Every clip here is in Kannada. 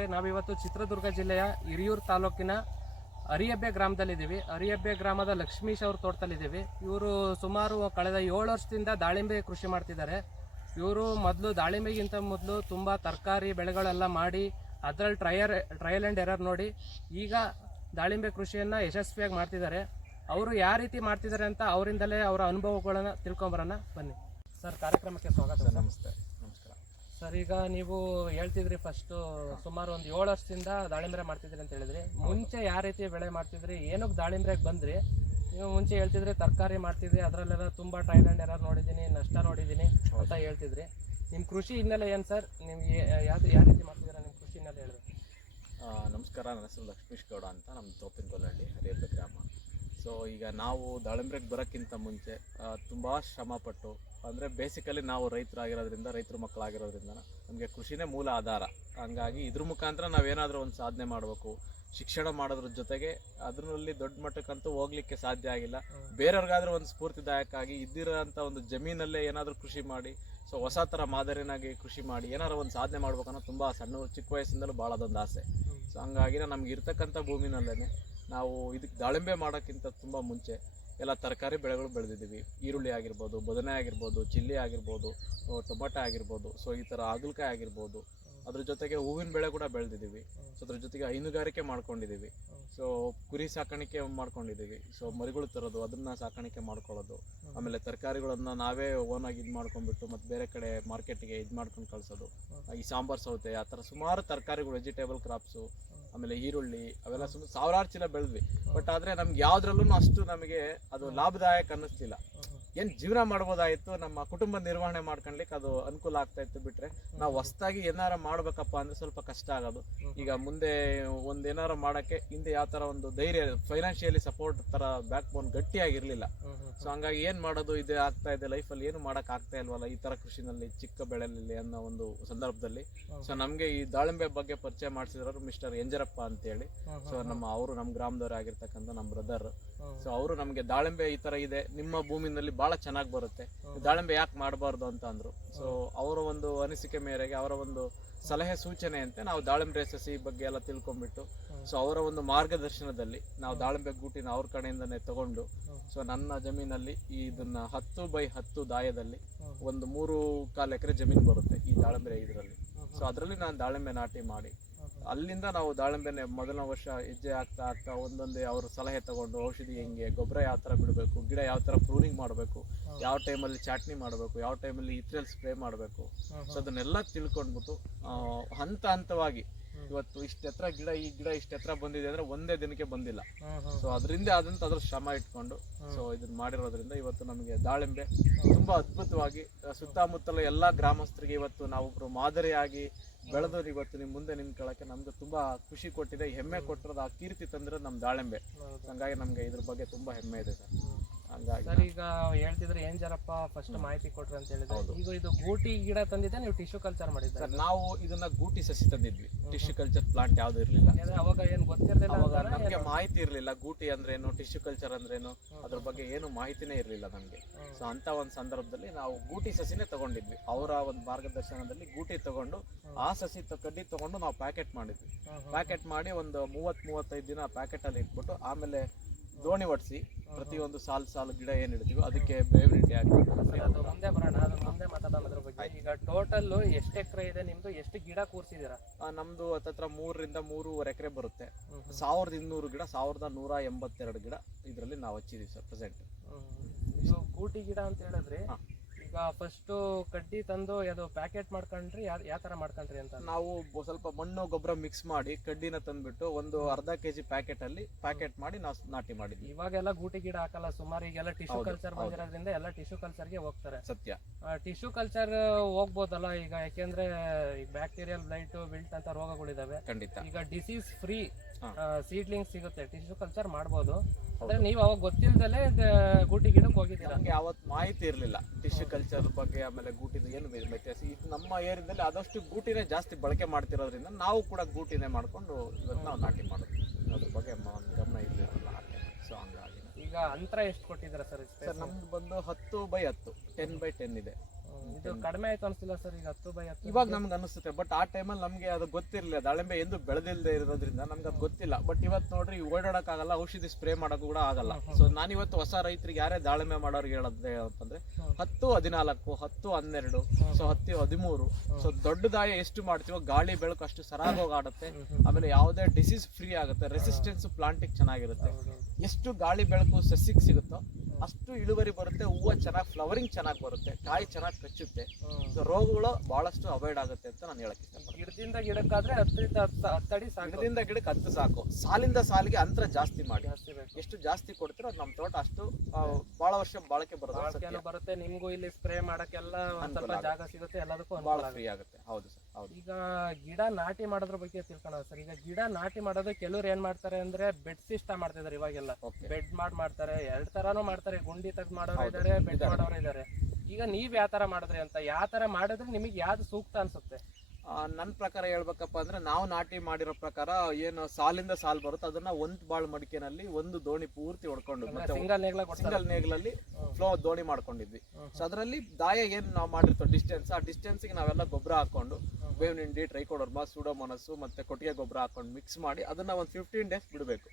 ವೀಕ್ಷಕರೇ, ನಾವಿವತ್ತು ಚಿತ್ರದುರ್ಗ ಜಿಲ್ಲೆಯ ಹಿರಿಯೂರು ತಾಲೂಕಿನ ಅರಿಯಬ್ಬೆ ಗ್ರಾಮದಲ್ಲಿದ್ದೀವಿ. ಅರಿಯಬ್ಬೆ ಗ್ರಾಮದ ಲಕ್ಷ್ಮೀಶ್ ಅವ್ರ ತೋಟದಲ್ಲಿದ್ದೀವಿ. ಇವರು ಸುಮಾರು ಕಳೆದ 7 ವರ್ಷದಿಂದ ದಾಳಿಂಬೆ ಕೃಷಿ ಮಾಡ್ತಿದ್ದಾರೆ. ಇವರು ಮೊದಲು ದಾಳಿಂಬೆಗಿಂತ ಮೊದಲು ತುಂಬ ತರಕಾರಿ ಬೆಳೆಗಳೆಲ್ಲ ಮಾಡಿ ಅದರಲ್ಲಿ ಟ್ರಯಲ್ ಆ್ಯಂಡ್ ಎರರ್ ನೋಡಿ ಈಗ ದಾಳಿಂಬೆ ಕೃಷಿಯನ್ನು ಯಶಸ್ವಿಯಾಗಿ ಮಾಡ್ತಿದ್ದಾರೆ. ಅವರು ಯಾವ ರೀತಿ ಮಾಡ್ತಿದ್ದಾರೆ ಅಂತ ಅವರಿಂದಲೇ ಅವರ ಅನುಭವಗಳನ್ನು ತಿಳ್ಕೊಂಬರೋಣ ಬನ್ನಿ. ಸರ್, ಕಾರ್ಯಕ್ರಮಕ್ಕೆ ಸ್ವಾಗತ. ನಮಸ್ತೆ. ನಮಸ್ಕಾರ ಸರ್. ಈಗ ನೀವು ಹೇಳ್ತಿದ್ರಿ ಫಸ್ಟು ಸುಮಾರು ಒಂದು 7 ವರ್ಷದಿಂದ ದಾಳಿಂಬೆ ಮಾಡ್ತಿದ್ರಿ ಅಂತ ಹೇಳಿದ್ರಿ. ಮುಂಚೆ ಯಾವ ರೀತಿ ಬೆಳೆ ಮಾಡ್ತಿದ್ರಿ, ಏನಕ್ಕೆ ದಾಳಿಂಬೆಗೆ ಬಂದ್ರಿ? ನೀವು ಮುಂಚೆ ಹೇಳ್ತಿದ್ರಿ ತರಕಾರಿ ಮಾಡ್ತಿದ್ರಿ, ಅದರಲ್ಲೆಲ್ಲ ತುಂಬ ಟ್ರಯಲ್ ಆ್ಯಂಡ್ ಎರರ್ ನೋಡಿದ್ದೀನಿ, ನಷ್ಟ ನೋಡಿದ್ದೀನಿ ಅಂತ ಹೇಳ್ತಿದ್ರಿ. ನಿಮ್ಮ ಕೃಷಿ ಹಿನ್ನೆಲೆ ಏನು ಸರ್? ನಿಮ್ಗೆ ಯಾವ ರೀತಿ ಮಾಡ್ತಿದ್ದೀರಾ ನಿಮ್ಮ ಕೃಷಿ ಹಿನ್ನೆಲೆ ಹೇಳಿದ್ರೆ? ನಮಸ್ಕಾರ. ನನ್ನ ಹೆಸರು ಲಕ್ಷ್ಮೀಶ್ ಗೌಡ ಅಂತ, ನಮ್ಮ ತೋಪಿನಗೊಲ್ಲಹಳ್ಳಿ, ಹರಿಯಬ್ಬೆ ಗ್ರಾಮ. ಸೊ ಈಗ ನಾವು ದಾಳಿಂಬೆಗೆ ಬರೋಕ್ಕಿಂತ ಮುಂಚೆ ತುಂಬ ಶ್ರಮಪಟ್ಟು, ಅಂದರೆ ಬೇಸಿಕಲಿ ನಾವು ರೈತರಾಗಿರೋದ್ರಿಂದ, ರೈತರ ಮಕ್ಕಳಾಗಿರೋದ್ರಿಂದ ನಮಗೆ ಕೃಷಿನೇ ಮೂಲ ಆಧಾರ. ಹಂಗಾಗಿ ಇದ್ರ ಮುಖಾಂತರ ನಾವೇನಾದರೂ ಒಂದು ಸಾಧನೆ ಮಾಡಬೇಕು. ಶಿಕ್ಷಣ ಮಾಡೋದ್ರ ಜೊತೆಗೆ ಅದರಲ್ಲಿ ದೊಡ್ಡ ಮಟ್ಟಕ್ಕಂತೂ ಹೋಗ್ಲಿಕ್ಕೆ ಸಾಧ್ಯ ಆಗಿಲ್ಲ. ಬೇರೆಯವ್ರಿಗಾದ್ರೂ ಒಂದು ಸ್ಫೂರ್ತಿದಾಯಕ ಆಗಿ ಇದ್ದಿರೋಂಥ ಒಂದು ಜಮೀನಲ್ಲೇ ಏನಾದರೂ ಕೃಷಿ ಮಾಡಿ, ಸೊ ಹೊಸ ಥರ ಮಾದರಿನಾಗಿ ಕೃಷಿ ಮಾಡಿ ಏನಾದ್ರು ಒಂದು ಸಾಧನೆ ಮಾಡ್ಬೇಕನ್ನೋ ತುಂಬ ಚಿಕ್ಕ ವಯಸ್ಸಿಂದಲೂ ಭಾಳ ಅದೊಂದು ಆಸೆ. ಸೊ ಹಂಗಾಗಿ ನಮ್ಗೆ ಇರ್ತಕ್ಕಂಥ ಭೂಮಿನಲ್ಲೇ ನಾವು ಇದಕ್ಕೆ ದಾಳಿಂಬೆ ಮಾಡೋಕ್ಕಿಂತ ತುಂಬ ಮುಂಚೆ ಎಲ್ಲ ತರಕಾರಿ ಬೆಳೆಗಳು ಬೆಳೆದಿದ್ದೀವಿ. ಈರುಳ್ಳಿ ಆಗಿರ್ಬೋದು, ಬದನೆ ಆಗಿರ್ಬೋದು, ಚಿಲ್ಲಿ ಆಗಿರ್ಬೋದು, ಟೊಮೆಟೊ ಆಗಿರ್ಬೋದು, ಸೊ ಈ ಥರ ಹಾಗಲಕಾಯಿ ಆಗಿರ್ಬೋದು. ಅದ್ರ ಜೊತೆಗೆ ಹೂವಿನ ಬೆಳೆ ಕೂಡ ಬೆಳೆದಿದ್ದೀವಿ. ಸೊ ಅದ್ರ ಜೊತೆಗೆ ಹೈನುಗಾರಿಕೆ ಮಾಡ್ಕೊಂಡಿದ್ದೀವಿ. ಸೊ ಕುರಿ ಸಾಕಾಣಿಕೆ ಮಾಡ್ಕೊಂಡಿದ್ದೀವಿ. ಸೊ ಮರಿಗಳು ತರೋದು, ಅದನ್ನ ಸಾಕಾಣಿಕೆ ಮಾಡ್ಕೊಳ್ಳೋದು, ಆಮೇಲೆ ತರಕಾರಿಗಳನ್ನ ನಾವೇ ಓನಾಗಿ ಇದು ಮಾಡ್ಕೊಂಡ್ಬಿಟ್ಟು ಮತ್ತು ಬೇರೆ ಕಡೆ ಮಾರ್ಕೆಟ್ಗೆ ಇದು ಮಾಡ್ಕೊಂಡು ಕಳಿಸೋದು. ಈ ಸಾಂಬಾರ್ ಸೌತೆ, ಆ ಥರ ಸುಮಾರು ತರಕಾರಿಗಳು, ವೆಜಿಟೇಬಲ್ ಕ್ರಾಪ್ಸು, ಆಮೇಲೆ ಈರುಳ್ಳಿ, ಅವೆಲ್ಲ ಸಾವಿರಾರು ಚೀಲ ಬೆಳೆದ್ವಿ. ಬಟ್ ಆದರೆ ನಮ್ಗೆ ಯಾವುದ್ರಲ್ಲೂ ಅಷ್ಟು ನಮಗೆ ಅದು ಲಾಭದಾಯಕ ಅನ್ನಿಸ್ಲಿಲ್ಲ. ಏನು ಜೀವನ ಮಾಡ್ಬೋದಾಯಿತು, ನಮ್ಮ ಕುಟುಂಬ ನಿರ್ವಹಣೆ ಮಾಡ್ಕೊಳ್ಲಿಕ್ಕೆ ಅದು ಅನುಕೂಲ ಆಗ್ತಾ ಇತ್ತು. ಬಿಟ್ರೆ ನಾವು ಹೊಸದಾಗಿ ಏನಾರ ಮಾಡ್ಬೇಕಪ್ಪ ಅಂದ್ರೆ ಸ್ವಲ್ಪ ಕಷ್ಟ ಆಗೋದು. ಈಗ ಮುಂದೆ ಏನಾರ ಮಾಡೋಕ್ಕೆ ಹಿಂದೆ ಯಾವ ಥರ ಒಂದು ಧೈರ್ಯ, ಫೈನಾನ್ಷಿಯಲಿ ಸಪೋರ್ಟ್ ಥರ ಬ್ಯಾಕ್ ಬೋನ್ ಗಟ್ಟಿಯಾಗಿರಲಿಲ್ಲ. ಸೊ ಹಂಗಾಗಿ ಏನು ಮಾಡೋದು, ಇದೇ ಆಗ್ತಾ ಇದೆ ಲೈಫಲ್ಲಿ, ಏನು ಮಾಡೋಕೆ ಆಗ್ತಾ ಇಲ್ವಲ್ಲ ಈ ಥರ ಕೃಷಿನಲ್ಲಿ, ಚಿಕ್ಕ ಬೆಳೆಯಲ್ಲಿ ಅನ್ನೋ ಒಂದು ಸಂದರ್ಭದಲ್ಲಿ ಸೊ ನಮಗೆ ಈ ದಾಳಿಂಬೆ ಬಗ್ಗೆ ಪರಿಚಯ ಮಾಡಿಸಿದ್ರು ಮಿಸ್ಟರ್ ಎಂಜರಪ್ಪ ಅಂತೇಳಿ. ಸೊ ಅವರು ನಮ್ಮ ಗ್ರಾಮದವ್ರು ಆಗಿರ್ತಕ್ಕಂಥ ನಮ್ಮ ಬ್ರದರ್. ಸೊ ಅವರು ನಮಗೆ ದಾಳಿಂಬೆ ಈ ಥರ ಇದೆ, ನಿಮ್ಮ ಭೂಮಿನಲ್ಲಿ ಭಾಳ ಚೆನ್ನಾಗಿ ಬರುತ್ತೆ, ದಾಳಿಂಬೆ ಯಾಕೆ ಮಾಡಬಾರ್ದು ಅಂತ ಅಂದರು. ಸೊ ಅವರ ಒಂದು ಅನಿಸಿಕೆ ಮೇರೆಗೆ, ಅವರ ಒಂದು ಸಲಹೆ ಸೂಚನೆಯಂತೆ ನಾವು ದಾಳಿಂಬೆ ಸಸಿ ಬಗ್ಗೆ ಎಲ್ಲ ತಿಳ್ಕೊಂಡ್ಬಿಟ್ಟು, ಸೊ ಅವರ ಒಂದು ಮಾರ್ಗದರ್ಶನದಲ್ಲಿ ನಾವು ದಾಳಿಂಬೆ ಗೂಟಿನ ಅವ್ರ ಕಡೆಯಿಂದನೇ ತಗೊಂಡು, ಸೊ ನನ್ನ ಜಮೀನಲ್ಲಿ ಇದನ್ನ 10x10 ದಾಯದಲ್ಲಿ ಒಂದು 3.25 ಎಕರೆ ಜಮೀನು ಬರುತ್ತೆ ಈ ದಾಳಿಂಬೆ ಇದರಲ್ಲಿ. ಸೊ ಅದರಲ್ಲಿ ನಾನು ದಾಳಿಂಬೆ ನಾಟಿ ಮಾಡಿ, ಅಲ್ಲಿಂದ ನಾವು ದಾಳಿಂಬೆನೆ ಮೊದಲನೇ ವರ್ಷ ಹೆಜ್ಜೆ ಆಗ್ತಾ ಆಗ್ತಾ ಒಂದೊಂದೇ ಅವ್ರ ಸಲಹೆ ತಗೊಂಡು, ಔಷಧಿ ಹೆಂಗೆ, ಗೊಬ್ಬರ ಯಾವ ಥರ ಬಿಡಬೇಕು, ಗಿಡ ಯಾವ ಥರ ಪ್ರೂನಿಂಗ್ ಮಾಡಬೇಕು, ಯಾವ ಟೈಮಲ್ಲಿ ಚಾಟ್ನಿ ಮಾಡಬೇಕು, ಯಾವ ಟೈಮಲ್ಲಿ ಇತ್ರೆಲ್ ಸ್ಪ್ರೇ ಮಾಡಬೇಕು, ಸೊ ಅದನ್ನೆಲ್ಲ ತಿಳ್ಕೊಂಡ್ಬಿಟ್ಟು ಹಂತ ಹಂತವಾಗಿ ಇವತ್ತು ಇಷ್ಟ ಎತ್ತರ ಗಿಡ, ಈ ಗಿಡ ಇಷ್ಟ ಎತ್ತರ ಬಂದಿದೆ ಅಂದ್ರೆ ಒಂದೇ ದಿನಕ್ಕೆ ಬಂದಿಲ್ಲ. ಸೊ ಅದರಿಂದ ಆದಂತ ಅದ್ರ ಶ್ರಮ ಇಟ್ಕೊಂಡು ಸೊ ಇದನ್ನ ಮಾಡಿರೋದ್ರಿಂದ ಇವತ್ತು ನಮಗೆ ದಾಳಿಂಬೆ ತುಂಬಾ ಅದ್ಭುತವಾಗಿ ಸುತ್ತಮುತ್ತಲ ಎಲ್ಲಾ ಗ್ರಾಮಸ್ಥರಿಗೆ ಇವತ್ತು ನಾವೊಬ್ರು ಮಾದರಿಯಾಗಿ ಬೆಳೆದವ್ರು ಇವತ್ತು ನಿಮ್ ಮುಂದೆ ನಿಂತ್ಕೊಳ್ಳೋಕೆ ನಮ್ಗೆ ತುಂಬಾ ಖುಷಿ ಕೊಟ್ಟಿದೆ, ಹೆಮ್ಮೆ ಕೊಟ್ಟಿರೋದು, ಆ ಕೀರ್ತಿ ತಂದಿರೋದು ನಮ್ಮ ದಾಳಿಂಬೆ. ಹಂಗಾಗಿ ನಮ್ಗೆ ಇದ್ರ ಬಗ್ಗೆ ತುಂಬಾ ಹೆಮ್ಮೆ ಇದೆ ಸರ್. ಸರ್, ಈಗ ಹೇಳ್ತಿದ್ರೆ ಎಂಜರಪ್ಪ ಫಸ್ಟ್ ಮಾಹಿತಿ ಕೊಟ್ರು ಅಂತ ಹೇಳಿದ್ರೆ, ಈಗ ಇದು ಗೂಟಿ ಗಿಡ ತಂದಿದ್ದೆ, ನೀವು ಟಿಶ್ಯೂ ಕಲ್ಚರ್ ಮಾಡಿದ್ದೆ ಸರ್? ನಾವು ಇದನ್ನ ಗೂಟಿ ಸಸಿ ತಂದಿದ್ವಿ, ಟಿಶ್ಯೂ ಕಲ್ಚರ್ ಪ್ಲಾಂಟ್ ಯಾವ್ದು ಇರ್ಲಿಲ್ಲ. ಅವಾಗ ಏನು ಗೊತ್ತಿರಲಿಲ್ಲ, ಅವಾಗ ನಮ್ಗೆ ಮಾಹಿತಿ ಇರ್ಲಿಲ್ಲ ಗೂಟಿ ಅಂದ್ರೇನು, ಟಿಶ್ಯೂ ಕಲ್ಚರ್ ಅಂದ್ರೇನು, ಅದ್ರ ಬಗ್ಗೆ ಏನು ಮಾಹಿತಿನೇ ಇರ್ಲಿಲ್ಲ ನಮ್ಗೆ. ಸೊ ಅಂತ ಒಂದು ಸಂದರ್ಭದಲ್ಲಿ ನಾವು ಗೂಟಿ ಸಸಿನೇ ತಗೊಂಡಿದ್ವಿ. ಅವರ ಒಂದು ಮಾರ್ಗದರ್ಶನದಲ್ಲಿ ಗೂಟಿ ತಗೊಂಡು ಆ ಸಸಿ ಕಡ್ಡಿ ತಗೊಂಡು ನಾವು ಪ್ಯಾಕೆಟ್ ಮಾಡಿದ್ವಿ. ಪ್ಯಾಕೆಟ್ ಮಾಡಿ ಒಂದು 30-35 ದಿನ ಪ್ಯಾಕೆಟ್ ಅಲ್ಲಿ ಇಟ್ಬಿಟ್ಟು, ಆಮೇಲೆ ದೋಣಿ ಒಡಿಸಿ ಪ್ರತಿಯೊಂದು ಸಾಲು ಗಿಡ ಏನ್ ಇಡ್ತೀವಿ ಅದಕ್ಕೆ ಬೇವಿನ ಹಿಂಡಿ ಹಾಕಿ ಮುಂದೆ ಬರೋಣ, ಮುಂದೆ ಮಾತಾಡೋಣ ಅದ್ರ ಬಗ್ಗೆ. ಈಗ ಟೋಟಲ್ ಎಷ್ಟು ಎಕರೆ ಇದೆ ನಿಮ್ದು, ಎಷ್ಟು ಗಿಡ ಕೂರ್ಸಿದೀರಾ? ನಮ್ದು ಹತ್ತತ್ರ 3 ರಿಂದ 3.5 ಎಕರೆ ಬರುತ್ತೆ. 1200 ಗಿಡ, 1182 ಗಿಡ ಇದರಲ್ಲಿ ನಾವು ಹಚ್ಚಿದೀವಿ ಸರ್ ಪ್ರೆಸೆಂಟ್. ಇದು ಗೂಟಿ ಗಿಡ ಅಂತ ಹೇಳಿದ್ರೆ, ಈಗ ಫಸ್ಟ್ ಕಡ್ಡಿ ತಂದು ಅದು ಪ್ಯಾಕೆಟ್ ಮಾಡ್ಕೊಂಡ್ರಿ, ಯಾವ ತರ ಮಾಡ್ಕೊಂಡ್ರಿ ಅಂತ? ನಾವು ಸ್ವಲ್ಪ ಮಣ್ಣು ಗೊಬ್ಬರ ಮಿಕ್ಸ್ ಮಾಡಿ ಕಡ್ಡಿನ ತಂದ್ಬಿಟ್ಟು ಒಂದು ಅರ್ಧ ಕೆಜಿ ಪ್ಯಾಕೆಟ್ ಅಲ್ಲಿ ಪ್ಯಾಕೆಟ್ ಮಾಡಿ ನಾವು ನಾಟಿ ಮಾಡಿದ್ವಿ. ಇವಾಗೆಲ್ಲ ಗೂಟಿ ಗಿಡ ಹಾಕಲ್ಲ, ಸುಮಾರು ಈಗೆಲ್ಲ ಟಿಶ್ಯೂ ಕಲ್ಚರ್ ಬಂದಿರೋದ್ರಿಂದ ಎಲ್ಲ ಟಿಶ್ಯೂ ಕಲ್ಚರ್ಗೆ ಹೋಗ್ತಾರೆ. ಸತ್ಯ, ಟಿಶ್ಯೂ ಕಲ್ಚರ್ ಹೋಗ್ಬೋದಲ್ಲ ಈಗ? ಯಾಕೆಂದ್ರೆ ಈಗ ಬ್ಯಾಕ್ಟೀರಿಯಲ್ ಬ್ಲೈಟ್, ವಿಲ್ಟ್ ಅಂತ ರೋಗಗಳಿದಾವೆ. ಖಂಡಿತ. ಈಗ ಡಿಸೀಸ್ ಫ್ರೀ ಸೀಡ್ಲಿಂಗ್ ಸಿಗುತ್ತೆ, ಟಿಶ್ಯೂ ಕಲ್ಚರ್ ಮಾಡ್ಬೋದು. ಅಂದ್ರೆ ನೀವು ಅವಾಗ ಗೊತ್ತಿಲ್ದಲೇ ಗೂಟಿ ಗಿಡಕ್ಕೆ ಹೋಗಿದ್ದೀರಾ? ನಮ್ಗೆ ಅವತ್ತು ಮಾಹಿತಿ ಇರಲಿಲ್ಲ ಟಿಶ್ಯೂ ಕಲ್ಚರ್ ಬಗ್ಗೆ, ಆಮೇಲೆ ಗೂಟಿನ ಏನು ವ್ಯತ್ಯಾಸ. ಇದು ನಮ್ಮ ಏರಿಯಾದಲ್ಲಿ ಆದಷ್ಟು ಗೂಟಿನೇ ಜಾಸ್ತಿ ಬಳಕೆ ಮಾಡ್ತಿರೋದ್ರಿಂದ ನಾವು ಕೂಡ ಗೂಟಿನೇ ಮಾಡ್ಕೊಂಡು ಇವತ್ತು ನಾವು ನಾಟಿ ಮಾಡೋದು. ಅದ್ರ ಬಗ್ಗೆ ಗಮನ ಇರಲಿಲ್ಲ. ಸೊ ಹಂಗಾಗಿ ಈಗ ಅಂತರ ಎಷ್ಟು ಕೊಟ್ಟಿದ್ದೀರಾ ಸರ್? ಸರ್ ನಮ್ದು ಬಂದು 10x10 10x10 ಇದೆ. ಇದು ಕಡಿಮೆ ಆಯ್ತು ಅನ್ಸಿಲ್ಲ ಸರ್ ಈಗ 10/10? ಇವಾಗ ನಮ್ಗೆ ಅನಿಸುತ್ತೆ, ಬಟ್ ಆ ಟೈಮಲ್ಲಿ ನಮಗೆ ಅದು ಗೊತ್ತಿರಲಿಲ್ಲ. ದಾಳಿಂಬೆ ಎಂದು ಬೆಳೆದಿಲ್ಲದೆ ಇರೋದ್ರಿಂದ ನಮ್ಗೆ ಅದು ಗೊತ್ತಿಲ್ಲ. ಬಟ್ ಇವತ್ತು ನೋಡ್ರಿ ಓಡಾಡಕ್ಕಾಗಲ್ಲ, ಔಷಧಿ ಸ್ಪ್ರೇ ಮಾಡೋಕ್ಕೂ ಕೂಡ ಆಗಲ್ಲ. ಸೊ ನಾನು ಇವತ್ತು ಹೊಸ ರೈತರಿಗೆ ಯಾರೇ ದಾಳಿಂಬೆ ಮಾಡೋರಿಗೆ ಹೇಳೋದೇ ಅಂತಂದ್ರೆ 10-14, 10-12, ಸೊ 10-13. ಸೊ ದೊಡ್ಡದಾಯ ಎಷ್ಟು ಮಾಡ್ತೀವೋ ಗಾಳಿ ಬೆಳಕು ಅಷ್ಟು ಸರಾಗೋಗಿ ಆಡುತ್ತೆ. ಆಮೇಲೆ ಯಾವುದೇ ಡಿಸೀಸ್ ಫ್ರೀ ಆಗುತ್ತೆ, ರೆಸಿಸ್ಟೆನ್ಸ್ ಪ್ಲಾಂಟಿಗೆ ಚೆನ್ನಾಗಿರುತ್ತೆ. ಎಷ್ಟು ಗಾಳಿ ಬೆಳಕು ಸಸ್ಯಕ್ಕೆ ಸಿಗುತ್ತೋ ಅಷ್ಟು ಇಳುವರಿ ಬರುತ್ತೆ, ಹೂವು ಚೆನ್ನಾಗಿ ಫ್ಲವರಿಂಗ್ ಚೆನ್ನಾಗಿ ಬರುತ್ತೆ, ಕಾಯಿ ಚೆನ್ನಾಗಿ ಕಚ್ಚುತ್ತೆ. ಸೊ ರೋಗಗಳು ಬಹಳಷ್ಟು ಅವಾಯ್ಡ್ ಆಗುತ್ತೆ ಅಂತ ನಾನು ಹೇಳಕ್ ಇಷ್ಟಪಡ್ತೀನಿ. ಗಿಡದಿಂದ ಗಿಡಕ್ಕಾದ್ರೆ 10 ಅಡಿ ಸಾಕು. ಗಿಡದಿಂದ ಗಿಡಕ್ಕೆ 10 ಸಾಕು. ಸಾಲಿಂದ ಸಾಲಿಗೆ ಅಂತರ ಜಾಸ್ತಿ ಮಾಡಿ. ಜಾಸ್ತಿ ಬೇಕು. ಎಷ್ಟು ಜಾಸ್ತಿ ಕೊಡ್ತೀರೋ ಅದು ನಮ್ಮ ತೋಟ ಅಷ್ಟು ಬಹಳ ವರ್ಷ ಬಾಳಕೆ ಬರುತ್ತೆ. ನಿಮ್ಗೂ ಇಲ್ಲಿ ಸ್ಪ್ರೇ ಮಾಡಕ್ಕೆಲ್ಲ ಒಂದ್ ಸ್ವಲ್ಪ ಜಾಗ ಸಿಗುತ್ತೆ, ಎಲ್ಲದಕ್ಕೂ ಬಹಳ ಫ್ರೀ ಆಗುತ್ತೆ. ಹೌದು ಸರ್, ಹೌದು. ಈಗ ಗಿಡ ನಾಟಿ ಮಾಡೋದ್ರ ಬಗ್ಗೆ ತಿಳ್ಕೊಳ್ಳೋಣ ಸರ್. ಈಗ ಗಿಡ ನಾಟಿ ಮಾಡೋದು ಕೆಲವ್ರು ಏನ್ ಮಾಡ್ತಾರೆ ಅಂದ್ರೆ ಬೆಡ್ ಸಿಸ್ಟಮ್ ಮಾಡ್ತಿದಾರೆ. ಇವಾಗೆಲ್ಲ ಬೆಡ್ ಮಾಡ್ತಾರೆ, 2 ತರಾನು ಮಾಡ್ತಾರೆ. ಗುಂಡಿ ತೆಗ್ದು ಮಾಡೋರು ಇದಾರೆ, ಬೆಡ್ ಮಾಡೋರು ಇದಾರೆ. ಈಗ ನೀವ್ ಯಾವ ತರ ಮಾಡಿದ್ರಿ ಅಂತ, ಯಾವ ತರ ಮಾಡಿದ್ರೆ ನಿಮಗೆ ಯಾವ್ದು ಸೂಕ್ತ ಅನ್ಸುತ್ತೆ? ನನ್ನ ಪ್ರಕಾರ ಹೇಳ್ಬೇಕಪ್ಪ ಅಂದ್ರೆ, ನಾವು ನಾಟಿ ಮಾಡಿರೋ ಪ್ರಕಾರ ಏನು ಸಾಲಿಂದ ಸಾಲ್ ಬರುತ್ತೆ ಅದನ್ನ ಒಂದು ಬಾಳ್ ಮಡಿಕೆನಲ್ಲಿ ಒಂದು ದೋಣಿ ಪೂರ್ತಿ ಹೊಡ್ಕೊಂಡು ಮತ್ತೆ ಸಿಂಗಲ್ ನೇಗ್ಲಲ್ಲಿ ಫ್ಲೋ ದೋಣಿ ಮಾಡ್ಕೊಂಡಿದ್ವಿ. ಸೊ ಅದರಲ್ಲಿ ದಾಯ ಏನ್ ನಾವು ಮಾಡಿರ್ತೀವಿ ಡಿಸ್ಟೆನ್ಸ್, ಆ ಡಿಸ್ಟೆನ್ಸ್ ಗೆ ನಾವೆಲ್ಲ ಗೊಬ್ಬರ ಹಾಕೊಂಡು ಬೇವಿನ ಹಿಂಡಿ, ಟ್ರೈಕೋಡರ್ಮಾ, ಸೂಡೋಮೋನಸ್ ಮತ್ತೆ ಕೊಟ್ಟಿಗೆ ಗೊಬ್ಬರ ಹಾಕೊಂಡು ಮಿಕ್ಸ್ ಮಾಡಿ ಅದನ್ನ ಒಂದು 15 ಡೇಸ್ ಬಿಡಬೇಕು.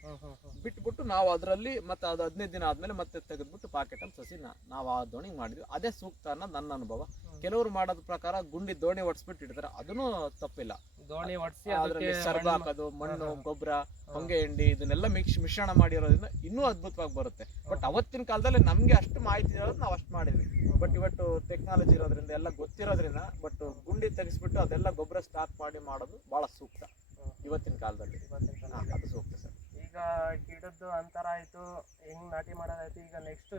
ಬಿಟ್ಬಿಟ್ಟು ನಾವು ಅದರಲ್ಲಿ ಮತ್ತೆ ಅದು 15 ದಿನ ಆದ್ಮೇಲೆ ಮತ್ತೆ ತೆಗೆದ್ಬಿಟ್ಟು ಪಾಕೆಟ್ ಅಲ್ಲಿ ಸಸಿ ನಾವು ಆ ದೋಣಿ ಮಾಡಿದ್ವಿ. ಅದೇ ಸೂಕ್ತ ಅನ್ನೋದು ನನ್ನ ಅನುಭವ. ಕೆಲವರು ಮಾಡೋದ್ ಪ್ರಕಾರ ಗುಂಡಿ ದೋಣಿ ಹೊಡ್ಸ್ಬಿಟ್ಟು ಇಡ್ತಾರೆ, ಅದನ್ನು ತಪ್ಪಿಲ್ಲ. ದೋಣಿ ಹೊಡ್ಸಿ ಅದರಲ್ಲಿ ಸರ್ಬ ಹಾಕೋದು, ಮಣ್ಣು, ಗೊಬ್ಬರ, ಹೊಂಗೆ ಹಿಂಡಿ ಇದನ್ನೆಲ್ಲ ಮಿಶ್ರಣ ಮಾಡಿರೋದ್ರಿಂದ ಇನ್ನೂ ಅದ್ಭುತವಾಗಿ ಬರುತ್ತೆ. ಬಟ್ ಅವತ್ತಿನ ಕಾಲದಲ್ಲಿ ನಮ್ಗೆ ಅಷ್ಟು ಮಾಹಿತಿ ಇರೋದು ನಾವು ಅಷ್ಟು ಮಾಡಿದ್ವಿ. ಬಟ್ ಇವತ್ತು ಟೆಕ್ನಾಲಜಿ ಇರೋದ್ರಿಂದ ಎಲ್ಲ ಗೊತ್ತಿರೋದ್ರಿಂದ ಬಟ್ ಗುಂಡಿ ತೆಗೆಸ್ಬಿಟ್ಟು ಅದೆಲ್ಲ ಗೊಬ್ಬರ ಸ್ಟಾಕ್ ಮಾಡಿ ಮಾಡೋದು ಬಹಳ ಸೂಕ್ತ ಇವತ್ತಿನ ಕಾಲದಲ್ಲಿ. ಅದು ಸೂಕ್ತ ಸರ್. ಈಗ ಗಿಡದ್ದು ಅಂತರ ಆಯ್ತು, ಹೆಂಗ್ ನಾಟಿ ಮಾಡೋದಾಯ್ತು. ಈಗ ನೆಕ್ಸ್ಟ್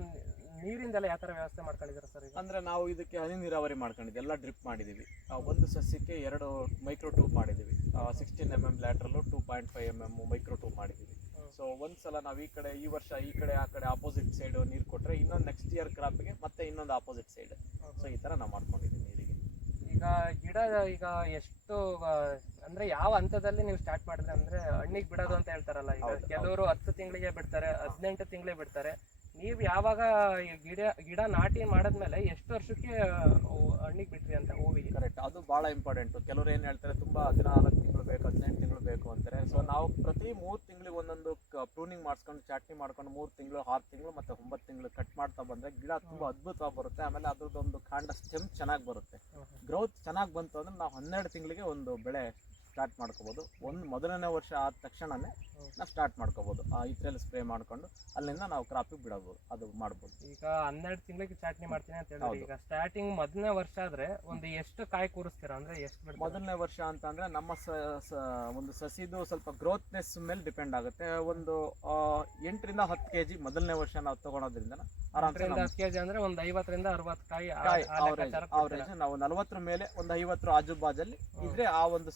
ನೀರಿಂದೆಲ್ಲ ಯಾವ ತರ ವ್ಯವಸ್ಥೆ ಮಾಡ್ಕೊಂಡಿದ್ದೀರಾ ಸರ್? ಅಂದ್ರೆ ನಾವು ಇದಕ್ಕೆ ಹನಿ ನೀರಾವರಿ ಮಾಡ್ಕೊಂಡಿದ್ವಿ, ಎಲ್ಲ ಡ್ರಿಪ್ ಮಾಡಿದೀವಿ. ಒಂದು ಸಸ್ಯಕ್ಕೆ 2 ಮೈಕ್ರೋ ಟ್ಯೂಬ್ ಮಾಡಿದೀವಿ. 16 mm lateral, 2.5 mm micro tube ಮಾಡಿದೀವಿ. ಸೊ ಒಂದ್ಸಲ ನಾವು ಈ ವರ್ಷ ಈ ಕಡೆ ಆ ಕಡೆ ಆಪೋಸಿಟ್ ಸೈಡ್ ನೀರು ಕೊಟ್ರೆ ಇನ್ನೊಂದು ನೆಕ್ಸ್ಟ್ ಇಯರ್ ಕ್ರಾಪ್ಗೆ ಮತ್ತೆ ಇನ್ನೊಂದು ಆಪೋಸಿಟ್ ಸೈಡ್. ಸೊ ಈ ತರ ನಾವು ಮಾಡ್ಕೊಂಡಿದ್ದೀವಿ ನೀರಿಗೆ. ಈಗ ಗಿಡ ಈಗ ಎಷ್ಟು ಅಂದ್ರೆ ಯಾವ ಹಂತದಲ್ಲಿ ನೀವು ಸ್ಟಾರ್ಟ್ ಮಾಡಿದ್ರೆ ಅಂದ್ರೆ ಹಣ್ಣಿಗೆ ಬಿಡೋದು ಅಂತ ಹೇಳ್ತಾರಲ್ಲ. ಈಗ ಕೆಲವರು 10 ತಿಂಗಳಿಗೆ ಬಿಡ್ತಾರೆ, 18 ತಿಂಗಳಿಗೆ ಬಿಡ್ತಾರೆ. ನೀವು ಯಾವಾಗ ಗಿಡ ನಾಟಿ ಮಾಡಿದ್ಮೇಲೆ ಎಷ್ಟು ವರ್ಷಕ್ಕೆ ಹಣ್ಣಿಗೆ ಬಿಟ್ರಿ ಅಂತ ಹೂವಿಗೆ? ಕರೆಕ್ಟ್, ಅದು ಬಹಳ ಇಂಪಾರ್ಟೆಂಟ್. ಕೆಲವರು ಏನ್ ಹೇಳ್ತಾರೆ ತುಂಬಾ 14 ತಿಂಗಳು ಬೇಕು, 18 ತಿಂಗಳು ಬೇಕು ಅಂತಾರೆ. ಸೊ ನಾವು ಪ್ರತಿ 3 ತಿಂಗಳಿಗೆ ಒಂದೊಂದು ಪ್ರೂನಿಂಗ್ ಮಾಡಿಸ್ಕೊಂಡು ಚಾಟ್ನಿ ಮಾಡ್ಕೊಂಡು 3 ತಿಂಗಳು, 6 ತಿಂಗಳು ಮತ್ತೆ 9 ತಿಂಗಳು ಕಟ್ ಮಾಡ್ತಾ ಬಂದ್ರೆ ಗಿಡ ತುಂಬಾ ಅದ್ಭುತವಾಗಿ ಬರುತ್ತೆ. ಆಮೇಲೆ ಅದ್ರದ್ದೊಂದು ಕಾಂಡ ಸ್ಟೆಮ್ ಚೆನ್ನಾಗಿ ಬರುತ್ತೆ. ಗ್ರೋತ್ ಚೆನ್ನಾಗಿ ಬಂತು ಅಂದ್ರೆ ನಾವು 12 ತಿಂಗಳಿಗೆ ಒಂದು ಬೆಳೆ ಸ್ಟಾರ್ಟ್ ಮಾಡ್ಕೋಬಹುದು. ಮೊದಲನೇ ವರ್ಷ ಆದ ತಕ್ಷಣನೇ ನಾವು ಸ್ಟಾರ್ಟ್ ಮಾಡ್ಕೋಬಹುದು. ಇದ್ರಲ್ಲಿ ಸ್ಪ್ರೇ ಮಾಡ್ಕೊಂಡು ಅಲ್ಲಿಂದ ನಾವು ಕ್ರಾಪಿಗೆ ಬಿಡಬಹುದು, ಅದು ಮಾಡ್ಬೋದು. ಈಗ 12 ತಿಂಗಳಿಗೆ ಚಾಟ್ನಿ ಮಾಡ್ತೀನಿ ಅಂತ ಹೇಳಿದ್ರೆ, ಈಗ ಸ್ಟಾರ್ಟಿಂಗ್ ಮೊದಲನೇ ವರ್ಷ ಆದ್ರೆ ಒಂದು ಎಷ್ಟು ಕಾಯಿ ಕೂರಿಸ್ತೀರಾ ಅಂದ್ರೆ ಎಷ್ಟು? ಮೊದಲನೇ ವರ್ಷ ಅಂತ ಅಂದ್ರೆ ನಮ್ಮ ಒಂದು ಸಸಿದು ಸ್ವಲ್ಪ ಗ್ರೋತ್ನೆಸ್ ಮೇಲೆ ಡಿಪೆಂಡ್ ಆಗುತ್ತೆ. ಒಂದು 8 ರಿಂದ 10 kg ಮೊದಲನೇ ವರ್ಷ ನಾವು ತಗೊಳೋದ್ರಿಂದ ಆರಾಮ್ಸೆ 10 kg ಅಂದ್ರೆ ಒಂದು 50 ರಿಂದ 60 ಕಾಯಿ ಅವರೇಜ್. ನಾವು 40 ಮೇಲೆ ಒಂದು 50 ಆಜು ಬಾಜಲ್ಲಿ ಇದ್ರೆ ಆ ಒಂದು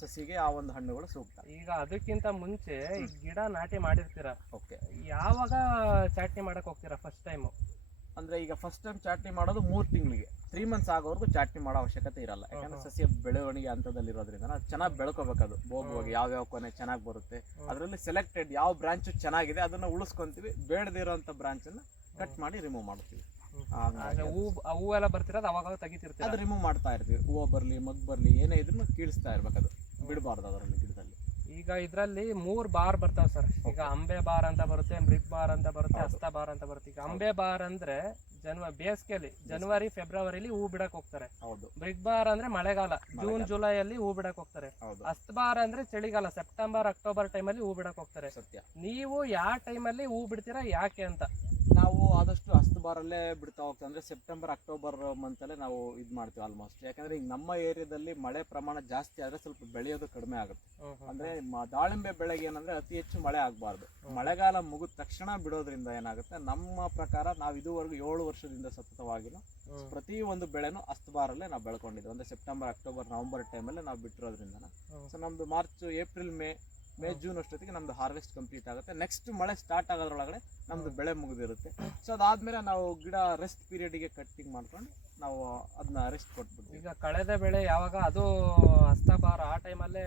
ಸಸಿಗೆ ಆ ಒಂದು ಹಣ್ಣುಗಳು ಸೂಕ್ತ. ಈಗ ಅದಕ್ಕಿಂತ ಮುಂಚೆ ಗಿಡ ನಾಟಿ ಮಾಡಿರ್ತೀರಾ, ಓಕೆ, ಯಾವಾಗ ಚಾಟ್ನಿ ಮಾಡಕ್ ಹೋಗ್ತೀರಾ ಫಸ್ಟ್ ಟೈಮ್? ಅಂದ್ರೆ ಈಗ ಫಸ್ಟ್ ಟೈಮ್ ಚಾಟ್ನಿ ಮಾಡೋದು 3 ತಿಂಗಳಿಗೆ, 3 months ಆಗೋವರೆಗೂ ಚಾಟ್ನಿ ಮಾಡೋ ಅವಶ್ಯಕತೆ ಇರಲ್ಲ. ಯಾಕಂದ್ರೆ ಸಸ್ಯ ಬೆಳವಣಿಗೆ ಹಂತದಲ್ಲಿ ಇರೋದ್ರಿಂದ ಚೆನ್ನಾಗಿ ಬೆಳ್ಕೋಬೇಕು. ಅದು ಬೋಗುವಾಗಿ ಯಾವ ಕೊನೆ ಚೆನ್ನಾಗಿ ಬರುತ್ತೆ, ಅದರಲ್ಲಿ ಸೆಲೆಕ್ಟೆಡ್ ಯಾವ ಬ್ರಾಂಚ್ ಚೆನ್ನಾಗಿದೆ ಅದನ್ನ ಉಳಿಸ್ಕೊಂತೀವಿ, ಬೇಡದಿರೋಂಥ ಬ್ರಾಂಚ್ ಅನ್ನ ಕಟ್ ಮಾಡಿ ರಿಮೂವ್ ಮಾಡ್ತೀವಿ. ಹೂವು ಎಲ್ಲ ಬರ್ತಿರೋದು ಅವಾಗ ತೆಗಿತಿರ್ತೀವಿ, ಅದು ರಿಮೂವ್ ಮಾಡ್ತಾ ಇರ್ತೀವಿ. ಹೂವು ಬರ್ಲಿ ಮಗ್ ಬರ್ಲಿ ಏನೇ ಇದ್ರೂ ಕೀಳಿಸ್ತಾ ಇರ್ಬೇಕು, ಅದು ಬಿಡಬಾರ್ದು ಅದರಲ್ಲಿ ಗಿಡದಲ್ಲಿ. ಈಗ ಇದ್ರಲ್ಲಿ 3 ಬಾರ್ ಬರ್ತಾವ ಸರ್. ಈಗ ಅಂಬೆ ಬಾರ್ ಅಂತ ಬರುತ್ತೆ, ಮೃಗ್ ಬಾರ್ ಅಂತ ಬರುತ್ತೆ, ಹಸ್ತ ಬಾರ್ ಅಂತ ಬರುತ್ತೆ. ಈಗ ಅಂಬೆ ಬಾರ್ ಅಂದ್ರೆ ಬೇಸಿಗೆಯಲ್ಲಿ ಜನವರಿ ಫೆಬ್ರವರಿಲಿ ಹೂ ಬಿಡಕ್ ಹೋಗ್ತಾರೆ. ಮೃಗ್ ಬಾರ್ ಅಂದ್ರೆ ಮಳೆಗಾಲ, ಜೂನ್ ಜುಲೈಯಲ್ಲಿ ಹೂ ಬಿಡಕ್ ಹೋಗ್ತಾರೆ. ಹಸ್ತ ಬಾರ್ ಅಂದ್ರೆ ಚಳಿಗಾಲ, ಸೆಪ್ಟೆಂಬರ್ ಅಕ್ಟೋಬರ್ ಟೈಮಲ್ಲಿ ಹೂ ಬಿಡಕ್ ಹೋಗ್ತಾರೆ. ಸತ್ಯ. ನೀವು ಯಾವ ಟೈಮಲ್ಲಿ ಹೂ ಬಿಡ್ತೀರಾ, ಯಾಕೆ ಅಂತ? ನಾವು ಆದಷ್ಟು ಹಸ್ತಬಾರಲ್ಲೇ ಬಿಡ್ತಾ ಹೋಗ್ತೀವಿ. ಅಂದ್ರೆ ಸೆಪ್ಟೆಂಬರ್ ಅಕ್ಟೋಬರ್ ಮಂತ್ ಅಲ್ಲೇ ನಾವು ಇದು ಮಾಡ್ತೀವಿ ಆಲ್ಮೋಸ್ಟ್. ಯಾಕಂದ್ರೆ ಈಗ ನಮ್ಮ ಏರಿಯಾದಲ್ಲಿ ಮಳೆ ಪ್ರಮಾಣ ಜಾಸ್ತಿ ಆದ್ರೆ ಸ್ವಲ್ಪ ಬೆಳೆಯೋದು ಕಡಿಮೆ ಆಗುತ್ತೆ. ಅಂದ್ರೆ ದಾಳಿಂಬೆ ಬೆಳೆಗೆ ಏನಂದ್ರೆ ಅತಿ ಹೆಚ್ಚು ಮಳೆ ಆಗಬಾರ್ದು. ಮಳೆಗಾಲ ಮುಗಿದ ತಕ್ಷಣ ಬಿಡೋದ್ರಿಂದ ಏನಾಗುತ್ತೆ, ನಮ್ಮ ಪ್ರಕಾರ ನಾವು ಇದುವರೆಗೂ 7 ವರ್ಷದಿಂದ ಸತತವಾಗಿ ಪ್ರತಿ ಒಂದು ಬೆಳೆನೂ ಹಸ್ತಬಾರಲ್ಲೇ ನಾವು ಬೆಳ್ಕೊಂಡಿದ್ವಿ. ಅಂದ್ರೆ ಸೆಪ್ಟೆಂಬರ್ ಅಕ್ಟೋಬರ್ ನವೆಂಬರ್ ಟೈಮಲ್ಲೇ ನಾವು ಬಿಟ್ಟಿರೋದ್ರಿಂದ ಸೊ ನಮ್ದು ಮಾರ್ಚ್ ಏಪ್ರಿಲ್ ಮೇ ಜೂನ್ ಅಷ್ಟೊತ್ತಿಗೆ ನಮ್ದು ಹಾರ್ವೆಸ್ಟ್ ಕಂಪ್ಲೀಟ್ ಆಗುತ್ತೆ. ನೆಕ್ಸ್ಟ್ ಮಳೆ ಸ್ಟಾರ್ಟ್ ಆಗೋದ್ರೊಳಗಡೆ ನಮ್ದು ಬೆಳೆ ಮುಗಿದಿರುತ್ತೆ. ಸೊ ಅದಾದ್ಮೇಲೆ ನಾವು ಗಿಡ ರೆಸ್ಟ್ ಪೀರಿಯಡ್ಗೆ ಕಟ್ಟಿಂಗ್ ಮಾಡ್ಕೊಂಡು ನಾವು ಅದನ್ನ ರೆಸ್ಟ್ ಕೊಟ್ಬಿಡ್ತೀವಿ. ಈಗ ಕಳೆದ ಬೆಳೆ ಯಾವಾಗ ಅದು ಹಸ್ತಬಾರ ಆ ಟೈಮಲ್ಲೇ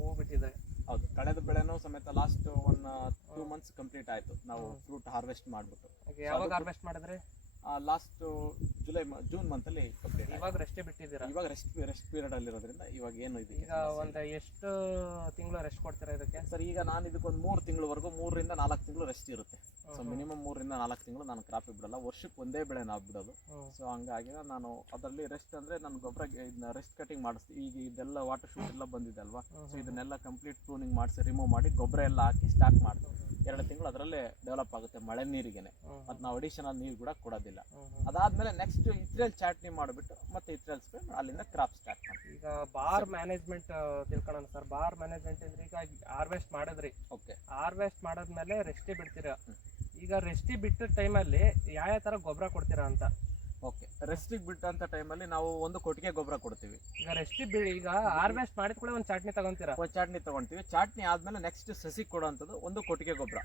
ಹೂ ಬಿಟ್ಟಿದೆ. ಹೌದು, ಕಳೆದ ಬೆಳೆನೂ ಸಮೇತ ಲಾಸ್ಟ್ 1-2 months ಕಂಪ್ಲೀಟ್ ಆಯ್ತು ನಾವು ಫ್ರೂಟ್ ಹಾರ್ವೆಸ್ಟ್ ಮಾಡ್ಬಿಟ್ಟು. ಯಾವಾಗ ಹಾರ್ವೆಸ್ಟ್ ಮಾಡಿದ್ರೆ? ಲಾಸ್ಟ್ ಜೂನ್ ಮಂತಲ್ಲಿ ಕಂಪ್ಲೀಟ್. ಇವಾಗ ರೆಸ್ಟ್ ಬಿಟ್ಟಿದ್ದೀರಾ? ಇವಾಗ ರೆಸ್ಟ್ ಪೀರಿಯಡ್ ಅಲ್ಲಿ ಇರೋದ್ರಿಂದ ಇವಾಗ ಏನು ಇದೆ ಈಗ ಒಂದು ಎಷ್ಟು ತಿಂಗಳು ರೆಸ್ಟ್ ಕೊಡ್ತೀರಾ ಇದಕ್ಕೆ? ಸರ್ ಈಗ ನಾನು ಇದಕ್ಕೊಂದು 3 ತಿಂಗಳವರೆಗೂ 3 ರಿಂದ 4 ತಿಂಗಳು ರೆಸ್ಟ್ ಇರುತ್ತೆ. ಸೊ ಮಿನಿಮಮ್ 3 ರಿಂದ 4 ತಿಂಗಳು ನಾನು ಕ್ರಾಪ್ ಬಿಡಲ್ಲ, ವರ್ಷಕ್ಕೆ ಒಂದೇ ಬೆಳೆ ನಾವು ಬಿಡೋದು. ಸೊ ಹಂಗಾಗಿ ನಾನು ಅದರಲ್ಲಿ ರೆಸ್ಟ್ ಅಂದ್ರೆ ನಾನು ಗೊಬ್ಬರ ಇದನ್ನ ರೆಸ್ಟ್ ಕಟಿಂಗ್ ಮಾಡಿಸ್ತೀವಿ. ಈಗ ಇದೆಲ್ಲ ವಾಟರ್ ಶೂಟ್ ಎಲ್ಲ ಬಂದಿದೆ ಅಲ್ವಾ, ಸೊ ಇದನ್ನೆಲ್ಲ ಕಂಪ್ಲೀಟ್ ಪ್ರೂನಿಂಗ್ ಮಾಡಿಸಿ ರಿಮೂವ್ ಮಾಡಿ ಗೊಬ್ಬರ ಎಲ್ಲ ಹಾಕಿ ಸ್ಟಾರ್ಟ್ ಮಾಡ್ತೀವಿ. 2 ತಿಂಗಳು ಅದರಲ್ಲೇ ಡೆವಲಪ್ ಆಗುತ್ತೆ ಮಳೆ ನೀರಿಗೆನೆ, ಮತ್ತು ನಾವು ಅಡಿಷನಲ್ ನೀರು ಕೂಡ ಕೊಡೋದಿಲ್ಲ. ಅದಾದ್ಮೇಲೆ ನೆಕ್ಸ್ಟ್ ಇತ್ರೇಲ್ ಚಾಟ್ನಿ ಮಾಡಿಬಿಟ್ಟು ಮತ್ತೆ ಇತ್ರೇಲ್ ಸ್ಪ್ರೇ ಅಲ್ಲಿಂದ ಕ್ರಾಪ್ ಸ್ಟಾರ್ಟ್ ಮಾಡ್ತೀವಿ. ಈಗ ಬಾರ್ ಮ್ಯಾನೇಜ್ಮೆಂಟ್ ತಿಳ್ಕೊಳ್ಳೋಣ ಸರ್. ಬಾರ್ ಮ್ಯಾನೇಜ್ಮೆಂಟ್ ಅಂದ್ರೆ ಈಗ ಹಾರ್ವೆಸ್ಟ್ ಮಾಡಿದ್ರಿ, ಓಕೆ, ಹಾರ್ವೆಸ್ಟ್ ಮಾಡಾದ್ಮೇಲೆ ರೆಸ್ಟಿ ಬಿಡ್ತೀರಾ. ಈಗ ರೆಸ್ಟಿ ಬಿಟ್ಟ ಟೈಮಲ್ಲಿ ಯಾವ ತರ ಗೊಬ್ಬರ ಕೊಡ್ತೀರಾ ಅಂತ? ಓಕೆ, ರೆಸ್ಟಿಗೆ ಬಿಟ್ಟಂತ ಟೈಮಲ್ಲಿ ನಾವು ಒಂದು ಕೊಟ್ಟಿಗೆ ಗೊಬ್ಬರ ಕೊಡ್ತೀವಿ. ಈಗ ರೆಸ್ಟಿ ಈಗ ಹಾರ್ವೆಸ್ಟ್ ಮಾಡಿದ ಕೂಡ ಒಂದು ಚಾಟ್ನಿ ತಗೊಂತೀರಾ? ಒಂದು ಚಾಟ್ನಿ ತಗೊಂತೀವಿ. ಚಾಟ್ನಿ ಆದ್ಮೇಲೆ ನೆಕ್ಸ್ಟ್ ಸಸಿ ಕೊಡುವಂಥದ್ದು ಒಂದು ಕೊಟ್ಟಿಗೆ ಗೊಬ್ಬರ.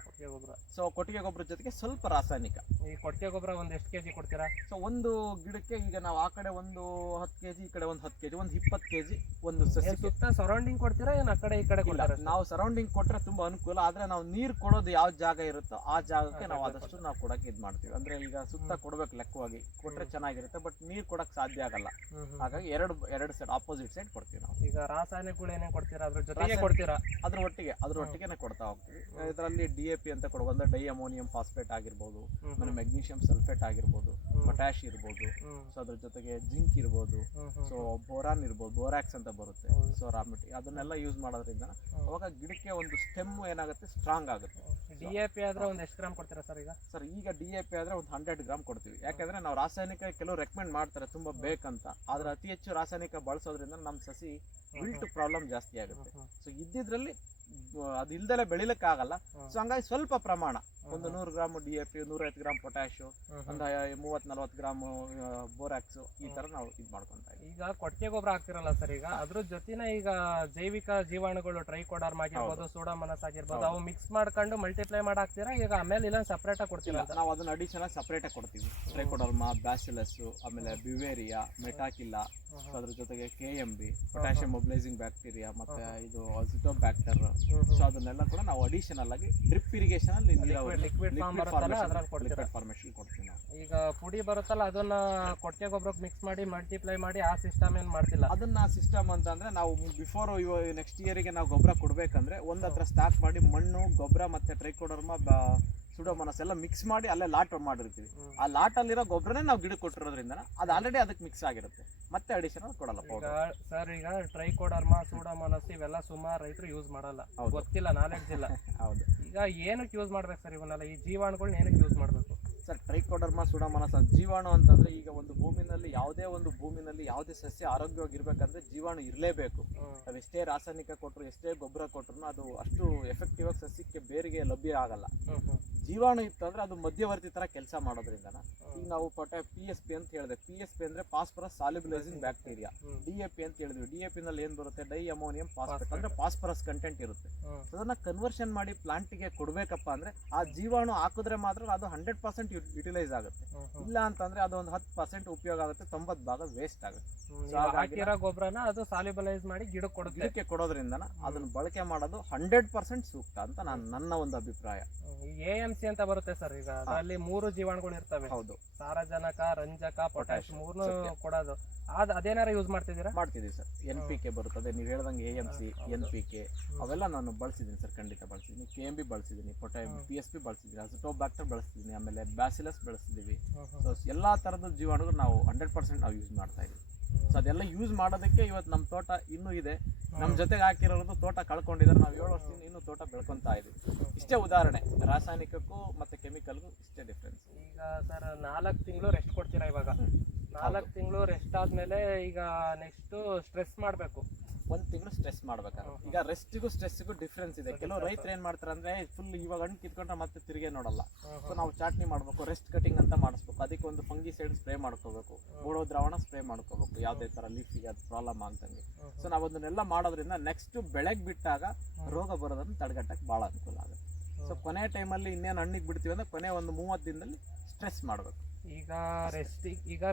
ಸೊ ಕೊಟ್ಟಿಗೆ ಗೊಬ್ಬರ ಜೊತೆಗೆ ಸ್ವಲ್ಪ ರಾಸಾಯನಿಕ. ಈ ಕೊಟ್ಟಿಗೆ ಗೊಬ್ಬರ ಒಂದು ಎಷ್ಟು ಕೆಜಿ ಕೊಡ್ತೀರಾ? ಸೊ ಒಂದು ಗಿಡಕ್ಕೆ ಈಗ ನಾವು ಆ ಕಡೆ ಒಂದು 10 ಕೆಜಿ, ಈ ಕಡೆ ಒಂದು 10 ಕೆಜಿ, ಒಂದು 20 ಕೆಜಿ ಒಂದು ಸಸಿ. ಸುತ್ತ ಸರೌಂಡಿಂಗ್ ಕೊಡ್ತೀರಾ ಏನು ಆ ಕಡೆ ಈ ಕಡೆ? ನಾವು ಸರೌಂಡಿಂಗ್ ಕೊಟ್ರೆ ತುಂಬಾ ಅನುಕೂಲ. ಆದ್ರೆ ನಾವು ನೀರು ಕೊಡೋದು ಯಾವ ಜಾಗ ಇರುತ್ತೋ ಆ ಜಾಗಕ್ಕೆ ನಾವು ಆದಷ್ಟು ನಾವು ಕೊಡಕ್ಕೆ ಇದು ಮಾಡ್ತೀವಿ. ಅಂದ್ರೆ ಈಗ ಸುತ್ತ ಕೊಡ್ಬೇಕು ಲೆಕ್ಕವಾಗಿ ಕೊಟ್ರೆ ಚೆನ್ನಾಗಿರುತ್ತೆ, ಬಟ್ ನೀರ್ ಕೊಡಕ್ ಸಾಧ್ಯ ಆಗಲ್ಲ. ಹಾಗಾಗಿ ಎರಡು ಸೈಡ್ ಆಪೋಸಿಟ್ ಸೈಡ್ ಕೊಡ್ತೀವಿ ನಾವು. ಈಗ ರಾಸಾಯನಿಕಗಳು ಏನೇನು ಕೊಡ್ತೀರಾ? ಅದ್ರ ಜೊತೆಗೆ ಕೊಡ್ತೀರಾ? ಅದ್ರ ಒಟ್ಟಿಗೆ ಕೊಡ್ತಾ ಹೋಗ್ತೀವಿ. ಇದರಲ್ಲಿ DAP ಅಂತ ಕೊಡುವ ಅಂದ್ರೆ ಡೈ ಅಮೋನಿಯಂ ಫಾಸ್ಫೇಟ್ ಆಗಿರ್ಬೋದು, ಆಮೇಲೆ ಮೆಗ್ನೀಷಿಯಂ ಸಲ್ಫೇಟ್ ಆಗಿರ್ಬೋದು, ಪೊಟ್ಯಾಶ್ ಇರ್ಬೋದು, ಸೊ ಅದ್ರ ಜೊತೆಗೆ ಜಿಂಕ್ ಇರ್ಬೋದು, ಸೊ ಬೋರಾನ್ ಇರ್ಬೋದು, ಬೋರಾಕ್ಸ್ ಅಂತ ಬರುತ್ತೆ. ಸೊ ರಾಮೆಟಿ ಅದನ್ನೆಲ್ಲ ಯೂಸ್ ಮಾಡೋದ್ರಿಂದ ಅವಾಗ ಗಿಡಕ್ಕೆ ಒಂದು ಸ್ಟೆಮ್ ಏನಾಗುತ್ತೆ, ಸ್ಟ್ರಾಂಗ್ ಆಗುತ್ತೆ. DAP ಆದ್ರೆ ಒಂದು ಎಷ್ಟು ಗ್ರಾಮ್ ಕೊಡ್ತೀರಾ ಸರ್? ಈಗ DAP ಆದ್ರೆ ಒಂದು 100 ಗ್ರಾಮ್ ಕೊಡ್ತೀವಿ. ಯಾಕಂದ್ರೆ ನಾವು ರಾಸಾಯನಿಕ ಕೆಲವು ರೆಕಮೆಂಡ್ ಮಾಡ್ತಾರೆ ತುಂಬಾ ಬೇಕಂತ, ಆದ್ರೆ ಅತಿ ಹೆಚ್ಚು ರಾಸಾಯನಿಕ ಬಳಸೋದ್ರಿಂದ ನಮ್ಮ ಸಸಿ ವಿಲ್ಟ್ ಪ್ರಾಬ್ಲಮ್ ಜಾಸ್ತಿ ಆಗುತ್ತೆ. ಸೊ ಇದ್ದಿದ್ರಲ್ಲಿ ಅದು ಇಲ್ದಲೆ ಬೆಳಿಲಿಕ್ಕೆ ಆಗಲ್ಲ. ಸೊ ಹಂಗಾಗಿ ಸ್ವಲ್ಪ ಪ್ರಮಾಣ ಒಂದು 100 ಗ್ರಾಮ್ DAP, 150 ಗ್ರಾಮ್ ಪೊಟ್ಯಾಶ್, ಒಂದು 30-40 ಗ್ರಾಮ್ ಬೋರಾಕ್ಸ್, ಈ ತರ ನಾವು ಇದು ಮಾಡ್ಕೊಂತ ಇದ್ದೀವಿ. ಈಗ ಕೊಟ್ಟಿಗೆ ಗೊಬ್ಬರ ಹಾಕ್ತಿರಲ್ಲ ಸರ್, ಈಗ ಅದ್ರ ಜೊತೆನ ಈಗ ಜೈವಿಕ ಜೀವಾಣುಗಳು ಟ್ರೈಕೋಡರ್ಮ ಆಗಿರ್ಬೋದು, ಸೂಡೋಮೋನಾಸ್ ಆಗಿರ್ಬೋದು, ಅವು ಮಿಕ್ಸ್ ಮಾಡ್ಕೊಂಡು ಮಲ್ಟಿಪ್ಲೈ ಮಾಡಿ ಹಾಕ್ತೀರಾ? ಈಗ ಆಮೇಲೆ ಇಲ್ಲ ಸಪರೇಟ್ ಆಗಿ ಕೊಡ್ತೀರಾ? ನಾವು ಅದನ್ನ ಅಡಿಷನಲ್ ಸಪರೇಟ್ ಆಗಿ ಕೊಡ್ತೀವಿ. ಟ್ರೈಕೋಡರ್ಮ, ಬ್ಯಾಸಿಲಸ್, ಆಮೇಲೆ ಬ್ಯುವೇರಿಯಾ, ಮೆಟಾಕಿಲ್ಲಾ, ಅದ್ರ ಜೊತೆಗೆ KMB, ಪೊಟ್ಯಾಷಿಯಂ ಮೊಬಿಲೈಸಿಂಗ್ ಬ್ಯಾಕ್ಟೀರಿಯಾ, ಮತ್ತೆ ಇದು ಅಸಿಟೋಬ್ಯಾಕ್ಟರ್. ಸೊ ಅದನ್ನೆಲ್ಲ ಕೂಡ ನಾವು ಅಡಿಷನಲ್ ಆಗಿ ಡ್ರಿಪ್ ಇರಿಗೇಷನ್ ಅಲ್ಲಿ ಲಿಕ್ವಿಡ್ ಫಾರ್ಮೇಶನ್ ಕೊಡ್ತೀವಿ ನಾವು. ಈಗ ಪುಡಿ ಬರುತ್ತಲ್ಲ ಅದನ್ನ ಕೊಟ್ಟಿಗೆ ಗೊಬ್ಬರಕ್ಕೆ ಮಿಕ್ಸ್ ಮಾಡಿ ಮಲ್ಟಿಪ್ಲೈ ಮಾಡಿ ಆ ಸಿಸ್ಟಮ್ ಏನ್ ಮಾಡ್ತಿಲ್ಲ. ಅದನ್ನ ಸಿಸ್ಟಮ್ ಅಂತಂದ್ರೆ ನಾವು ಬಿಫೋರ್ ನೆಕ್ಸ್ಟ್ ಇಯರ್ಗೆ ನಾವು ಗೊಬ್ಬರ ಕೊಡ್ಬೇಕಂದ್ರೆ ಒಂದ್ ಹತ್ರ ಸ್ಟಾಕ್ ಮಾಡಿ ಮಣ್ಣು, ಗೊಬ್ಬರ ಮತ್ತೆ ಟ್ರೈಕೋಡರ್ಮ, ಸುಡೋಮೋನಾಸ್ ಎಲ್ಲ ಮಿಕ್ಸ್ ಮಾಡಿ ಅಲ್ಲೇ ಲಾಟ್ ಮಾಡಿರ್ತೀವಿ. ಆ ಲಾಟ್ ಅಲ್ಲಿರೋ ಗೊಬ್ಬರನೇ ನಾವು ಗಿಡಕ್ಕೆ ಕೊಟ್ಟಿರೋದ್ರಿಂದ ಅದು ಆಲ್ರೆಡಿ ಅದಕ್ಕೆ ಮಿಕ್ಸ್ ಆಗಿರುತ್ತೆ, ಮತ್ತೆ ಅಡಿಷನಲ್ ಕೊಡಲ್ಲ. ಸರ್ ಈಗ ಟ್ರೈಕೋಡರ್ಮ, ಸೂಡೋಮೋನಾಸ್ ಇವೆಲ್ಲ ಸುಮಾರು ರೈತರು ಯೂಸ್ ಮಾಡಲ್ಲ, ಗೊತ್ತಿಲ್ಲ, ನಾಲೆಡ್ಜ್ ಇಲ್ಲ. ಹೌದು. ಈಗ ಏನಕ್ಕೆ ಯೂಸ್ ಮಾಡ್ಬೇಕು ಸರ್ ಇವನ್ನೆಲ್ಲ? ಈ ಜೀವಾಣುಗಳನ್ನ ಏನಕ್ಕೆ ಯೂಸ್ ಮಾಡಬೇಕು ಸರ್? ಟ್ರೈಕೋಡರ್ಮ, ಸೂಡೋಮೋನಾಸ್ ಜೀವಾಣು ಅಂತಂದ್ರೆ ಈಗ ಒಂದು ಭೂಮಿನಲ್ಲಿ ಯಾವುದೇ ಸಸ್ಯ ಆರೋಗ್ಯವಾಗಿರ್ಬೇಕಂದ್ರೆ ಜೀವಾಣು ಇರಲೇಬೇಕು. ನಾವು ಎಷ್ಟೇ ರಾಸಾಯನಿಕ ಕೊಟ್ಟರು, ಎಷ್ಟೇ ಗೊಬ್ಬರ ಕೊಟ್ಟರು ಅದು ಅಷ್ಟು ಎಫೆಕ್ಟಿವ್ ಆಗಿ ಸಸ್ಯಕ್ಕೆ ಬೇರಿಗೆ ಲಭ್ಯ ಆಗಲ್ಲ. ಜೀವಾಣು ಇತ್ತು ಅಂದ್ರೆ ಅದು ಮಧ್ಯವರ್ತಿ ತರ ಕೆಲಸ ಮಾಡೋದ್ರಿಂದ ಈಗ ನಾವು PSP ಅಂತ ಹೇಳಿದೆ. PSP ಅಂದ್ರೆ ಫಾಸ್ಫರಸ್ ಸಾಲ್ಯುಬಲೈಸಿಂಗ್ ಬ್ಯಾಕ್ಟೀರಿಯಾ. DAP ಅಂತ ಹೇಳಿದ್ವಿ. DAP ನಲ್ಲಿ ಏನ್ ಬರುತ್ತೆ? ಡೈ ಅಮೋನಿಯಂ ಫಾಸ್ಫೇಟ್ ಅಂದ್ರೆ ಫಾಸ್ಫರಸ್ ಕಂಟೆಂಟ್ ಇರುತ್ತೆ. ಅದನ್ನ ಕನ್ವರ್ಷನ್ ಮಾಡಿ ಪ್ಲಾಂಟ್ಗೆ ಕೊಡ್ಬೇಕಪ್ಪ ಅಂದ್ರೆ ಆ ಜೀವಾಣು ಹಾಕಿದ್ರೆ ಮಾತ್ರ ಅದು 100% ಯುಟಿಲೈಸ್ ಆಗುತ್ತೆ. ಇಲ್ಲ ಅಂತಂದ್ರೆ ಅದು ಒಂದು 10% ಉಪಯೋಗ ಆಗುತ್ತೆ, 90 ಭಾಗ ವೇಸ್ಟ್ ಆಗುತ್ತೆ. ಹಾಕಿರೋ ಗೊಬ್ಬರನ ಅದು ಸಾಲ್ಯುಬಲೈಸ್ ಮಾಡಿ ಗಿಡಕ್ಕೆ ಕೊಡೋದ್ರಿಂದ ಅದನ್ನ ಬಳಕೆ ಮಾಡೋದು 100% ಸೂಕ್ತ ಅಂತ ನನ್ನ ಒಂದು ಅಭಿಪ್ರಾಯ. AMC ಅಂತ ಬರುತ್ತೆ ಸರ್, ಈಗ ಅಲ್ಲಿ 3 ಜೀವಾಣುಗಳು ಇರ್ತವೆ. ಹೌದು. ಸಾರಜನಕ, ರಂಜಕ, ಪೊಟ್ಯಾಶ್ 3 ಕೊಡೋದು. ಅದೇನಾರ ಯೂಸ್ ಮಾಡ್ತಿದ್ದೀರಾ? ಮಾಡ್ತಿದ್ದೀವಿ ಸರ್. NPK ಬರುತ್ತದೆ, ನೀವು ಹೇಳ್ದಂಗೆ AMC, NPK ಅವೆಲ್ಲ ನಾನು ಬಳಸಿದ್ದೀನಿ ಸರ್, ಖಂಡಿತ ಬಳಸಿದ್ದೀನಿ. KMB ಬಳಸಿದ್ದೀನಿ, PSP ಬಳಸಿದ್ದೀನಿ, ಅಸಿಟೋಬ್ಯಾಕ್ಟರ್ ಬಳಸ್ತಿದ್ದೀನಿ, ಆಮೇಲೆ ಬ್ಯಾಸಿಲಸ್ ಬಳಸ್ತಿದ್ದೀವಿ. ಸೊ ಎಲ್ಲಾ ತರದ ಜೀವಾಣುಗಳು ನಾವು 100% ನಾವು ಯೂಸ್ ಮಾಡ್ತಾ ಇದ್ದೀವಿ. ಸೊ ಅದೆಲ್ಲ ಯೂಸ್ ಮಾಡೋದಕ್ಕೆ ಇವತ್ತು ನಮ್ಮ ತೋಟ ಇನ್ನೂ ಇದೆ. ನಮ್ಮ ಜೊತೆಗೆ ಹಾಕಿರೋದು ತೋಟ ಕಳ್ಕೊಂಡಿದ್ದಾರೆ. ನಾವು 7 ವರ್ಷದಿಂದ ಇನ್ನೂ ತೋಟ ಬೆಳ್ಕೊಂತಾ ಇದೀವಿ. ಇಷ್ಟೇ ಉದಾಹರಣೆ, ರಾಸಾಯನಿಕಕ್ಕೂ ಮತ್ತೆ ಕೆಮಿಕಲ್ಗೂ ಇಷ್ಟೇ ಡಿಫ್ರೆನ್ಸ್. ಈಗ ಸರ್ 4 ತಿಂಗಳು ರೆಸ್ಟ್ ಕೊಡ್ತೀರಾ? ಇವಾಗ 4 ತಿಂಗಳು ರೆಸ್ಟ್ ಆದ್ಮೇಲೆ ಈಗ ನೆಕ್ಸ್ಟ್ ಸ್ಟ್ರೆಸ್ ಮಾಡಬೇಕು. 1 ತಿಂಗಳು ಸ್ಟ್ರೆಸ್ ಮಾಡ್ಬೇಕಾದ್ರೆ ಈಗ ರೆಸ್ಟಿಗೂ ಸ್ಟ್ರೆಸ್ಗೂ ಡಿಫ್ರೆನ್ಸ್ ಇದೆ. ಕೆಲವು ರೈತರು ಏನ್ ಮಾಡ್ತಾರೆ ಅಂದ್ರೆ ಫುಲ್ ಇವಾಗ ಹಣ್ಣು ಕಿತ್ಕೊಂಡ್ರೆ ಮತ್ತೆ ತಿರುಗೇ ನೋಡಲ್ಲ. ಸೊ ನಾವು ಚಾಟ್ನಿ ಮಾಡ್ಬೇಕು, ರೆಸ್ಟ್ ಕಟಿಂಗ್ ಅಂತ ಮಾಡಿಸ್ಬೇಕು, ಅದಕ್ಕೆ ಒಂದು ಫಂಗಿಸೈಡ್ ಸ್ಪ್ರೇ ಮಾಡ್ಕೋಬೇಕು, ಬೋಡೋ ದ್ರಾವಣ ಸ್ಪ್ರೇ ಮಾಡ್ಕೋಬೇಕು, ಯಾವ್ದೇ ತರ ಲೀಫಿಗೆ ಅದು ಪ್ರಾಬ್ಲಮ್ ಆಗ್ದಂಗೆ. ಸೊ ನಾವು ಅದನ್ನೆಲ್ಲ ಮಾಡೋದ್ರಿಂದ ನೆಕ್ಸ್ಟ್ ಬೆಳೆಗೆ ಬಿಟ್ಟಾಗ ರೋಗ ಬರೋದನ್ನು ತಡೆಗಟ್ಟಕ್ಕೆ ಬಹಳ ಅನುಕೂಲ ಆಗುತ್ತೆ. ಸೊ ಕೊನೆ ಟೈಮಲ್ಲಿ ಇನ್ನೇನು ಹಣ್ಣಿಗೆ ಬಿಡ್ತೀವಿ ಅಂದ್ರೆ ಕೊನೆ ಒಂದು 30 ದಿನದಲ್ಲಿ ಸ್ಟ್ರೆಸ್ ಮಾಡಬೇಕು. ಈಗ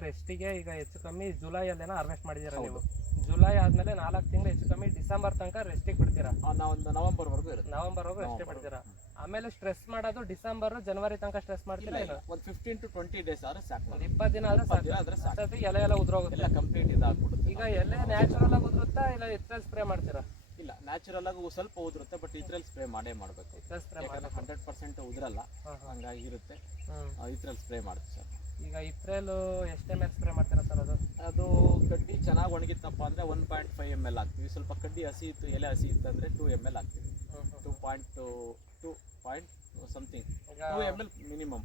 ರೆಸ್ಟಿಗೆ ಈಗ ಹೆಚ್ಚು ಕಮ್ಮಿ ಜುಲೈಯಲ್ಲೇನೋ ಹಾರ್ವೆಸ್ಟ್ ಮಾಡಿದ್ದೀರಾ ನೀವು? ಜುಲೈ ಆದ್ಮೇಲೆ 4 ತಿಂಗಳು ಹೆಚ್ಚು ಕಮ್ಮಿ ಡಿಸೆಂಬರ್ ತನಕ ರೆಸ್ಟಿಗೆ ಬಿಡ್ತೀರಾ? ನಾವೊಂದು ನವೆಂಬರ್ವರೆಗೂ ಇರುತ್ತೆ. ನವೆಂಬರ್ ವರೆಗೂ ರೆಸ್ಟಿಗೆ ಬಿಡ್ತೀರಾ. ಆಮೇಲೆ ಸ್ಟ್ರೆಸ್ ಮಾಡೋದು ಡಿಸೆಂಬರ್ ಜನವರಿ ತನಕ ಸ್ಟ್ರೆಸ್ ಮಾಡ್ತೀರಾ? ಒಂದು 15 to 20 ಡೇಸ್ ಆದ್ರೆ ಸಾಕು. ಒಂದು 20 ದಿನ ಆದ್ರೆ ಸಾಕು. ಅಷ್ಟೊತ್ತಿಗೆ ಎಲೆ ಎಲ್ಲ ಉದ್ರೋಗುತ್ತೆ. ಎಲ್ಲ ಕಂಪ್ಲೀಟ್ ಇದಾಗ್ಬಿಡುತ್ತೆ. ಈಗ ಎಲೆ ನ್ಯಾಚುರಲ್ ಆಗಿ ಉದುರುತ್ತಾ ಇಲ್ಲ ಇತ್ರಲ್ಲಿ ಸ್ಪ್ರೇ ಮಾಡ್ತೀರಾ? ಇಲ್ಲ, ನ್ಯಾಚುರಲ್ ಆಗಿ ಸ್ವಲ್ಪ ಉದುರುತ್ತೆ, ಬಟ್ ಇದ್ರಲ್ಲಿ ಸ್ಪ್ರೇ ಮಾಡಬೇಕು. 100% ಉದುರಲ್ಲ, ಹಂಗಾಗಿ ಇರುತ್ತೆ. ಇದ್ರಲ್ಲಿ ಸ್ಪ್ರೇ ಮಾಡ್ತೀವಿ ಸರ್. ಈಗ ಇತ್ರೇಲು ಎಷ್ಟು ml ಸ್ಪ್ರೇ ಮಾಡ್ತೀರಾ ಸರ್? ಅದು ಕಡ್ಡಿ ಚೆನ್ನಾಗಿ ಒಣಗಿತ್ತಪ್ಪ ಅಂದರೆ 1.5 ml ಹಾಕ್ತೀವಿ. ಸ್ವಲ್ಪ ಕಡ್ಡಿ ಹಸಿ ಇತ್ತು, ಎಲೆ ಹಸಿ ಇತ್ತು ಅಂದರೆ 2 ml ಹಾಕ್ತೀವಿ. 2 ಸಮಥಿಂಗ್ 2 ml ಮಿನಿಮಮ್.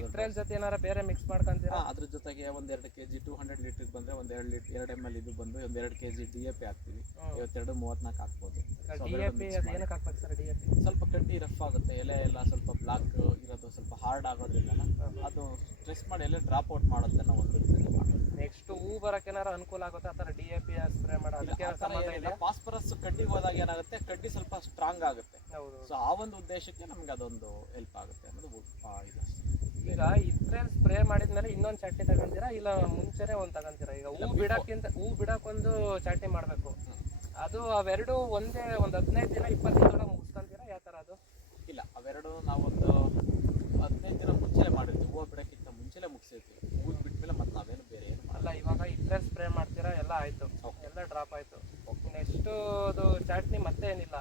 ಇತ್ರೇಲ್ ಜೊತೆ ಏನಾರ ಬೇರೆ ಮಿಕ್ಸ್ ಮಾಡ್ಕೊಂತೀರಾ? ಅದ್ರ ಜೊತೆಗೆ 1-2 kg 200 ಲೀಟರ್ ಬಂದರೆ 2 ml ಇದು ಬಂದು 2 kg DAP ಹಾಕ್ತೀವಿ. 52-34 ಹಾಕ್ಬೋದು. DAP ಏನಕ್ಕೆ ಹಾಕ್ಬೇಕು ಸರ್? DAP ಸ್ವಲ್ಪ ಕಡ್ಡಿ ರಫ್ ಆಗುತ್ತೆ, ಎಲೆ ಎಲ್ಲ ಸ್ವಲ್ಪ ಬ್ಲಾಕ್ ಇರೋದು ಸ್ವಲ್ಪ ಹಾರ್ಡ್ ಆಗೋದ್ರಿಂದ ಅದು ಸ್ಟ್ರೆಸ್ ಮಾಡಿ ಎಲೆ ಡ್ರಾಪ್ ಔಟ್ ಮಾಡುತ್ತೆ. ನಾವು ಒಂದು ನೆಕ್ಸ್ಟ್ ಹೂ ಬರಕ್ಕೆ ಏನಾರ ಅನುಕೂಲ ಆಗುತ್ತೆ ಆ ಥರ DAP ಸ್ಪ್ರೇ ಮಾಡೋದು? ಫಾಸ್ಫರಸ್ ಕಡ್ಡಿಗೆ ಹೋದಾಗ ಏನಾಗುತ್ತೆ, ಕಡ್ಡಿ ಸ್ವಲ್ಪ ಸ್ಟ್ರಾಂಗ್ ಆಗುತ್ತೆ. ಸೊ ಆ ಒಂದು ಉದ್ದೇಶಕ್ಕೆ ನಮ್ಗೆ ಅದೊಂದು ಹೆಲ್ಪ್ ಆಗುತ್ತೆ ಅನ್ನೋದು ಇದು. ಈಗ ಇತ್ರೇಲ್ ಸ್ಪ್ರೇ ಮಾಡಿದ್ಮೇಲೆ ಇನ್ನೊಂದು ಚಟ್ನಿ ತಗೊಂತೀರಾ ಇಲ್ಲ ಮುಂಚೆನೆ ಒಂದು ತಗೊಂತೀರಾ? ಈಗ ಹೂ ಬಿಡಕ್ಕೊಂದು ಚಟ್ನಿ ಮಾಡಬೇಕು, ಅದು ಅವೆರಡು ಒಂದೇ ಒಂದು 15 ದಿನ 20 ದಿನ ಮುಗಿಸ್ಕೊಂತೀರಾ? ಯಾವ ಥರ ಅದು? ಇಲ್ಲ, ಅವೆರಡು ನಾವೊಂದು 15 ದಿನ ಮುಂಚೆಲೆ ಮಾಡಿರ್ತೀವಿ. ಹೂವು ಬಿಡೋಕ್ಕಿಂತ ಮುಂಚೆಲೆ ಮುಗಿಸಿರ್ತೀವಿ. ಹೂವು ಬಿಟ್ಮೇಲೆ ಮತ್ತೆ ನಾವೇನು ಬೇರೆ ಏನು ಅಲ್ಲ. ಇವಾಗ ಇತ್ರೇಲ್ ಸ್ಪ್ರೇ ಮಾಡ್ತೀರಾ, ಎಲ್ಲ ಆಯಿತು, ಎಲ್ಲ ಡ್ರಾಪ್ ಆಯಿತು. ನೆಕ್ಸ್ಟು ಅದು ಚಾಟ್ನಿ ಮತ್ತೆ ಏನಿಲ್ಲ?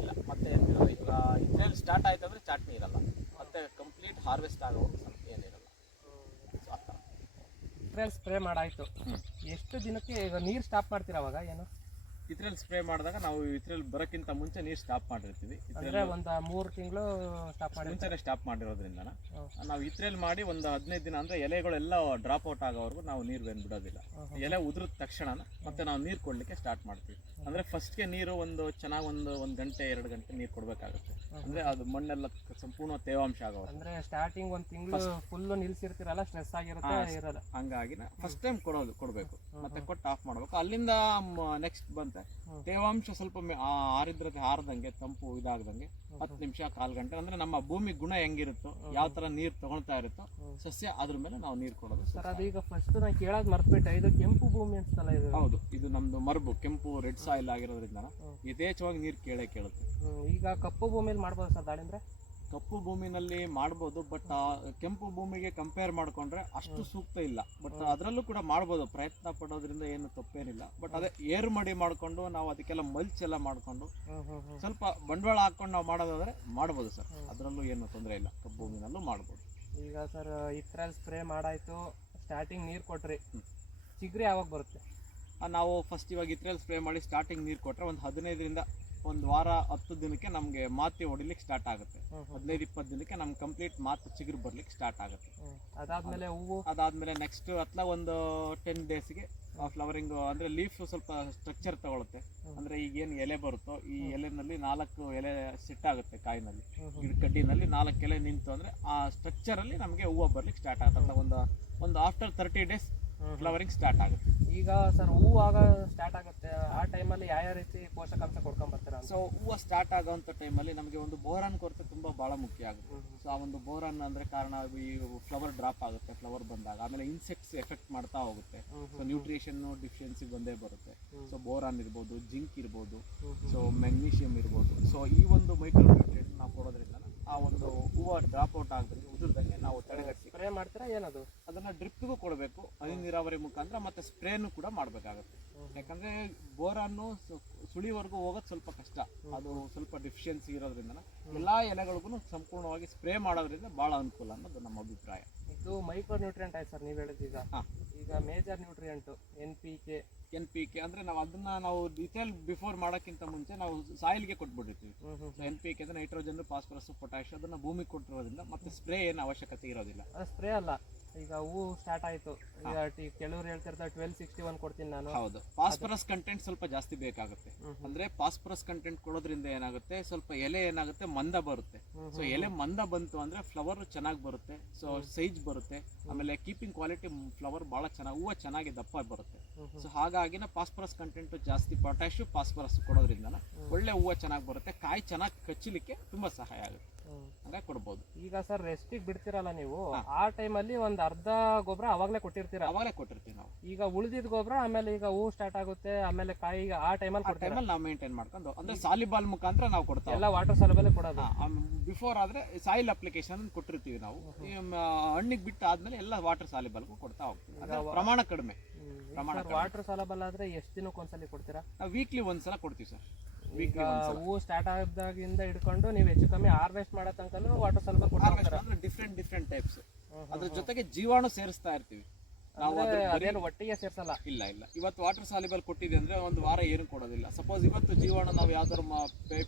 ಇಲ್ಲ, ಮತ್ತೆ ಏನಿಲ್ಲ. ಈಗ ಇದ್ರಲ್ಲಿ ಸ್ಟಾರ್ಟ್ ಆಯ್ತು ಅಂದರೆ ಚಾಟ್ನಿ ಇರಲ್ಲ, ಮತ್ತೆ ಕಂಪ್ಲೀಟ್ ಹಾರ್ವೆಸ್ಟ್ ಆಗೋದು ಸ್ವಲ್ಪ ಏನಿರಲ್ಲ. ಸೊ ಆ ಥರ ಇತ್ರೇಲ್ ಸ್ಪ್ರೇ ಮಾಡಾಯ್ತು, ಎಷ್ಟು ದಿನಕ್ಕೆ ಈಗ ನೀರು ಸ್ಟಾಪ್ ಮಾಡ್ತೀರಾ? ಅವಾಗ ಏನು ಇದ್ರಲ್ಲಿ ಸ್ಪ್ರೇ ಮಾಡಿದಾಗ ನಾವು ಇದ್ರಲ್ಲಿ ಬರೋಕ್ಕಿಂತ ಮುಂಚೆ ನೀರು ಸ್ಟಾಪ್ ಮಾಡಿರ್ತೀವಿ. ಅಂದರೆ ಒಂದು 3 ತಿಂಗಳು ಸ್ಟಾಪ್ ಮಾಡಿ ಮುಂಚೆನೇ ಸ್ಟಾಪ್ ಮಾಡಿರೋದ್ರಿಂದ ನಾವು ಇದ್ರಲ್ಲಿ ಮಾಡಿ ಒಂದು 15 ದಿನ ಅಂದರೆ ಎಲೆಗಳೆಲ್ಲ ಡ್ರಾಪ್ ಔಟ್ ಆಗೋವರೆಗೂ ನಾವು ನೀರು ಬಿಡೋದಿಲ್ಲ. ಎಲೆ ಉದುರಿದ ತಕ್ಷಣ ಮತ್ತೆ ನಾವು ನೀರು ಕೊಡಲಿಕ್ಕೆ ಸ್ಟಾರ್ಟ್ ಮಾಡ್ತೀವಿ. ಅಂದರೆ ಫಸ್ಟ್ಗೆ ನೀರು ಚೆನ್ನಾಗಿ ಒಂದು ಗಂಟೆ 2 ಗಂಟೆ ನೀರು ಕೊಡಬೇಕಾಗುತ್ತೆ. ಅಂದರೆ ಅದು ಮಣ್ಣೆಲ್ಲ ಸಂಪೂರ್ಣ ತೇವಾಂಶ ಆಗೋದು. ಅಂದರೆ ಸ್ಟಾರ್ಟಿಂಗ್ 1 ತಿಂಗಳು ಫುಲ್ಲು ನಿಲ್ಸಿರ್ತೀರಲ್ಲ, ಸ್ಟ್ರೆಸ್ ಆಗಿರುತ್ತೆ, ಇರಲ್ಲ. ಹಂಗಾಗಿ ಫಸ್ಟ್ ಟೈಮ್ ಕೊಡಬೇಕು, ಮತ್ತೆ ಕೊಟ್ಟು ಆಫ್ ಮಾಡಬೇಕು. ಅಲ್ಲಿಂದ ನೆಕ್ಸ್ಟ್ ಬಂತೆ ತೇವಾಂಶ ಸ್ವಲ್ಪ ಆರಿದ್ರತೆ ಹಾರದಂಗೆ, ತಂಪು ಇದಾಗದಂಗೆ 10 ನಿಮಿಷ 1/4 ಗಂಟೆ. ಅಂದ್ರೆ ನಮ್ಮ ಭೂಮಿ ಗುಣ ಹೆಂಗಿರುತ್ತೋ, ಯಾವ ತರ ನೀರು ತಗೊಳ್ತಾ ಇರುತ್ತೋ ಸಸ್ಯ, ಅದ್ರ ಮೇಲೆ ನಾವು ನೀರು ಕೊಡೋದು ಸರ್. ಅದೀಗ ಫಸ್ಟ್ ನಾನು ಕೇಳೋದು ಮರ್ತ್ಬಿಟ್ಟೆ, ಇದು ಕೆಂಪು ಭೂಮಿ ಅನ್ಸ್ತಲ್ಲ ಇದು? ಹೌದು, ಇದು ನಮ್ದು ಮರಬು ಕೆಂಪು ರೆಡ್ ಸಾಯಿಲ್ ಆಗಿರೋದ್ರಿಂದ ಯಥೇಚ್ಛವಾಗಿ ನೀರು ಕೇಳುತ್ತೆ. ಈಗ ಕಪ್ಪು ಭೂಮಿಯಲ್ಲಿ ಮಾಡ್ಬೋದು ಸರ್ ದಾಳಿಂಬ್ರೆ? ಕಪ್ಪು ಭೂಮಿನಲ್ಲಿ ಮಾಡ್ಬೋದು, ಬಟ್ ಕೆಂಪು ಭೂಮಿಗೆ ಕಂಪೇರ್ ಮಾಡ್ಕೊಂಡ್ರೆ ಅಷ್ಟು ಸೂಕ್ತ ಇಲ್ಲ. ಬಟ್ ಅದರಲ್ಲೂ ಕೂಡ ಮಾಡ್ಬೋದು, ಪ್ರಯತ್ನ ಪಡೋದ್ರಿಂದ ಏನು ತಪ್ಪೇನಿಲ್ಲ. ಬಟ್ ಅದೇ ಏರು ಮಡಿ ಮಾಡ್ಕೊಂಡು ನಾವು ಅದಕ್ಕೆಲ್ಲ ಮಲ್ಚ್ ಎಲ್ಲ ಮಾಡ್ಕೊಂಡು ಸ್ವಲ್ಪ ಬಂಡವಾಳ ಹಾಕೊಂಡು ನಾವು ಮಾಡೋದಾದ್ರೆ ಮಾಡ್ಬೋದು ಸರ್. ಅದರಲ್ಲೂ ಏನು ತೊಂದರೆ ಇಲ್ಲ, ಕಪ್ಪು ಭೂಮಿನಲ್ಲೂ ಮಾಡ್ಬೋದು. ಈಗ ಸರ್ ಇತ್ರಲ್ಲಿ ಸ್ಪ್ರೇ ಮಾಡಾಯ್ತು, ಸ್ಟಾರ್ಟಿಂಗ್ ನೀರು ಕೊಟ್ರಿ, ಚಿಗ್ರಿ ಯಾವಾಗ ಬರುತ್ತೆ? ನಾವು ಫಸ್ಟ್ ಇವಾಗ ಇತ್ರಲ್ಲಿ ಸ್ಪ್ರೇ ಮಾಡಿ ಸ್ಟಾರ್ಟಿಂಗ್ ನೀರು ಕೊಟ್ಟರೆ ಒಂದು 15ರಿಂದ 1 ವಾರ 10 ದಿನಕ್ಕೆ ನಮಗೆ ಮಾತಿ ಹೊಡಿಲಿಕ್ಕೆ ಸ್ಟಾರ್ಟ್ ಆಗುತ್ತೆ. 15-20 ದಿನಕ್ಕೆ ನಮ್ಗೆ ಕಂಪ್ಲೀಟ್ ಮಾತು ಚಿಗುರು ಬರ್ಲಿಕ್ಕೆ ಸ್ಟಾರ್ಟ್ ಆಗುತ್ತೆ. ಅದಾದ್ಮೇಲೆ ಹೂವು, ಅದಾದ್ಮೇಲೆ ನೆಕ್ಸ್ಟ್ ಒಂದು 10 ಡೇಸ್ಗೆ ಫ್ಲವರಿಂಗ್ ಅಂದರೆ ಲೀಫ್ ಸ್ವಲ್ಪ ಸ್ಟ್ರಕ್ಚರ್ ತಗೊಳುತ್ತೆ. ಅಂದರೆ ಈಗೇನು ಎಲೆ ಬರುತ್ತೋ ಈ ಎಲೆನಲ್ಲಿ 4 ಎಲೆ ಸೆಟ್ ಆಗುತ್ತೆ. ಕಾಯಿನಲ್ಲಿ ಕಡ್ಡಿನಲ್ಲಿ 4 ಎಲೆ ನಿಂತು ಅಂದರೆ ಆ ಸ್ಟ್ರಕ್ಚರಲ್ಲಿ ನಮಗೆ ಹೂವು ಬರ್ಲಿಕ್ಕೆ ಸ್ಟಾರ್ಟ್ ಆಗುತ್ತೆ. ಒಂದು ಆಫ್ಟರ್ 30 ಡೇಸ್ ಫ್ಲವರಿಂಗ್ ಸ್ಟಾರ್ಟ್ ಆಗುತ್ತೆ. ಈಗ ಸರ್ ಹೂವು ಆಗ ಸ್ಟಾರ್ಟ್ ಆಗುತ್ತೆ, ಆ ಟೈಮಲ್ಲಿ ಯಾವ ರೀತಿ ಪೋಷಕಾಂಶ ಕೊಡ್ಕೊಂಬರ್ತೀರಾ? ಸೊ ಹೂವು ಸ್ಟಾರ್ಟ್ ಆಗೋಂಥ ಟೈಮಲ್ಲಿ ನಮಗೆ ಒಂದು ಬೋರಾನ್ ಕೊರತೆ ತುಂಬ ಭಾಳ ಮುಖ್ಯ ಆಗುತ್ತೆ. ಸೊ ಆ ಒಂದು ಬೋರಾನ್ ಅಂದರೆ ಕಾರಣ ಈ ಫ್ಲವರ್ ಡ್ರಾಪ್ ಆಗುತ್ತೆ, ಫ್ಲವರ್ ಬಂದಾಗ ಆಮೇಲೆ ಇನ್ಸೆಕ್ಟ್ಸ್ ಎಫೆಕ್ಟ್ ಮಾಡ್ತಾ ಹೋಗುತ್ತೆ. ಸೊ ನ್ಯೂಟ್ರಿಷನ್ ಡಿಫಿಷಿಯನ್ಸಿ ಬಂದೇ ಬರುತ್ತೆ. ಸೊ ಬೋರಾನ್ ಇರ್ಬೋದು, ಜಿಂಕ್ ಇರ್ಬೋದು, ಸೊ ಮೆಗ್ನೀಷಿಯಮ್ ಇರ್ಬೋದು. ಸೊ ಈ ಒಂದು ಮೈಕ್ರೋ ನ್ಯೂಟ್ರಿಯೆಂಟ್ ನಾವು ಕೊಡೋದ್ರಿಂದ ಆ ಒಂದು ಹೂವು ಡ್ರಾಪ್ ಔಟ್ ಆಗದಂಗೆ ಉದುರ್ದಂಗೆ ನಾವು ತಡೆಗಟ್ಟಿ ಸ್ಪ್ರೇ ಮಾಡ್ತೀರಾ? ಏನದು ಅದನ್ನು ಡ್ರಿಪ್ಗೂ ಕೊಡಬೇಕು, ಹನಿ ನೀರಾವರಿ ಮುಖಾಂತರ, ಮತ್ತು ಸ್ಪ್ರೇನು ಕೂಡ ಮಾಡಬೇಕಾಗುತ್ತೆ. ಯಾಕಂದರೆ ಬೋರಾನ್ನು ಸುಳಿವರೆಗೂ ಹೋಗೋದು ಸ್ವಲ್ಪ ಕಷ್ಟ, ಅದು ಸ್ವಲ್ಪ ಡಿಫಿಷಿಯನ್ಸಿ ಇರೋದ್ರಿಂದ ಎಲ್ಲ ಎಲೆಗಳಿಗೂ ಸಂಪೂರ್ಣವಾಗಿ ಸ್ಪ್ರೇ ಮಾಡೋದ್ರಿಂದ ಭಾಳ ಅನುಕೂಲ ಅನ್ನೋದು ನಮ್ಮ ಅಭಿಪ್ರಾಯ. ಇದು ಮೈಕ್ರೋ ನ್ಯೂಟ್ರಿಯೆಂಟ್ ಆಯ್ತು ಸರ್ ನೀವು ಹೇಳಿದ್ದೀಗ. ಈಗ ಮೇಜರ್ ನ್ಯೂಟ್ರಿಯೆಂಟು NPK ಅಂದರೆ ನಾವು ಡೀಟೇಲ್ ಬಿಫೋರ್ ಮಾಡೋಕ್ಕಿಂತ ಮುಂಚೆ ನಾವು ಸಾಯಿಲ್ಗೆ ಕೊಟ್ಬಿಟ್ಟಿರ್ತೀವಿ. NPK ಅಂದರೆ ನೈಟ್ರೋಜನ್, ಫಾಸ್ಫರಸ್, ಪೊಟ್ಯಾಶ್, ಅದನ್ನು ಭೂಮಿಗೆ ಕೊಟ್ಟಿರೋದ್ರಿಂದ ಮತ್ತೆ ಸ್ಪ್ರೇ ಏನು ಅವಶ್ಯಕತೆ ಇರೋದಿಲ್ಲ. ಸ್ಪ್ರೇ ಅಲ್ಲ, ಈಗ ಹೂ ಸ್ಟಾರ್ಟ್ ಆಯಿತು, ಈಗ ಕೆಲವರು ಹೇಳ್ತಿರ್ತಾರೆ 1261 ಕೊಡ್ತೀನಿ ನಾನು. ಹೌದು, ಫಾಸ್ಫರಸ್ ಕಂಟೆಂಟ್ ಸ್ವಲ್ಪ ಜಾಸ್ತಿ ಬೇಕಾಗುತ್ತೆ. ಅಂದರೆ ಫಾಸ್ಫರಸ್ ಕಂಟೆಂಟ್ ಕೊಡೋದ್ರಿಂದ ಏನಾಗುತ್ತೆ, ಸ್ವಲ್ಪ ಎಲೆ ಏನಾಗುತ್ತೆ ಮಂದ ಬರುತ್ತೆ. ಸೊ ಎಲೆ ಮಂದ ಬಂತು ಅಂದರೆ ಫ್ಲವರ್ ಚೆನ್ನಾಗಿ ಬರುತ್ತೆ, ಸೊ ಸೈಜ್ ಬರುತ್ತೆ, ಆಮೇಲೆ ಕೀಪಿಂಗ್ ಕ್ವಾಲಿಟಿ ಫ್ಲವರ್ ಭಾಳ ಚೆನ್ನಾಗಿ, ಹೂವು ಚೆನ್ನಾಗಿ ದಪ್ಪ ಬರುತ್ತೆ. ಸೊ ಹಾಗಾಗಿನ ಫಾಸ್ಫರಸ್ ಕಂಟೆಂಟ್ ಜಾಸ್ತಿ, ಪೊಟ್ಯಾಶು ಫಾಸ್ಫರಸ್ ಕೊಡೋದ್ರಿಂದ ಒಳ್ಳೆ ಹೂವು ಚೆನ್ನಾಗಿ ಬರುತ್ತೆ, ಕಾಯಿ ಚೆನ್ನಾಗಿ ಕಚ್ಚಲಿಕ್ಕೆ ತುಂಬ ಸಹಾಯ ಆಗುತ್ತೆ. ಹಂಗಾಗಿ ಕೊಡ್ಬೋದು. ಈಗ ಸರ್ ರೆಸ್ಟಿಗೆ ಬಿಡ್ತಿರಲ್ಲ ನೀವು, ಆ ಟೈಮಲ್ಲಿ ಒಂದು ಅರ್ಧ ಗೊಬ್ಬರ ಅವಾಗಲೇ ಕೊಟ್ಟಿರ್ತೀರಾ? ಅವಾಗಲೇ ಕೊಟ್ಟಿರ್ತೀವಿ ನಾವು. ಈಗ ಉಳಿದಿದ್ದ ಗೊಬ್ಬರ ಆಮೇಲೆ ಈಗ ಹೂ ಸ್ಟಾರ್ಟ್ ಆಗುತ್ತೆ, ಆಮೇಲೆ ಕಾಯಿ ಆ ಟೈಮಲ್ಲಿ ನಾವು ಮೇಂಟೈನ್ ಮಾಡ್ಕೊಂಡು ಅಂದ್ರೆ ಸಾಲಿಬಾಲ್ ಮುಖಾಂತರ ನಾವು ಕೊಡ್ತಾ ಎಲ್ಲ ವಾಟರ್ ಸಾಲಬಲ್ ಕೊಡೋದು. ಬಿಫೋರ್ ಆದ್ರೆ ಸಾಯಿಲ್ ಅಪ್ಲಿಕೇಶನ್ ಕೊಟ್ಟಿರ್ತೀವಿ ನಾವು. ಹಣ್ಣಿಗೆ ಬಿಟ್ಟು ಆದ್ಮೇಲೆ ಎಲ್ಲ ವಾಟರ್ ಸಾಲಿಬಲ್ಗೂ ಕೊಡ್ತಾ ಹೋಗ್ತೀವಿ. ಅದ್ರ ಪ್ರಮಾಣ ಕಡಿಮೆ. ವಾಟರ್ ಸಾಲಬಲ್ ಆದ್ರೆ ಎಷ್ಟು ದಿನಕ್ಕೆ ಒಂದ್ಸಲಿ ಕೊಡ್ತೀರಾ? ನಾವು ವೀಕ್ಲಿ ಒಂದ್ಸಲ ಕೊಡ್ತೀವಿ ಸರ್. ಈಗ ಹೂ ಸ್ಟಾರ್ಟ್ ಆದಾಗಿಂದ ಹಿಡ್ಕೊಂಡು ನೀವು ಹೆಚ್ಚು ಕಮ್ಮಿ ಹಾರ್ವೆಸ್ಟ್ ಮಾಡೋ ತನಕ ವಾಟರ್ ಸಾಲಬಲ್ ಕೊಡ್ತೀರಾ? Different types. ಅದ್ರ ಜೊತೆಗೆ ಜೀವಾಣು ಸೇರಿಸ್ತಾ ಇರ್ತೀವಿ ನಾವು. ಅದೇನು ಒಟ್ಟಿಗೆ ಸೇರ್ಸಲ್ಲ? ಇಲ್ಲ. ಇವತ್ತು ವಾಟರ್ ಸಾಲಿಬಲ್ ಕೊಟ್ಟಿದೆ ಅಂದ್ರೆ ಒಂದು ವಾರ ಏನು ಕೊಡೋದಿಲ್ಲ. ಸಪೋಸ್ ಇವತ್ತು ಜೀವಾಣು ನಾವು ಯಾವ್ದಾದ್ರು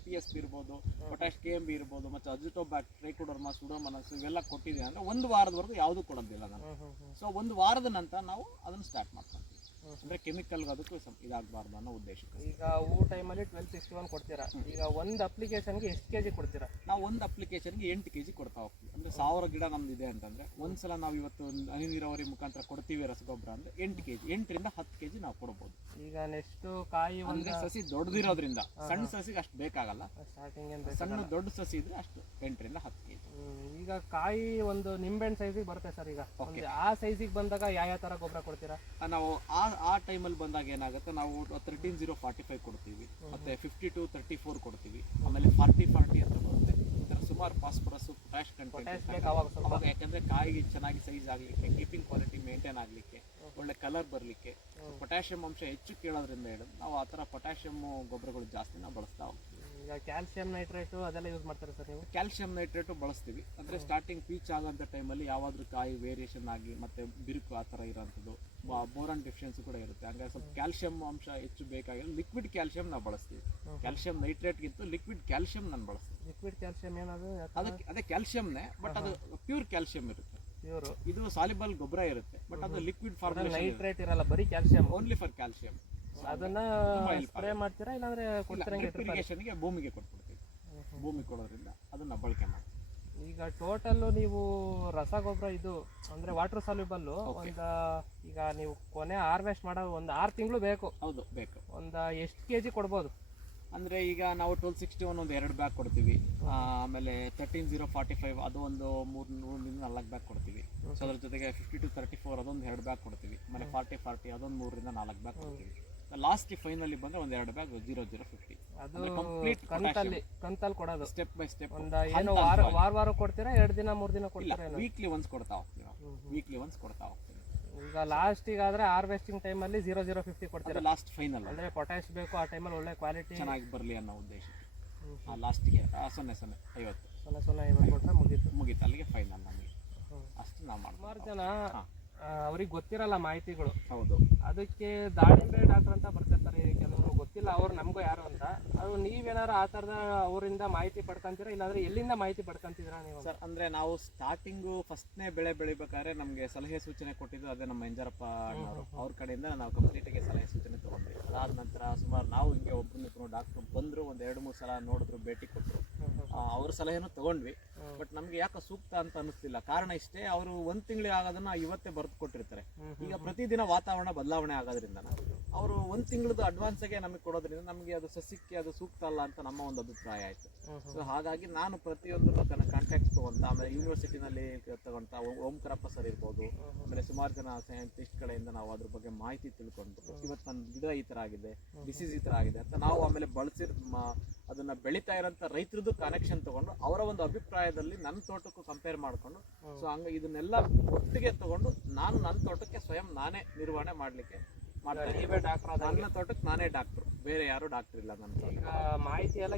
PS ಇರ್ಬೋದು, ಪೊಟ್ಯಾಶ್ KMB ಇರ್ಬೋದು, ಮತ್ತೆ ಅಜಿಟೋಬ್ಯಾಕ್ಟ್, ಟ್ರೈಕೋಡರ್ಮಾ, ಸುಡೋಮೋನಾಸ್ ಇವೆಲ್ಲ ಕೊಟ್ಟಿದೆ ಅಂದ್ರೆ ಒಂದು ವಾರದವರೆಗೂ ಯಾವುದು ಕೊಡೋದಿಲ್ಲ ನಾನು. ಸೊ ಒಂದು ವಾರದ ನಂತರ ನಾವು ಅದನ್ನ ಸ್ಟಾರ್ಟ್ ಮಾಡ್ತೀವಿ. ಅಂದ್ರೆ ಕೆಮಿಕಲ್ ಅದಕ್ಕೂ ಇದಾಗಬಾರ್ದು ಅನ್ನೋ ಉದ್ದೇಶಕ್ಕೆ. ಈಗ ಹೂ ಟೈಮಲ್ಲಿ 1261 ಕೊಡ್ತೀರಾ. ಈಗ ಒಂದು ಅಪ್ಲಿಕೇಶನ್ಗೆ ಎಷ್ಟು kg ಕೊಡ್ತೀರಾ? ನಾವು ಒಂದು ಅಪ್ಲಿಕೇಶನ್ಗೆ 8 kg ಕೊಡ್ತಾ ಹೋಗ್ತೀವಿ. ಅಂದ್ರೆ 1000 ಗಿಡ ನಮ್ದು ಇದೆ ಅಂತಂದ್ರೆ ಒಂದ್ಸಲ ನಾವು ಇವತ್ತು ಹನಿ ನೀರಾವರಿ ಮುಖಾಂತರ ಕೊಡ್ತೀವಿ ರಸಗೊಬ್ಬರ ಅಂದ್ರೆ 8 kg, 8ರಿಂದ 10 kg ನಾವು ಕೊಡ್ಬೋದು. ಈಗ ನೆಕ್ಸ್ಟ್ ಕಾಯಿ ಅಂದ್ರೆ ಸಸಿ ದೊಡ್ಡದಿರೋದ್ರಿಂದ ಸಣ್ಣ ಸಸಿಗೆ ಅಷ್ಟು ಬೇಕಾಗಲ್ಲ. ಸಣ್ಣ ದೊಡ್ಡ ಸಸಿ ಇದ್ರೆ ಅಷ್ಟು 8ರಿಂದ 10 kg. ಈಗ ಕಾಯಿ ಒಂದು ನಿಂಬೆಹಣ್ಣು ಸೈಜಿಗೆ ಬರುತ್ತೆ ಸರ್. ಈಗ ಆ ಸೈಜಿಗೆ ಬಂದಾಗ ಯಾವ ತರ ಗೊಬ್ಬರ ಕೊಡ್ತೀರಾ? ನಾವು ಆ ಟೈಮಲ್ಲಿ ಬಂದಾಗ ಏನಾಗುತ್ತೆ, ನಾವು 13045 ಕೊಡ್ತೀವಿ, ಮತ್ತೆ 5234 ಕೊಡ್ತೀವಿ, ಆಮೇಲೆ 4040 ಅಂತ ಬರುತ್ತೆ. ಸುಮಾರು ಫಾಸ್ಫರಸ್, ಪೊಟ್ಯಾಶ್ ಕಂಟೆಂಟ್ ಅವಾಗ, ಯಾಕಂದ್ರೆ ಕಾಯಿಗೆ ಚೆನ್ನಾಗಿ ಸೈಜ್ ಆಗ್ಲಿಕ್ಕೆ, ಕೀಪಿಂಗ್ ಕ್ವಾಲಿಟಿ ಮೇಂಟೈನ್ ಆಗ್ಲಿಕ್ಕೆ, ಒಳ್ಳೆ ಕಲರ್ ಬರ್ಲಿಕ್ಕೆ, ಪೊಟ್ಯಾಷಿಯಂ ಅಂಶ ಹೆಚ್ಚು ಕೇಳೋದ್ರಿಂದ ಹಿಡಿದು ನಾವು ಆ ಥರ ಪೊಟ್ಯಾಷಿಯಂ ಗೊಬ್ಬರಗಳು ಜಾಸ್ತಿ ನಾವು ಬಳಸ್ತಾ ಹೋಗ್ತೀವಿ. ಈಗ ಕ್ಯಾಲ್ಸಿಯಂ ನೈಟ್ರೇಟು ಅದೆಲ್ಲ ಯೂಸ್ ಮಾಡ್ತಾರೆ ಸರ್ ನೀವು? ಕ್ಯಾಲ್ಸಿಯಂ ನೈಟ್ರೇಟು ಬಳಸ್ತೀವಿ. ಅಂದರೆ ಸ್ಟಾರ್ಟಿಂಗ್ ಪೀಚ್ ಆಗೋಂಥ ಟೈಮಲ್ಲಿ ಯಾವಾದರೂ ಕಾಯಿ ವೇರಿಯೇಷನ್ ಆಗಿ ಮತ್ತು ಬಿರುಕು ಆ ಥರ ಇರೋಂಥದ್ದು, ಬೋರಾನ್ ಡೆಫಿಷಿಯನ್ಸಿ ಕೂಡ ಇರುತ್ತೆ. ಹಂಗಾಗಿ ಸ್ವಲ್ಪ ಕ್ಯಾಲ್ಸಿಯಂ ಅಂಶ ಹೆಚ್ಚು ಬೇಕಾಗಿಲ್ಲ ಲಿಕ್ವಿಡ್ ಕ್ಯಾಲ್ಸಿಯಂ ನಾವು ಬಳಸ್ತೀವಿ. ಕ್ಯಾಲ್ಸಿಯಂ ನೈಟ್ರೇಟ್ಗಿಂತ ಲಿಕ್ವಿಡ್ ಕ್ಯಾಲ್ಸಿಯಂ ನಾನು ಬಳಸ್ತೀವಿ. ಲಿಕ್ವಿಡ್ ಕ್ಯಾಲ್ಸಿಯಂ ಏನದು? ಅದಕ್ಕೆ ಅದೇ ಕ್ಯಾಲ್ಸಿಯಂನೇ, ಬಟ್ ಅದು ಪ್ಯೂರ್ ಕ್ಯಾಲ್ಸಿಯಂ ಇರುತ್ತೆ. ಇದು ಸಾಲಿಬಲ್ ಗೊಬ್ಬರ ಇರುತ್ತೆ, ಬಟ್ ಅದು ಲಿಕ್ವಿಡ್ ಫಾರ್ಮ್, ನೈಟ್ರೇಟ್ ಇರಲ್ಲ, ಬರೀ ಕ್ಯಾಲ್ಸಿಯಂ, ಓನ್ಲಿ ಫಾರ್ ಕ್ಯಾಲ್ಸಿಯಂ. ಅದನ್ನ ಸ್ಪ್ರೇ ಮಾಡ್ತೀರಾ ಇಲ್ಲಾಂದ್ರೆ ಇರಿಗೇಷನ್ಗೆ ಭೂಮಿಗೆ ಕೊಟ್ಬಿಡ್ತೀವಿ. ಭೂಮಿ ಕೊಡೋದ್ರಿಂದ ಅದನ್ನ ಬಳಕೆ ಮಾಡ್ತೀವಿ. ಈಗ ಟೋಟಲ್ ನೀವು ರಸಗೊಬ್ಬರ ಇದು ಅಂದ್ರೆ ವಾಟರ್ ಸಾಲ್ಯುಬಲ್ ಈಗ ನೀವು ಕೊನೆ ಹಾರ್ವೆಸ್ಟ್ ಮಾಡೋ ಒಂದು 6 ತಿಂಗಳು ಬೇಕು? ಹೌದು, ಬೇಕು. ಒಂದು ಎಷ್ಟು kg ಕೊಡ್ಬೋದು? ಅಂದ್ರೆ ಈಗ ನಾವು 1261 ಒಂದು 2 ಬ್ಯಾಗ್ ಕೊಡ್ತೀವಿ. ಆಮೇಲೆ 13045 ಅದು ಒಂದು 3ರಿಂದ 4 ಬ್ಯಾಗ್ ಕೊಡ್ತೀವಿ. ಸೊ ಅದ್ರ ಜೊತೆಗೆ 5234 ಅದೊಂದು 2 ಬ್ಯಾಗ್ ಕೊಡ್ತೀವಿ. ಆಮೇಲೆ 4040 ಅದೊಂದು 3ರಿಂದ 4 ಬ್ಯಾಗ್ ಕೊಡ್ತೀವಿ. ಲಾಸ್ಟ್ ಫೈನಲಿ ಬಂದ್ರೆ ಒಂದು 2 ಬ್ಯಾಗ್ 0050. ಅದು ಕಂಪ್ಲೀಟ್ ಕಂತಲ್ಲಿ ಕೊಡೋದು, ಸ್ಟೆಪ್ ಬೈ ಸ್ಟೆಪ್. ಏನು ವಾರ ಕೊಡ್ತೀರಾ? 2 ದಿನ 3 ದಿನ ಕೊಡ್ತೀರಾ? ವೀಕ್ಲಿ ಒನ್ಸ್ ಕೊಡ್ತಾ ಹೋಗ್ತೀವಿ. ವೀಕ್ಲಿ ಒನ್ಸ್ ಕೊಡ್ತಾ ಹೋಗ್ತೀವಿ. ಈಗ ಲಾಸ್ಟಿಗೆ ಆದ್ರೆ ಹಾರ್ವೆಸ್ಟಿಂಗ್ ಟೈಮಲ್ಲಿ 0050 ಕೊಡ್ತೀರಾ? ಲಾಸ್ಟ್ ಫೈನಲ್ ಅಂದ್ರೆ ಪೊಟ್ಯಾಶ್ ಬೇಕು ಆ ಟೈಮಲ್ಲಿ, ಒಳ್ಳೆ ಕ್ವಾಲಿಟಿ ಚೆನ್ನಾಗಿ ಬರಲಿ ಅನ್ನೋ ಉದ್ದೇಶಕ್ಕೆ ಲಾಸ್ಟಿಗೆ 0050 ಕೊಟ್ಟರೆ ಮುಗೀತು. ಅಲ್ಲಿಗೆ ಫೈನಲ್ ನಮಗೆ ಅಷ್ಟು ನಾವು ಮಾಡ್ತೀವಿ. ಸುಮಾರು ಜನ ಅವ್ರಿಗೆ ಗೊತ್ತಿರಲ್ಲ ಮಾಹಿತಿಗಳು. ಹೌದು, ಅದಕ್ಕೆ ದಾಳಿಂಬೆ ಡಾಕ್ಟರ್ ಅಂತ ಬರ್ತಿರ್ತಾರೆ, ಕೆಲವರು ಗೊತ್ತಿಲ್ಲ ಅವ್ರು ನಮಗೂ ಯಾರು ಅಂತ. ಅದು ನೀವೇನಾರು ಆ ಥರದ ಅವರಿಂದ ಮಾಹಿತಿ ಪಡ್ಕೊಂತೀರಾ, ಇಲ್ಲಾಂದ್ರೆ ಎಲ್ಲಿಂದ ಮಾಹಿತಿ ಪಡ್ಕೊಂತಿದ್ದೀರಾ ನೀವು? ಸರ್, ಅಂದರೆ ನಾವು ಸ್ಟಾರ್ಟಿಂಗು ಫಸ್ಟ್ನೇ ಬೆಳೆ ಬೆಳಿಬೇಕಾದ್ರೆ ನಮಗೆ ಸಲಹೆ ಸೂಚನೆ ಕೊಟ್ಟಿದ್ದು ಅದೇ ನಮ್ಮ ಎಂಜರಪ್ಪ ಅಣ್ಣವರು. ಅವ್ರ ಕಡೆಯಿಂದ ನಾವು ಕಂಪ್ಲೀಟಾಗಿ ಸಲಹೆ ಸೂಚನೆ ತೊಗೊಂಡ್ವಿ. ಅದಾದ ನಂತರ ಸುಮಾರು ನಾವು ಹಿಂಗೆ ಒಬ್ಬರು ಡಾಕ್ಟ್ರು ಬಂದರು, ಒಂದು 2-3 ಸಲ ನೋಡಿದ್ರು, ಭೇಟಿ ಕೊಟ್ಟರು. ಅವ್ರ ಸಲಹೆನೂ ತೊಗೊಂಡ್ವಿ. ಬಟ್ ನಮಗೆ ಯಾಕೆ ಸೂಕ್ತ ಅಂತ ಅನ್ನಿಸ್ತಿಲ್ಲ. ಕಾರಣ ಇಷ್ಟೇ, ಅವರು 1 ತಿಂಗಳಿಗೆ ಆಗೋದನ್ನ ಇವತ್ತೇ ಬರೆದು ಕೊಟ್ಟಿರ್ತಾರೆ. ಈಗ ಪ್ರತಿದಿನ ವಾತಾವರಣ ಬದಲಾವಣೆ ಆಗೋದ್ರಿಂದ ಅವರು 1 ತಿಂಗಳದ್ದು ಅಡ್ವಾನ್ಸ್ಗೆ ನಮಗೆ ಕೊಡೋದ್ರಿಂದ ನಮಗೆ ಅದು ಸಸ್ಯಕ್ಕೆ ಅದು ಸೂಕ್ತ ಅಲ್ಲ ಅಂತ ನಮ್ಮ ಒಂದು ಅಭಿಪ್ರಾಯ ಆಯಿತು. ಸೊ ಹಾಗಾಗಿ ನಾನು ಪ್ರತಿಯೊಂದು ಕಾಂಟ್ಯಾಕ್ಟ್ ತೊಗೊಂತ, ಆಮೇಲೆ ಯೂನಿವರ್ಸಿಟಿನಲ್ಲಿ ತಗೊಂತ ಓಂಕಾರಪ್ಪ ಸರ್ ಇರ್ಬೋದು, ಆಮೇಲೆ ಸುಮಾರು ಜನ ಸೈಂಟಿಸ್ಟ್ ಕಡೆಯಿಂದ ನಾವು ಅದ್ರ ಬಗ್ಗೆ ಮಾಹಿತಿ ತಿಳ್ಕೊಂಡ್ಬಿಟ್ಟು ಇವತ್ತು ನನ್ನ ಗಿಡ ಈ ಥರ ಆಗಿದೆ, ಡಿಸೀಸ್ ಈ ಥರ ಆಗಿದೆ ಅಂತ ನಾವು ಆಮೇಲೆ ಅದನ್ನ ಬೆಳೀತಾ ಇರೋಂಥ ರೈತರದ್ದು ಕನೆಕ್ಷನ್ ತಗೊಂಡು ಅವರ ಒಂದು ಅಭಿಪ್ರಾಯದಲ್ಲಿ ನನ್ನ ತೋಟಕ್ಕೂ ಕಂಪೇರ್ ಮಾಡಿಕೊಂಡು, ಸೊ ಹಂಗೆ ಇದನ್ನೆಲ್ಲ ಒಟ್ಟಿಗೆ ತಗೊಂಡು ನಾನು ನನ್ನ ತೋಟಕ್ಕೆ ಸ್ವಯಂ ನಾನೇ ನಿರ್ವಹಣೆ ಮಾಡಲಿಕ್ಕೆ ಮಾಡ್ತೀನಿ. ನನ್ನ ತೋಟಕ್ಕೆ ನಾನೇ ಡಾಕ್ಟ್ರು, ಬೇರೆ ಯಾರು ಡಾಕ್ಟರ್ ಇಲ್ಲ. ನನ್ನ ಈಗ ಮಾಹಿತಿ ಎಲ್ಲ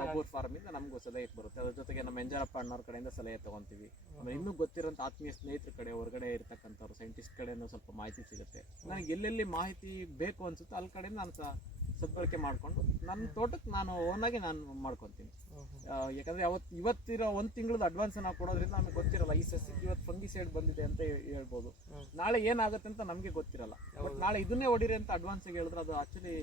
ಬಬ್ಬೂರ್ ಫಾರ್ಮಿಂದ ನಮಗೂ ಸಲಹೆ ಬರುತ್ತೆ. ಅದ್ರ ಜೊತೆಗೆ ನಮ್ಮ ಎಂಜರಪ್ಪ ಅಣ್ಣವ್ರ ಕಡೆಯಿಂದ ಸಲಹೆ ತಗೊಂತೀವಿ. ಆಮೇಲೆ ಇನ್ನೂ ಗೊತ್ತಿರೋಂಥ ಆತ್ಮೀಯ ಸ್ನೇಹಿತರ ಕಡೆ, ಹೊರಗಡೆ ಇರ್ತಕ್ಕಂಥವ್ರು ಸೈಂಟಿಸ್ಟ್ ಕಡೆನೂ ಸ್ವಲ್ಪ ಮಾಹಿತಿ ಸಿಗುತ್ತೆ. ನನಗೆ ಎಲ್ಲೆಲ್ಲಿ ಮಾಹಿತಿ ಬೇಕು ಅನ್ಸುತ್ತೋ ಅಲ್ಲಿ ಕಡೆಯಿಂದ ನಾನು ಸದ್ಬಳಕೆ ಮಾಡಿಕೊಂಡು ನನ್ನ ತೋಟಕ್ಕೆ ನಾನು ಓನಾಗಿ ನಾನು ಮಾಡ್ಕೊತೀನಿ. ಯಾಕಂದರೆ ಇವತ್ತಿರೋ 1 ತಿಂಗಳದ ಅಡ್ವಾನ್ಸ್ ನಾವು ಕೊಡೋದ್ರಿಂದ ನಮಗೆ ಗೊತ್ತಿರಲ್ಲ ಈ ಸಸ್ಯಕ್ಕೆ ಇವತ್ತು ಫಂಗಿಸೈಡ್ ಬಂದಿದೆ ಅಂತ ಹೇಳ್ಬೋದು, ನಾಳೆ ಏನಾಗುತ್ತೆ ಅಂತ ನಮಗೆ ಗೊತ್ತಿರಲ್ಲ. ಬಟ್ ನಾಳೆ ಇದನ್ನೇ ಹೊಡಿರಿ ಅಂತ ಅಡ್ವಾನ್ಸ್ಗೆ ಹೇಳಿದ್ರೆ ಅದು ಆಕ್ಚುಲಿ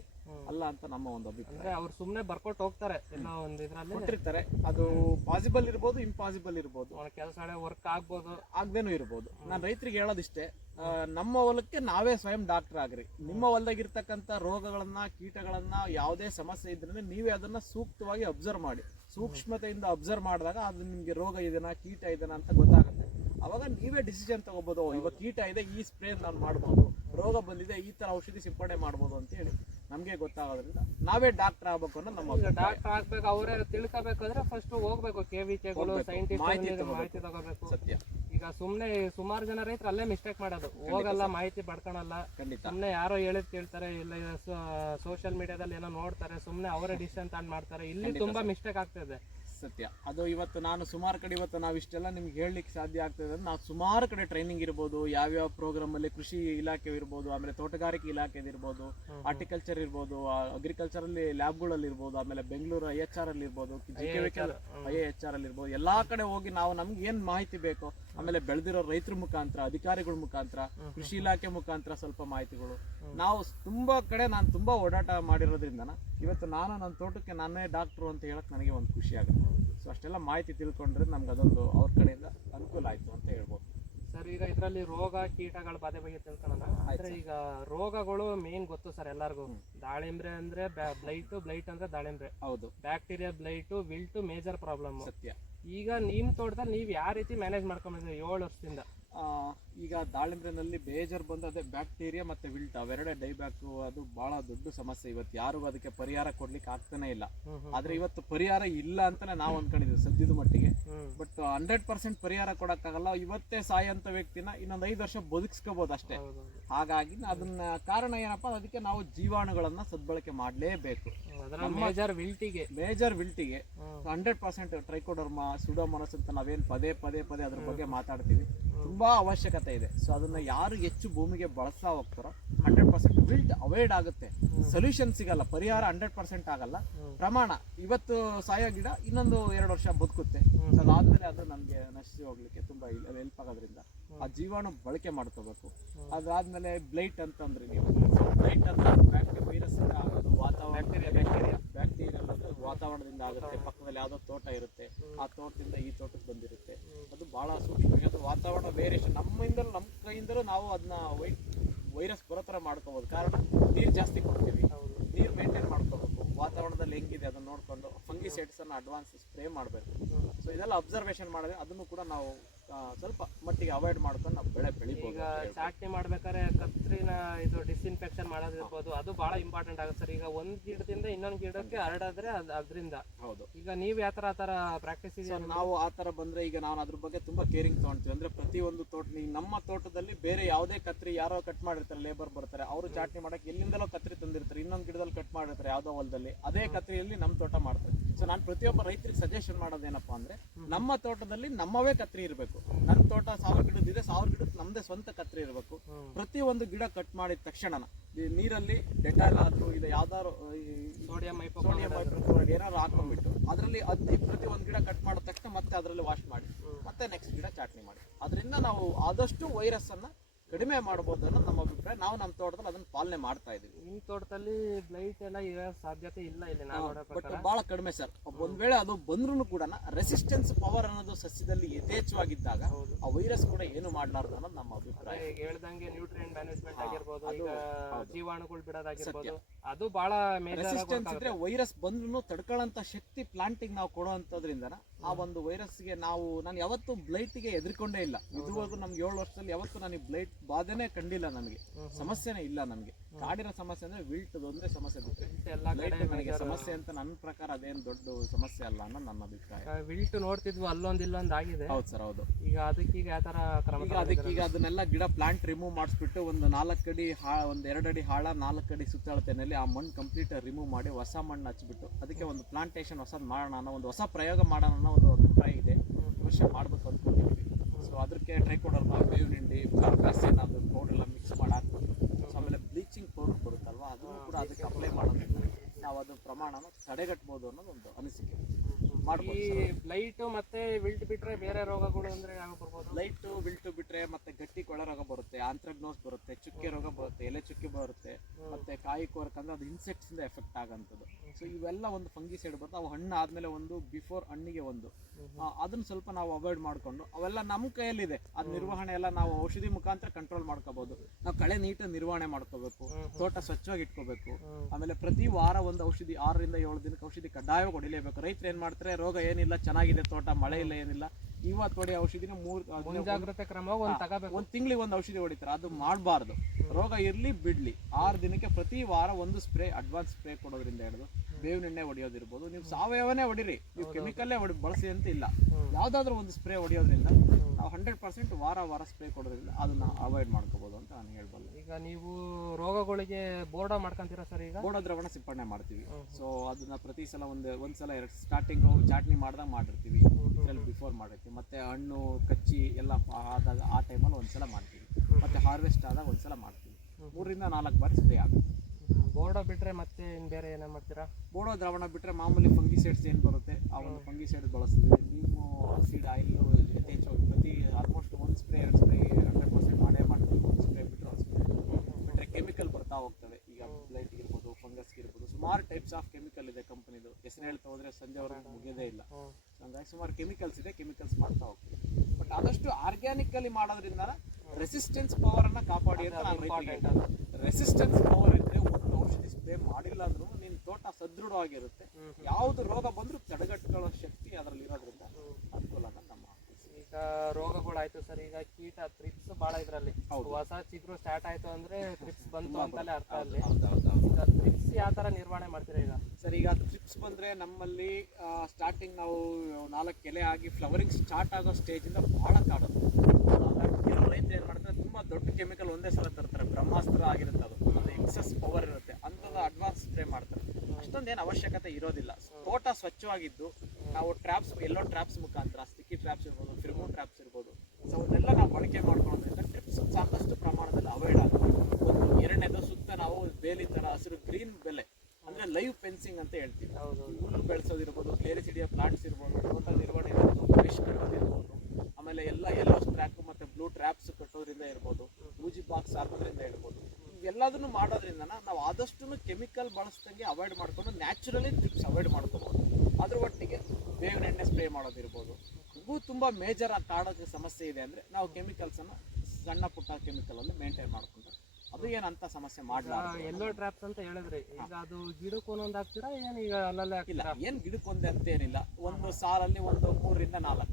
ಅಲ್ಲ ಅಂತ ನಮ್ಮ ಒಂದು ಅಭಿಪ್ರಾಯ. ಅವ್ರು ಸುಮ್ಮನೆ ಬರ್ಕೊಟ್ಟು ಹೋಗ್ತಾರೆ, ಎಲ್ಲ ಒಂದು ಇದರಲ್ಲಿ ಕೊಟ್ಟಿರ್ತಾರೆ. ಅದು ಪಾಸಿಬಲ್ ಇರ್ಬೋದು, ಇಂಪಾಸಿಬಲ್ ಇರ್ಬೋದು, ಕೆಲಸ ವರ್ಕ್ ಆಗ್ಬೋದು, ಆಗದೇನೂ ಇರ್ಬೋದು. ನಾನು ರೈತರಿಗೆ ಹೇಳೋದಿಷ್ಟೇ, ನಮ್ಮ ಹೊಲಕ್ಕೆ ನಾವೇ ಸ್ವಯಂ ಡಾಕ್ಟರ್ ಆಗ್ರಿ. ನಿಮ್ಮ ಹೊಲದಾಗಿರ್ತಕ್ಕಂಥ ರೋಗಗಳನ್ನ ಕೀಟಗಳನ್ನ ಯಾವುದೇ ಸಮಸ್ಯೆ ಇದ್ರೆ ನೀವೇ ಅದನ್ನ ಸೂಕ್ತವಾಗಿ ಅಬ್ಸರ್ವ್ ಮಾಡಿ, ಸೂಕ್ಷ್ಮತೆಯಿಂದ ಅಬ್ಸರ್ವ್ ಮಾಡಿದಾಗ ಅದು ನಿಮ್ಗೆ ರೋಗ ಇದೆನಾ ಕೀಟ ಇದೆನಾ ಅಂತ ಗೊತ್ತಾಗುತ್ತೆ. ಅವಾಗ ನೀವೇ ಡಿಸಿಷನ್ ತಗೋಬಹುದು, ಇವಾಗ ಕೀಟ ಇದೆ ಈ ಸ್ಪ್ರೇ ನಾನು ಮಾಡ್ಬೋದು, ರೋಗ ಬಂದಿದೆ ಈ ತರ ಔಷಧಿ ಸಿಂಪಡಣೆ ಮಾಡ್ಬೋದು ಅಂತ ಹೇಳಿ ನಮ್ಗೆ ಗೊತ್ತಾಗೋದ್ರಿಂದ ನಾವೇ ಡಾಕ್ಟರ್ ಆಗ್ಬೇಕು ಅನ್ನೋ ನಮ್ಮ ಡಾಕ್ಟರ್ ಆಗ್ಬೇಕು. ಅವರೇ ತಿಳ್ಕೋಬೇಕಾದ್ರೆ ಫಸ್ಟ್ ಹೋಗ್ಬೇಕು KVKಗಳು ಸೈಂಟಿಸ್ಟ್ ಮಾಹಿತಿ ತಗೋಬೇಕು. ಸತ್ಯ. ಈಗ ಸುಮಾರು ಜನ ರೈತರು ಅಲ್ಲೇ ಮಿಸ್ಟೇಕ್ ಮಾಡೋದು, ಹೋಗಲ್ಲ ಮಾಹಿತಿ ಪಡ್ಕೊಳಲ್ಲ, ಸುಮ್ನೆ ಯಾರೋ ಹೇಳಿದ್ ಕೇಳ್ತಾರೆ, ಇಲ್ಲ ಸೋಷಿಯಲ್ ಮೀಡಿಯಾದಲ್ಲಿ ಏನೋ ನೋಡ್ತಾರೆ, ಸುಮ್ನೆ ಅವರೇ ಡಿಸಿಷನ್ ತಗೊಂಡ್ ಮಾಡ್ತಾರೆ. ಇಲ್ಲಿ ತುಂಬಾ ಮಿಸ್ಟೇಕ್ ಆಗ್ತದೆ. ಸತ್ಯ. ಅದು ಇವತ್ತು ನಾನು ಸುಮಾರು ಕಡೆ ಇವತ್ತು ನಾವು ಇಷ್ಟೆಲ್ಲ ನಿಮ್ಗೆ ಹೇಳಲಿಕ್ಕೆ ಸಾಧ್ಯ ಆಗ್ತದೆ. ನಾವು ಸುಮಾರು ಕಡೆ ಟ್ರೈನಿಂಗ್ ಇರ್ಬೋದು, ಯಾವ್ಯಾವ ಪ್ರೋಗ್ರಾಮ್ ಅಲ್ಲಿ ಕೃಷಿ ಇಲಾಖೆ ಇರ್ಬೋದು, ಆಮೇಲೆ ತೋಟಗಾರಿಕೆ ಇಲಾಖೆ ಇರ್ಬೋದು, ಹಾರ್ಟಿಕಲ್ಚರ್ ಇರ್ಬೋದು, ಅಗ್ರಿಕಲ್ಚರ್ ಅಲ್ಲಿ ಲ್ಯಾಬ್ಗಳಲ್ಲಿ ಇರ್ಬೋದು, ಆಮೇಲೆ ಬೆಂಗಳೂರು IHR ಅಲ್ಲಿ ಇರ್ಬೋದು, IAHR ಅಲ್ಲಿ ಇರ್ಬೋದು, ಎಲ್ಲಾ ಕಡೆ ಹೋಗಿ ನಾವು ನಮ್ಗೆ ಏನ್ ಮಾಹಿತಿ ಬೇಕು, ಆಮೇಲೆ ಬೆಳೆದಿರೋ ರೈತರ ಮುಖಾಂತರ, ಅಧಿಕಾರಿಗಳ ಮುಖಾಂತರ, ಕೃಷಿ ಇಲಾಖೆ ಮುಖಾಂತರ ಸ್ವಲ್ಪ ಮಾಹಿತಿಗಳು ನಾವು ತುಂಬಾ ಕಡೆ ನಾನು ತುಂಬಾ ಓಡಾಟ ಮಾಡಿರೋದ್ರಿಂದ ಇವತ್ತು ನಾನು ನನ್ನ ತೋಟಕ್ಕೆ ನಾನೇ ಡಾಕ್ಟ್ರು ಅಂತ ಹೇಳಕ್ ನನಗೆ ಒಂದು ಖುಷಿ ಆಗುತ್ತೆ. ಸೊ ಅಷ್ಟೆಲ್ಲ ಮಾಹಿತಿ ತಿಳ್ಕೊಂಡ್ರೆ ನಮ್ಗೆ ಅದೊಂದು ಅವ್ರ ಕಡೆಯಿಂದ ಅನುಕೂಲ ಆಯ್ತು ಅಂತ ಹೇಳ್ಬೋದು ಸರ್. ಈಗ ಇದರಲ್ಲಿ ರೋಗ ಕೀಟಗಳ ಬಾಧೆ ಬಗ್ಗೆ ತಿಳ್ಕೊಳ್ಳೋಣ. ಅಂದ್ರೆ ಈಗ ರೋಗಗಳು ಮೇನ್ ಗೊತ್ತು ಸರ್ ಎಲ್ಲರಿಗೂ. ದಾಳಿಂಬ್ರೆ ಅಂದ್ರೆ ಬ್ಲೈಟ್ ಅಂದ್ರೆ ದಾಳಿಂಬ್ರೆ, ಹೌದು. Bacteria, blight, wilt major problem. ಸತ್ಯ. ಈಗ ನಿಮ್ ತೋಟದಲ್ಲಿ ನೀವು ಯಾವ ರೀತಿ ಮ್ಯಾನೇಜ್ ಮಾಡ್ಕೊಂಡಿದ್ರಿ 7 ವರ್ಷದಿಂದ? ಈಗ ದಾಳಿಂಬ್ರೆನಲ್ಲಿ ಬೇಜಾರ್ ಬಂದು ಅದೇ ಬ್ಯಾಕ್ಟೀರಿಯಾ ಮತ್ತೆ ವಿಲ್ಟ್ ಅವೆರಡೇ ಡೈಬ್ಯಾಕು, ಅದು ಬಹಳ ದೊಡ್ಡ ಸಮಸ್ಯೆ. ಇವತ್ತು ಯಾರಿಗೂ ಅದಕ್ಕೆ ಪರಿಹಾರ ಕೊಡ್ಲಿಕ್ಕೆ ಆಗ್ತಾನೆ ಇಲ್ಲ. ಆದ್ರೆ ಇವತ್ತು ಪರಿಹಾರ ಇಲ್ಲ ಅಂತಾನೆ ನಾವು ಅನ್ಕೊಂಡಿದ್ವಿ ಸದ್ಯದ ಮಟ್ಟಿಗೆ. ಬಟ್ 100% ಪರಿಹಾರ ಕೊಡಕ್ಕಾಗಲ್ಲ. ಇವತ್ತೇ ಸಾಯಂತ ವ್ಯಕ್ತಿನ ಇನ್ನೊಂದು 5 ವರ್ಷ ಬದುಕಿಸ್ಕೋಬಹುದು ಅಷ್ಟೇ. ಹಾಗಾಗಿ ಅದನ್ನ ಕಾರಣ ಏನಪ್ಪಾ, ಅದಕ್ಕೆ ನಾವು ಜೀವಾಣುಗಳನ್ನ ಸದ್ಬಳಕೆ ಮಾಡ್ಲೇಬೇಕು. ಮೇಜರ್ ವಿಲ್ಟಿಗೆ 100% ಟ್ರೈಕೋಡರ್ಮಾ, ಸುಡೋಮೋನಾಸ್ ಅಂತ ನಾವೇನ್ ಪದೇ ಅದ್ರ ಬಗ್ಗೆ ಮಾತಾಡ್ತೀವಿ, ತುಂಬಾ ಅವಶ್ಯಕತೆ ಇದೆ. ಸೊ ಅದನ್ನ ಯಾರು ಹೆಚ್ಚು ಭೂಮಿಗೆ ಬಳಸ್ತಾ ಹೋಗ್ತಾರೋ 100% ವಿಲ್ಟ್ ಅವಾಯ್ಡ್ ಆಗುತ್ತೆ. ಸೊಲ್ಯೂಷನ್ ಸಿಗಲ್ಲ, ಪರಿಹಾರ 100% ಆಗಲ್ಲ. ಪ್ರಮಾಣ ಇವತ್ತು ಸಾಯೋ ಗಿಡ ಇನ್ನೊಂದು 2 ವರ್ಷ ಬದುಕುತ್ತೆ. ಅದಾದ್ಮೇಲೆ ಅದು ನಮ್ಗೆ ನಶಿಸಿ ಹೋಗ್ಲಿಕ್ಕೆ ತುಂಬಾ ಹೆಲ್ಪ್ ಆಗೋದ್ರಿಂದ ಆ ಜೀವಾಣು ಬಳಕೆ ಮಾಡ್ಕೋಬೇಕು. ಅದಾದ್ಮೇಲೆ ಬ್ಲೈಟ್ ಅಂತಂದ್ರೆ ನೀವು ಬ್ಲೈಟ್ ಅಂತ ವೈರಸ್ ಆಗೋದು ಬ್ಯಾಕ್ಟೀರಿಯಾ ವಾತಾವರಣದಿಂದ ಆಗುತ್ತೆ. ಪಕ್ಕದಲ್ಲಿ ಯಾವ್ದೋ ತೋಟ ಇರುತ್ತೆ, ಆ ತೋಟದಿಂದ ಈ ತೋಟಕ್ಕೆ ಬಂದಿರುತ್ತೆ. ಅದು ಬಹಳ ಸೂಕ್ಷ್ಮ. ಅದು ವಾತಾವರಣ ವೇರಿಯೇಷನ್ ನಮ್ಮ ಕೈಯಿಂದಲೂ ನಾವು ಅದನ್ನ ವೈರಸ್ ಬರೋ ಥರ ಮಾಡ್ಕೋಬಹುದು. ಕಾರಣ ನೀರು ಜಾಸ್ತಿ ಕೊಡ್ತೀವಿ, ನೀರು ಮೇಂಟೈನ್ ಮಾಡ್ಕೋಬೇಕು, ವಾತಾವರಣದಲ್ಲಿ ಹೆಂಗಿದೆ ಅದನ್ನ ನೋಡ್ಕೊಂಡು ಫಂಗಿಸೈಡ್ಸ್ ಅನ್ನ ಅಡ್ವಾನ್ಸ್ ಸ್ಪ್ರೇ ಮಾಡಬೇಕು. ಸೊ ಇದೆಲ್ಲ ಅಬ್ಸರ್ವೇಷನ್ ಮಾಡಿದ್ರೆ ಅದನ್ನು ಕೂಡ ನಾವು ಸ್ವಲ್ಪ ಮಟ್ಟಿಗೆ ಅವಾಯ್ಡ್ ಮಾಡ್ಕೊಂಡು ನಾವು ಬೆಳೆ ಬೆಳಿಬಹುದು. ಈಗ ಚಾಟ್ನಿ ಮಾಡ್ಬೇಕಾದ್ರೆ ಕತ್ರಿನ ಇದು ಡಿಸ್ಇನ್ಫೆಕ್ಷನ್ ಮಾಡೋದಿರ್ಬೋದು, ಅದು ಬಹಳ ಇಂಪಾರ್ಟೆಂಟ್ ಆಗುತ್ತೆ ಸರ್. ಈಗ ಒಂದ್ ಗಿಡದಿಂದ ಇನ್ನೊಂದ್ ಗಿಡಕ್ಕೆ ಹರಡಿದ್ರೆ ಅದರಿಂದ. ಹೌದು. ಈಗ ನೀವ್ ಯಾವ ತರ ಪ್ರಾಕ್ಟೀಸ್ ಇದೆ? ನಾವು ಆ ತರ ಬಂದ್ರೆ ಈಗ ನಾವು ಅದ್ರ ಬಗ್ಗೆ ತುಂಬಾ ಕೇರಿಂಗ್ ತಗೊಂತೀವಿ. ಅಂದ್ರೆ ಪ್ರತಿಯೊಂದು ತೋಟ, ನಮ್ಮ ತೋಟದಲ್ಲಿ ಬೇರೆ ಯಾವುದೇ ಕತ್ರಿ ಯಾರೋ ಕಟ್ ಮಾಡಿರ್ತಾರೆ, ಲೇಬರ್ ಬರ್ತಾರೆ, ಅವರು ಚಾಟ್ನಿ ಮಾಡಕ್ಕೆ ಎಲ್ಲಿಂದಲೋ ಕತ್ರಿ ತಂದಿರ್ತಾರೆ, ಇನ್ನೊಂದು ಗಿಡದಲ್ಲಿ ಕಟ್ ಮಾಡಿರ್ತಾರೆ ಯಾವುದೋ ಹೊಲದಲ್ಲಿ, ಅದೇ ಕತ್ರಿಯಲ್ಲಿ ನಮ್ಮ ತೋಟ ಮಾಡ್ತಾರೆ. ಸೊ ನಾನು ಪ್ರತಿಯೊಬ್ಬ ರೈತರಿಗೆ ಸಜೆಷನ್ ಮಾಡೋದೇನಪ್ಪಾ ಅಂದ್ರೆ, ನಮ್ಮ ತೋಟದಲ್ಲಿ ನಮ್ಮವೇ ಕತ್ರಿ ಇರಬೇಕು. ನನ್ನ ತೋಟ 1000 ಗಿಡದಿದೆ, 1000 ಗಿಡಕ್ಕೆ ನಮ್ದೇ ಸ್ವಂತ ಕತ್ರಿ ಇರಬೇಕು. ಪ್ರತಿ ಒಂದು ಗಿಡ ಕಟ್ ಮಾಡಿದ ತಕ್ಷಣ ನೀರಲ್ಲಿ ಡೆಟಾಲ್ ಆದ್ರೂ ಇಲ್ಲ ಯಾವ್ದಾದ್ರು ಸೋಡಿಯಂ ಹೈಪೋಕ್ಲೋರೈಡ್ ಏನಾದ್ರು ಹಾಕೊಂಡ್ಬಿಟ್ಟು ಅದರಲ್ಲಿ ಪ್ರತಿ ಒಂದು ಗಿಡ ಕಟ್ ಮಾಡಿದ ತಕ್ಷಣ ಮತ್ತೆ ಅದರಲ್ಲಿ ವಾಶ್ ಮಾಡಿ ಮತ್ತೆ ನೆಕ್ಸ್ಟ್ ಗಿಡ ಚಾಟ್ನಿ ಮಾಡಿ. ಅದರಿಂದ ನಾವು ಆದಷ್ಟು ವೈರಸ್ ಅನ್ನ ಕಡಿಮೆ ಮಾಡಬಹುದು ಅನ್ನೋದು ನಮ್ಮ ಅಭಿಪ್ರಾಯ. ನಾವು ನಮ್ಮ ತೋಟದಲ್ಲಿ ಅದನ್ನ ಪಾಲನೆ ಮಾಡ್ತಾ ಇದೀವಿ. ನಿಮ್ ತೋಟದಲ್ಲಿ ಬ್ಲೈಟ್ ಎಲ್ಲ ಇರೋ ಸಾಧ್ಯತೆ ಇಲ್ಲ ಇಲ್ಲಿ ನಾವು ಬಟ್ ಬಹಳ ಕಡಿಮೆ ಸರ್. ಒಂದ್ ವೇಳೆ ಅದು ಬಂದ್ರೂ ಕೂಡ ರೆಸಿಸ್ಟೆನ್ಸ್ ಪವರ್ ಅನ್ನೋದು ಸಸ್ಯದಲ್ಲಿ ಯಥೇಚ್ಛವಾಗಿದ್ದಾಗ ಆ ವೈರಸ್ ಕೂಡ ಏನು ಮಾಡ್ಲಾರ್ದು ಅನ್ನೋದು ನಮ್ಮ ಅಭಿಪ್ರಾಯ. ಹೇಳ್ದಂಗೆ ನ್ಯೂಟ್ರಿಯೆಂಟ್ ಮ್ಯಾನೇಜ್ಮೆಂಟ್ ಆಗಿರ್ಬೋದು, ಜೀವಾಣುಗಳು ಬಿಡೋದಾಗಿರ್ಬೋದು, ಅದು ಬಹಳ ರೆಸಿಸ್ಟೆನ್ಸ್ ಇದ್ರೆ ವೈರಸ್ ಬಂದ್ರೂ ತಡ್ಕೊಳ್ಳೋಂತ ಶಕ್ತಿ ಪ್ಲಾಂಟಿಗೆ ನಾವು ಕೊಡುವಂತದ್ರಿಂದ ಆ ಒಂದು ವೈರಸ್ಗೆ ನಾನು ಯಾವತ್ತು ಬ್ಲೈಟ್ಗೆ ಎದುರ್ಕೊಂಡೇ ಇಲ್ಲ. ಇದುವರೆಗೂ ನಮ್ಗೆ 7 ವರ್ಷದಲ್ಲಿ ಯಾವತ್ತು ನನಗೆ ಬ್ಲೈಟ್ ಬಾಧೆನೇ ಕಂಡಿಲ್ಲ. ನನಗೆ ಸಮಸ್ಯೆನೇ ಇಲ್ಲ. ನನಗೆ ಕಾಡಿರೋ ಸಮಸ್ಯೆ ಅಂದ್ರೆ ವಿಲ್ಟ್ ಒಂದೇ ಸಮಸ್ಯೆ ಬಿಟ್ಟರೆ ನನಗೆ ಸಮಸ್ಯೆ ಅಂತ ನನ್ನ ಪ್ರಕಾರ ಅದೇನು ದೊಡ್ಡ ಸಮಸ್ಯೆ ಅಲ್ಲ ಅನ್ನೋ ನನ್ನ ಅಭಿಪ್ರಾಯ. ವಿಲ್ಟ್ ನೋಡ್ತಿದ್ವು ಅಲ್ಲೊಂದು ಆಗಿದೆ. ಹೌದು ಸರ್, ಹೌದು. ಈಗ ಅದಕ್ಕೆ ಯಾವ ತರ ಕ್ರಮ? ಈಗ ಅದನ್ನೆಲ್ಲ ಗಿಡ ಪ್ಲಾಂಟ್ ರಿಮೂವ್ ಮಾಡಿಸ್ಬಿಟ್ಟು ಒಂದು 4 ಅಡಿ ಒಂದು 2 ಅಡಿ ಹಾಳ 4 ಅಡಿ ಸುತ್ತಳತೆನಲ್ಲಿ ಆ ಮಣ್ಣು ಕಂಪ್ಲೀಟ್ ರಿಮೂವ್ ಮಾಡಿ ಹೊಸ ಮಣ್ಣು ಹಚ್ಬಿಟ್ಟು ಅದಕ್ಕೆ ಒಂದು ಪ್ಲಾಂಟೇಶನ್ ಹೊಸದು ಮಾಡೋಣ ಅನ್ನೋ ಒಂದು ಹೊಸ ಪ್ರಯೋಗ ಮಾಡೋಣ ಅನ್ನೋ ಒಂದು ಅಭಿಪ್ರಾಯ ಇದೆ. ವರ್ಷ ಮಾಡ್ಬೇಕು ಅಂದ್ಕೊಂಡಿದ್ದೀವಿ. ಸೊ ಅದಕ್ಕೆ ಟ್ರೈಕೋಡರ್ಮಾ, ಬೇವಿನ ಹಿಂಡಿ, ಕಾರ್ಬಾಸಿನ್ ಅದು ಪೌಡರ್ ಎಲ್ಲ ಮಿಕ್ಸ್ ಮಾಡಿ ಹಾಕ್ಬೇಕು. ಸೊ ಆಮೇಲೆ ಬ್ಲೀಚಿಂಗ್ ಪೌಡರ್ ಬರುತ್ತಲ್ವಾ, ಅದನ್ನು ಕೂಡ ಅದಕ್ಕೆ ಅಪ್ಲೈ ಮಾಡೋದು ನಾವು ಅದ್ರ ಪ್ರಮಾಣನ ತಡೆಗಟ್ಬೋದು ಅನ್ನೋದು ಒಂದು ಅನಿಸಿಕೆ. ಮಾಡ್ಬೋದು ಈ ಲೈಟ್ ಮತ್ತೆ ವಿಲ್ಟ್ ಬಿಟ್ರೆ ಬೇರೆ ರೋಗಗಳು ಅಂದ್ರೆ ಯಾವ ಬರ್ಬೋದು? ಲೈಟು ವಿಲ್ಟು ಬಿಟ್ರೆ ಮತ್ತೆ ಗಟ್ಟಿ ಕೊಳೆ ರೋಗ ಬರುತ್ತೆ, ಆಂಥ್ರಾಗ್ನೋಸ್ ಬರುತ್ತೆ, ಚುಕ್ಕೆ ರೋಗ ಬರುತ್ತೆ, ಎಲೆ ಚುಕ್ಕೆ ಬರುತ್ತೆ, ಮತ್ತೆ ಕಾಯಿ ಕೊರಕ ಅಂದ್ರೆ ಅದು ಇನ್ಸೆಕ್ಟ್ಸ್ ಇಂದ ಎಫೆಕ್ಟ್ ಆಗಂಥದ್ದು. ಸೊ ಇವೆಲ್ಲ ಒಂದು ಫಂಗಿಸೈಡ್ ಬರುತ್ತೆ. ಅವು ಹಣ್ಣು ಆದ್ಮೇಲೆ ಒಂದು, ಬಿಫೋರ್ ಹಣ್ಣಿಗೆ ಒಂದು, ಅದನ್ನ ಸ್ವಲ್ಪ ನಾವು ಅವಾಯ್ಡ್ ಮಾಡ್ಕೊಂಡು, ಅವೆಲ್ಲ ನಮ್ಮ ಕೈಯಲ್ಲಿದೆ, ಅದ್ ನಿರ್ವಹಣೆ ಎಲ್ಲ ನಾವು ಔಷಧಿ ಮುಖಾಂತರ ಕಂಟ್ರೋಲ್ ಮಾಡ್ಕೋಬಹುದು. ನಾವು ಕಳೆ ನೀಟಾಗಿ ನಿರ್ವಹಣೆ ಮಾಡ್ಕೋಬೇಕು, ತೋಟ ಸ್ವಚ್ಛವಾಗಿ ಇಟ್ಕೋಬೇಕು. ಆಮೇಲೆ ಪ್ರತಿ ವಾರ ಒಂದು ಔಷಧಿ 6 ರಿಂದ 7 ದಿನಕ್ಕೆ ಔಷಧಿ ಕಡ್ಡಾಯವಾಗಿ ಹೊಡಿಲೇಬೇಕು. ರೈತರು ಏನ್ ಮಾಡ್ತಾರೆ, ರೋಗ ಏನಿಲ್ಲ, ಚೆನ್ನಾಗಿದೆ ತೋಟ, ಮಳೆ ಇಲ್ಲ, ಏನಿಲ್ಲ, ಇವತ್ತು ಹೊಡಿ ಔಷಧಿನ ಮುಂಜಾಗ್ರತೆ ಕ್ರಮ ಒಂದು ತಗೋಬೇಕು. ಒಂದು ತಿಂಗಳಿಗೆ ಒಂದು ಔಷಧಿ ಹೊಡಿತಾರೆ. ಅದು ಮಾಡಬಾರ್ದು. ರೋಗ ಇರ್ಲಿ ಬಿಡ್ಲಿ 6 ದಿನಕ್ಕೆ ಪ್ರತಿ ವಾರ ಒಂದು ಸ್ಪ್ರೇ, ಅಡ್ವಾನ್ಸ್ ಸ್ಪ್ರೇ ಕೊಡೋದ್ರಿಂದ ಹಿಡಿದು ಬೇವಿನ ಎಣ್ಣೆ ಹೊಡಿಯೋದಿರ್ಬೋದು. ನೀವು ಸಾವಯವನೇ ಹೊಡಿರಿ, ನೀವು ಕೆಮಿಕಲ್ಲೇ ಬಳಸಿ ಅಂತ ಇಲ್ಲ, ಯಾವ್ದಾದ್ರು ಒಂದು ಸ್ಪ್ರೇ ಹೊಡಿಯೋದ್ರಿಂದ ನಾವು 100% ವಾರ ಸ್ಪ್ರೇ ಕೊಡೋದ್ರಿಂದ ಅದನ್ನ ಅವಾಯ್ಡ್ ಮಾಡ್ಕೋಬಹುದು ಅಂತ ನಾನು ಹೇಳ್ಬಲ್ಲೆ. ಈಗ ನೀವು ರೋಗಗಳಿಗೆ ಬೋರ್ಡ ಮಾಡ್ಕೊಂತೀರಾ ಸರ್? ಈಗ ಬೋರ್ಡ ದ್ರಾವಣ ಸಿಂಪಡಣೆ ಮಾಡ್ತೀವಿ. ಸೊ ಅದನ್ನ ಪ್ರತಿ ಸಲ ಒಂದ್ಸಲ ಸ್ಟಾರ್ಟಿಂಗ್ ಚಾಟ್ನಿ ಮಾಡ್ದಾಗ ಮಾಡಿರ್ತೀವಿ, ಬಿಫೋರ್ ಮಾಡಿರ್ತೀವಿ, ಮತ್ತೆ ಹಣ್ಣು ಕಚ್ಚಿ ಎಲ್ಲ ಆದಾಗ ಆ ಟೈಮಲ್ಲಿ ಒಂದ್ಸಲ ಮಾಡ್ತೀವಿ, ಮತ್ತೆ ಹಾರ್ವೆಸ್ಟ್ ಆದಾಗ ಒಂದ್ಸಲ ಮಾಡ್ತೀವಿ. 3 ರಿಂದ 4 ಬಾರಿ ಸ್ಪ್ರೇ ಆಗುತ್ತೆ. ಬೋರ್ಡ ಬಿಟ್ರೆ ಮತ್ತೆ ಇನ್ ಬೇರೆ ಏನೇನ್ ಮಾಡ್ತೀರಾ? ಬೋರ್ಡ ದ್ರಾವಣ ಬಿಟ್ರೆ ಮಾಮೂಲಿ ಫಂಗಿಸೈಡ್ಸ್ ಏನು ಬರುತ್ತೆ, ಆ ಒಂದು ಫಂಗಿಸೈಡ್ ಬಳಸ್ತೀವಿ. ನೀವು ಸೀಡ್ ಆಯಿಲ್ ಯಥೇಚ್ಛವಾಗಿ ಪ್ರತಿ ಆಲ್ಮೋಸ್ಟ್ 1 ಸ್ಪ್ರೇ 2 ಸ್ಪ್ರೇ 100% ಮಾಡ್ತೀವಿ. 1 ಸ್ಪ್ರೇ ಬಿಟ್ಟರೆ 1 ಸ್ಪ್ರೇ ಬಿಟ್ಟರೆ ಕೆಮಿಕಲ್ ಬರ್ತಾ ಹೋಗ್ತವೆ. ಈಗ ಬ್ಲೈಟ್ ಇರ್ಬೋದು, ಫಂಗಸ್ ಇರ್ಬೋದು, ಸುಮಾರು ಟೈಪ್ಸ್ ಆಫ್ ಕೆಮಿಕಲ್ ಇದೆ ಕಂಪನಿದು. ಹೆಸರು ಹೇಳ್ತಾ ಹೋದ್ರೆ ಸಂಜೆವರೆಗೂ ಮುಗಿಯೋದೇ ಇಲ್ಲ. ಹಂಗಾಗಿ ಸುಮಾರು ಕೆಮಿಕಲ್ಸ್ ಇದೆ, ಕೆಮಿಕಲ್ಸ್ ಮಾಡ್ತಾ ಹೋಗ್ತೀವಿ. ಬಟ್ ಆದಷ್ಟು ಆರ್ಗ್ಯಾನಿಕಲಿ ಮಾಡೋದ್ರಿಂದ ರೆಸಿಸ್ಟೆನ್ಸ್ ಪವರ್ ಅನ್ನ ಕಾಪಾಡಿ ಅಂತ ನಾನು ರೈತರಿಗೆ. ರೆಸಿಸ್ಟೆನ್ಸ್ ಪವರ್ ಇದ್ರೆ ಒಂದು ಔಷಧಿ ಸ್ಪ್ರೇ ಮಾಡಿಲ್ಲ ಅಂದ್ರೂ ನಿನ್ನ ತೋಟ ಸದೃಢವಾಗಿರುತ್ತೆ. ಯಾವ್ದು ರೋಗ ಬಂದ್ರೂ ತಡೆಗಟ್ಟುಕೊಳ್ಳೋ ಶಕ್ತಿ ಅದರಲ್ಲಿ ಇರೋದ್ರಿಂದ ಅನುಕೂಲ ಅನ್ನೋದು ನಮ್ಮ. ಈಗ ರೋಗಗಳಾಯ್ತು ಸರ್, ಈಗ ಕೀಟ ಥ್ರಿಪ್ಸ್ ಬಹಳ ಇದ್ರಲ್ಲಿ, ಹೊಸ ಚಿಗುರು ಸ್ಟಾರ್ಟ್ ಆಯ್ತು ಅಂದ್ರೆ ಥ್ರಿಪ್ಸ್ ಬಂತು ಅಂತಾನೆ ಅರ್ಥ. ಅಲ್ಲಿ ಈಗ ಥ್ರಿಪ್ಸ್ ಯಾವ ತರ ನಿರ್ವಹಣೆ ಮಾಡ್ತೀರಾ ಈಗ? ಸರ್, ಈಗ ಥ್ರಿಪ್ಸ್ ಬಂದ್ರೆ ನಮ್ಮಲ್ಲಿ ಸ್ಟಾರ್ಟಿಂಗ್ ನಾವು 4 ಎಲೆ ಆಗಿ ಫ್ಲವರಿಂಗ್ ಸ್ಟಾರ್ಟ್ ಆಗೋ ಸ್ಟೇಜ್ ಇಂದ ಬಹಳ ಕಾಡುತ್ತೆ. ರೈತರು ಏನ್ ಮಾಡ್ತಾರೆ, ತುಂಬಾ ದೊಡ್ಡ ಕೆಮಿಕಲ್ ಒಂದೇ ಸಲ ತರ್ತಾರೆ, ಬ್ರಹ್ಮಾಸ್ತ್ರ ಆಗಿರುತ್ತೆ, ಅದು ಎಕ್ಸಸ್ ಪವರ್ ಇರುತ್ತೆ, ಅಂಥದ್ದು ಅಡ್ವಾನ್ಸ್ ಸ್ಪ್ರೇ ಮಾಡ್ತಾರೆ. ಅಷ್ಟೊಂದೇನು ಅವಶ್ಯಕತೆ ಇರೋದಿಲ್ಲ. ತೋಟ ಸ್ವಚ್ಛವಾಗಿದ್ದು ನಾವು ಟ್ರ್ಯಾಪ್ಸ್, ಎಲ್ಲೋ ಟ್ರ್ಯಾಪ್ಸ್ ಮುಖಾಂತರ, ಸ್ಟಿಕ್ಕಿ ಟ್ರ್ಯಾಪ್ಸ್ ಇರ್ಬೋದು, ಫಿರ್ಮೋನ್ ಟ್ರ್ಯಾಪ್ಸ್ ಇರ್ಬೋದು, ಸೊ ಅವನ್ನೆಲ್ಲ ನಾವು ಬಳಕೆ ಮಾಡ್ಕೊಳ್ಳೋದ್ರಿಂದ ಟ್ರಿಪ್ಸ್ ಸಾಕಷ್ಟು ಪ್ರಮಾಣದಲ್ಲಿ ಅವಾಯ್ಡ್ ಆಗುತ್ತೆ. ಒಂದು. ಎರಡನೇದು, ಸುತ್ತ ನಾವು ಬೇಲಿ ತರ ಹಸಿರು ಗ್ರೀನ್ ಬೆಲೆ ಅಂದ್ರೆ ಲೈವ್ ಫೆನ್ಸಿಂಗ್ ಅಂತ ಹೇಳ್ತೀವಿ. ಹುಲ್ಲು ಬೆಳೆಸೋದಿರ್ಬೋದು, ಕ್ಲೇರಿಸಿಡಿಯ ಪ್ಲಾಂಟ್ಸ್ ಇರ್ಬೋದು, ತೋಟ ನಿರ್ವಹಣೆ ಇರ್ಬೋದು, ಫಿಶ್ ಕಟ್ಟೋದಿರ್ಬೋದು, ಆಮೇಲೆ ಎಲ್ಲ ಯೆಲ್ಲೋ ಟ್ರ್ಯಾಕ್ ಮತ್ತೆ ಬ್ಲೂ ಟ್ರ್ಯಾಪ್ಸ್ ಕಟ್ಟೋದ್ರಿಂದ ಇರ್ಬೋದು, ಊಜಿ ಬಾಕ್ಸ್ ಹಾಕೋದ್ರಿಂದ ಇರ್ಬೋದು. ಇವೆಲ್ಲದನ್ನು ಮಾಡೋದ್ರಿಂದ ನಾವು ಆದಷ್ಟು ಕೆಮಿಕಲ್ ಬಳಸ್ದಂಗೆ ಅವಾಯ್ಡ್ ಮಾಡ್ಕೊಂಡು ನ್ಯಾಚುರಲಿ ಟ್ರಿಪ್ಸ್ ಅವಾಯ್ಡ್ ಮಾಡ್ಕೋಬಹುದು. ಅದ್ರ ಒಟ್ಟಿಗೆ ಬೇವಿನ ಎಣ್ಣೆ ಸ್ಪ್ರೇ ಮಾಡೋದಿರ್ಬೋದು. ಇವು ತುಂಬಾ ಮೇಜರ್ ಆಗಿ ಕಾಡೋಕ್ಕೆ ಸಮಸ್ಯೆ ಇದೆ ಅಂದ್ರೆ ನಾವು ಕೆಮಿಕಲ್ಸ್ ಅನ್ನು ಸಣ್ಣ ಪುಟ್ಟ ಕೆಮಿಕಲ್ ಅಲ್ಲಿ ಮೇಂಟೈನ್ ಮಾಡ್ಕೊಂಡು ಅದು ಏನಂತ ಸಮಸ್ಯೆ ಮಾಡಲಾರ. ಎಲ್ಲೋ ಟ್ರ್ಯಾಪ್ಸ್ ಅಂತ ಹೇಳಿದ್ರಿ, ಈಗ ಅದು ಗಿಡಕ್ಕೆ ಒಂದೊಂದು ಹಾಕ್ತೀರಾ ಏನು ಈಗ ಅಲ್ಲಲ್ಲೇ ಇಲ್ಲ? ಏನ್ ಗಿಡಕ್ಕೆ ಒಂದೇ ಅಂತ ಏನಿಲ್ಲ, ಒಂದು ಸಾಲಲ್ಲಿ ಒಂದು 3 ರಿಂದ 4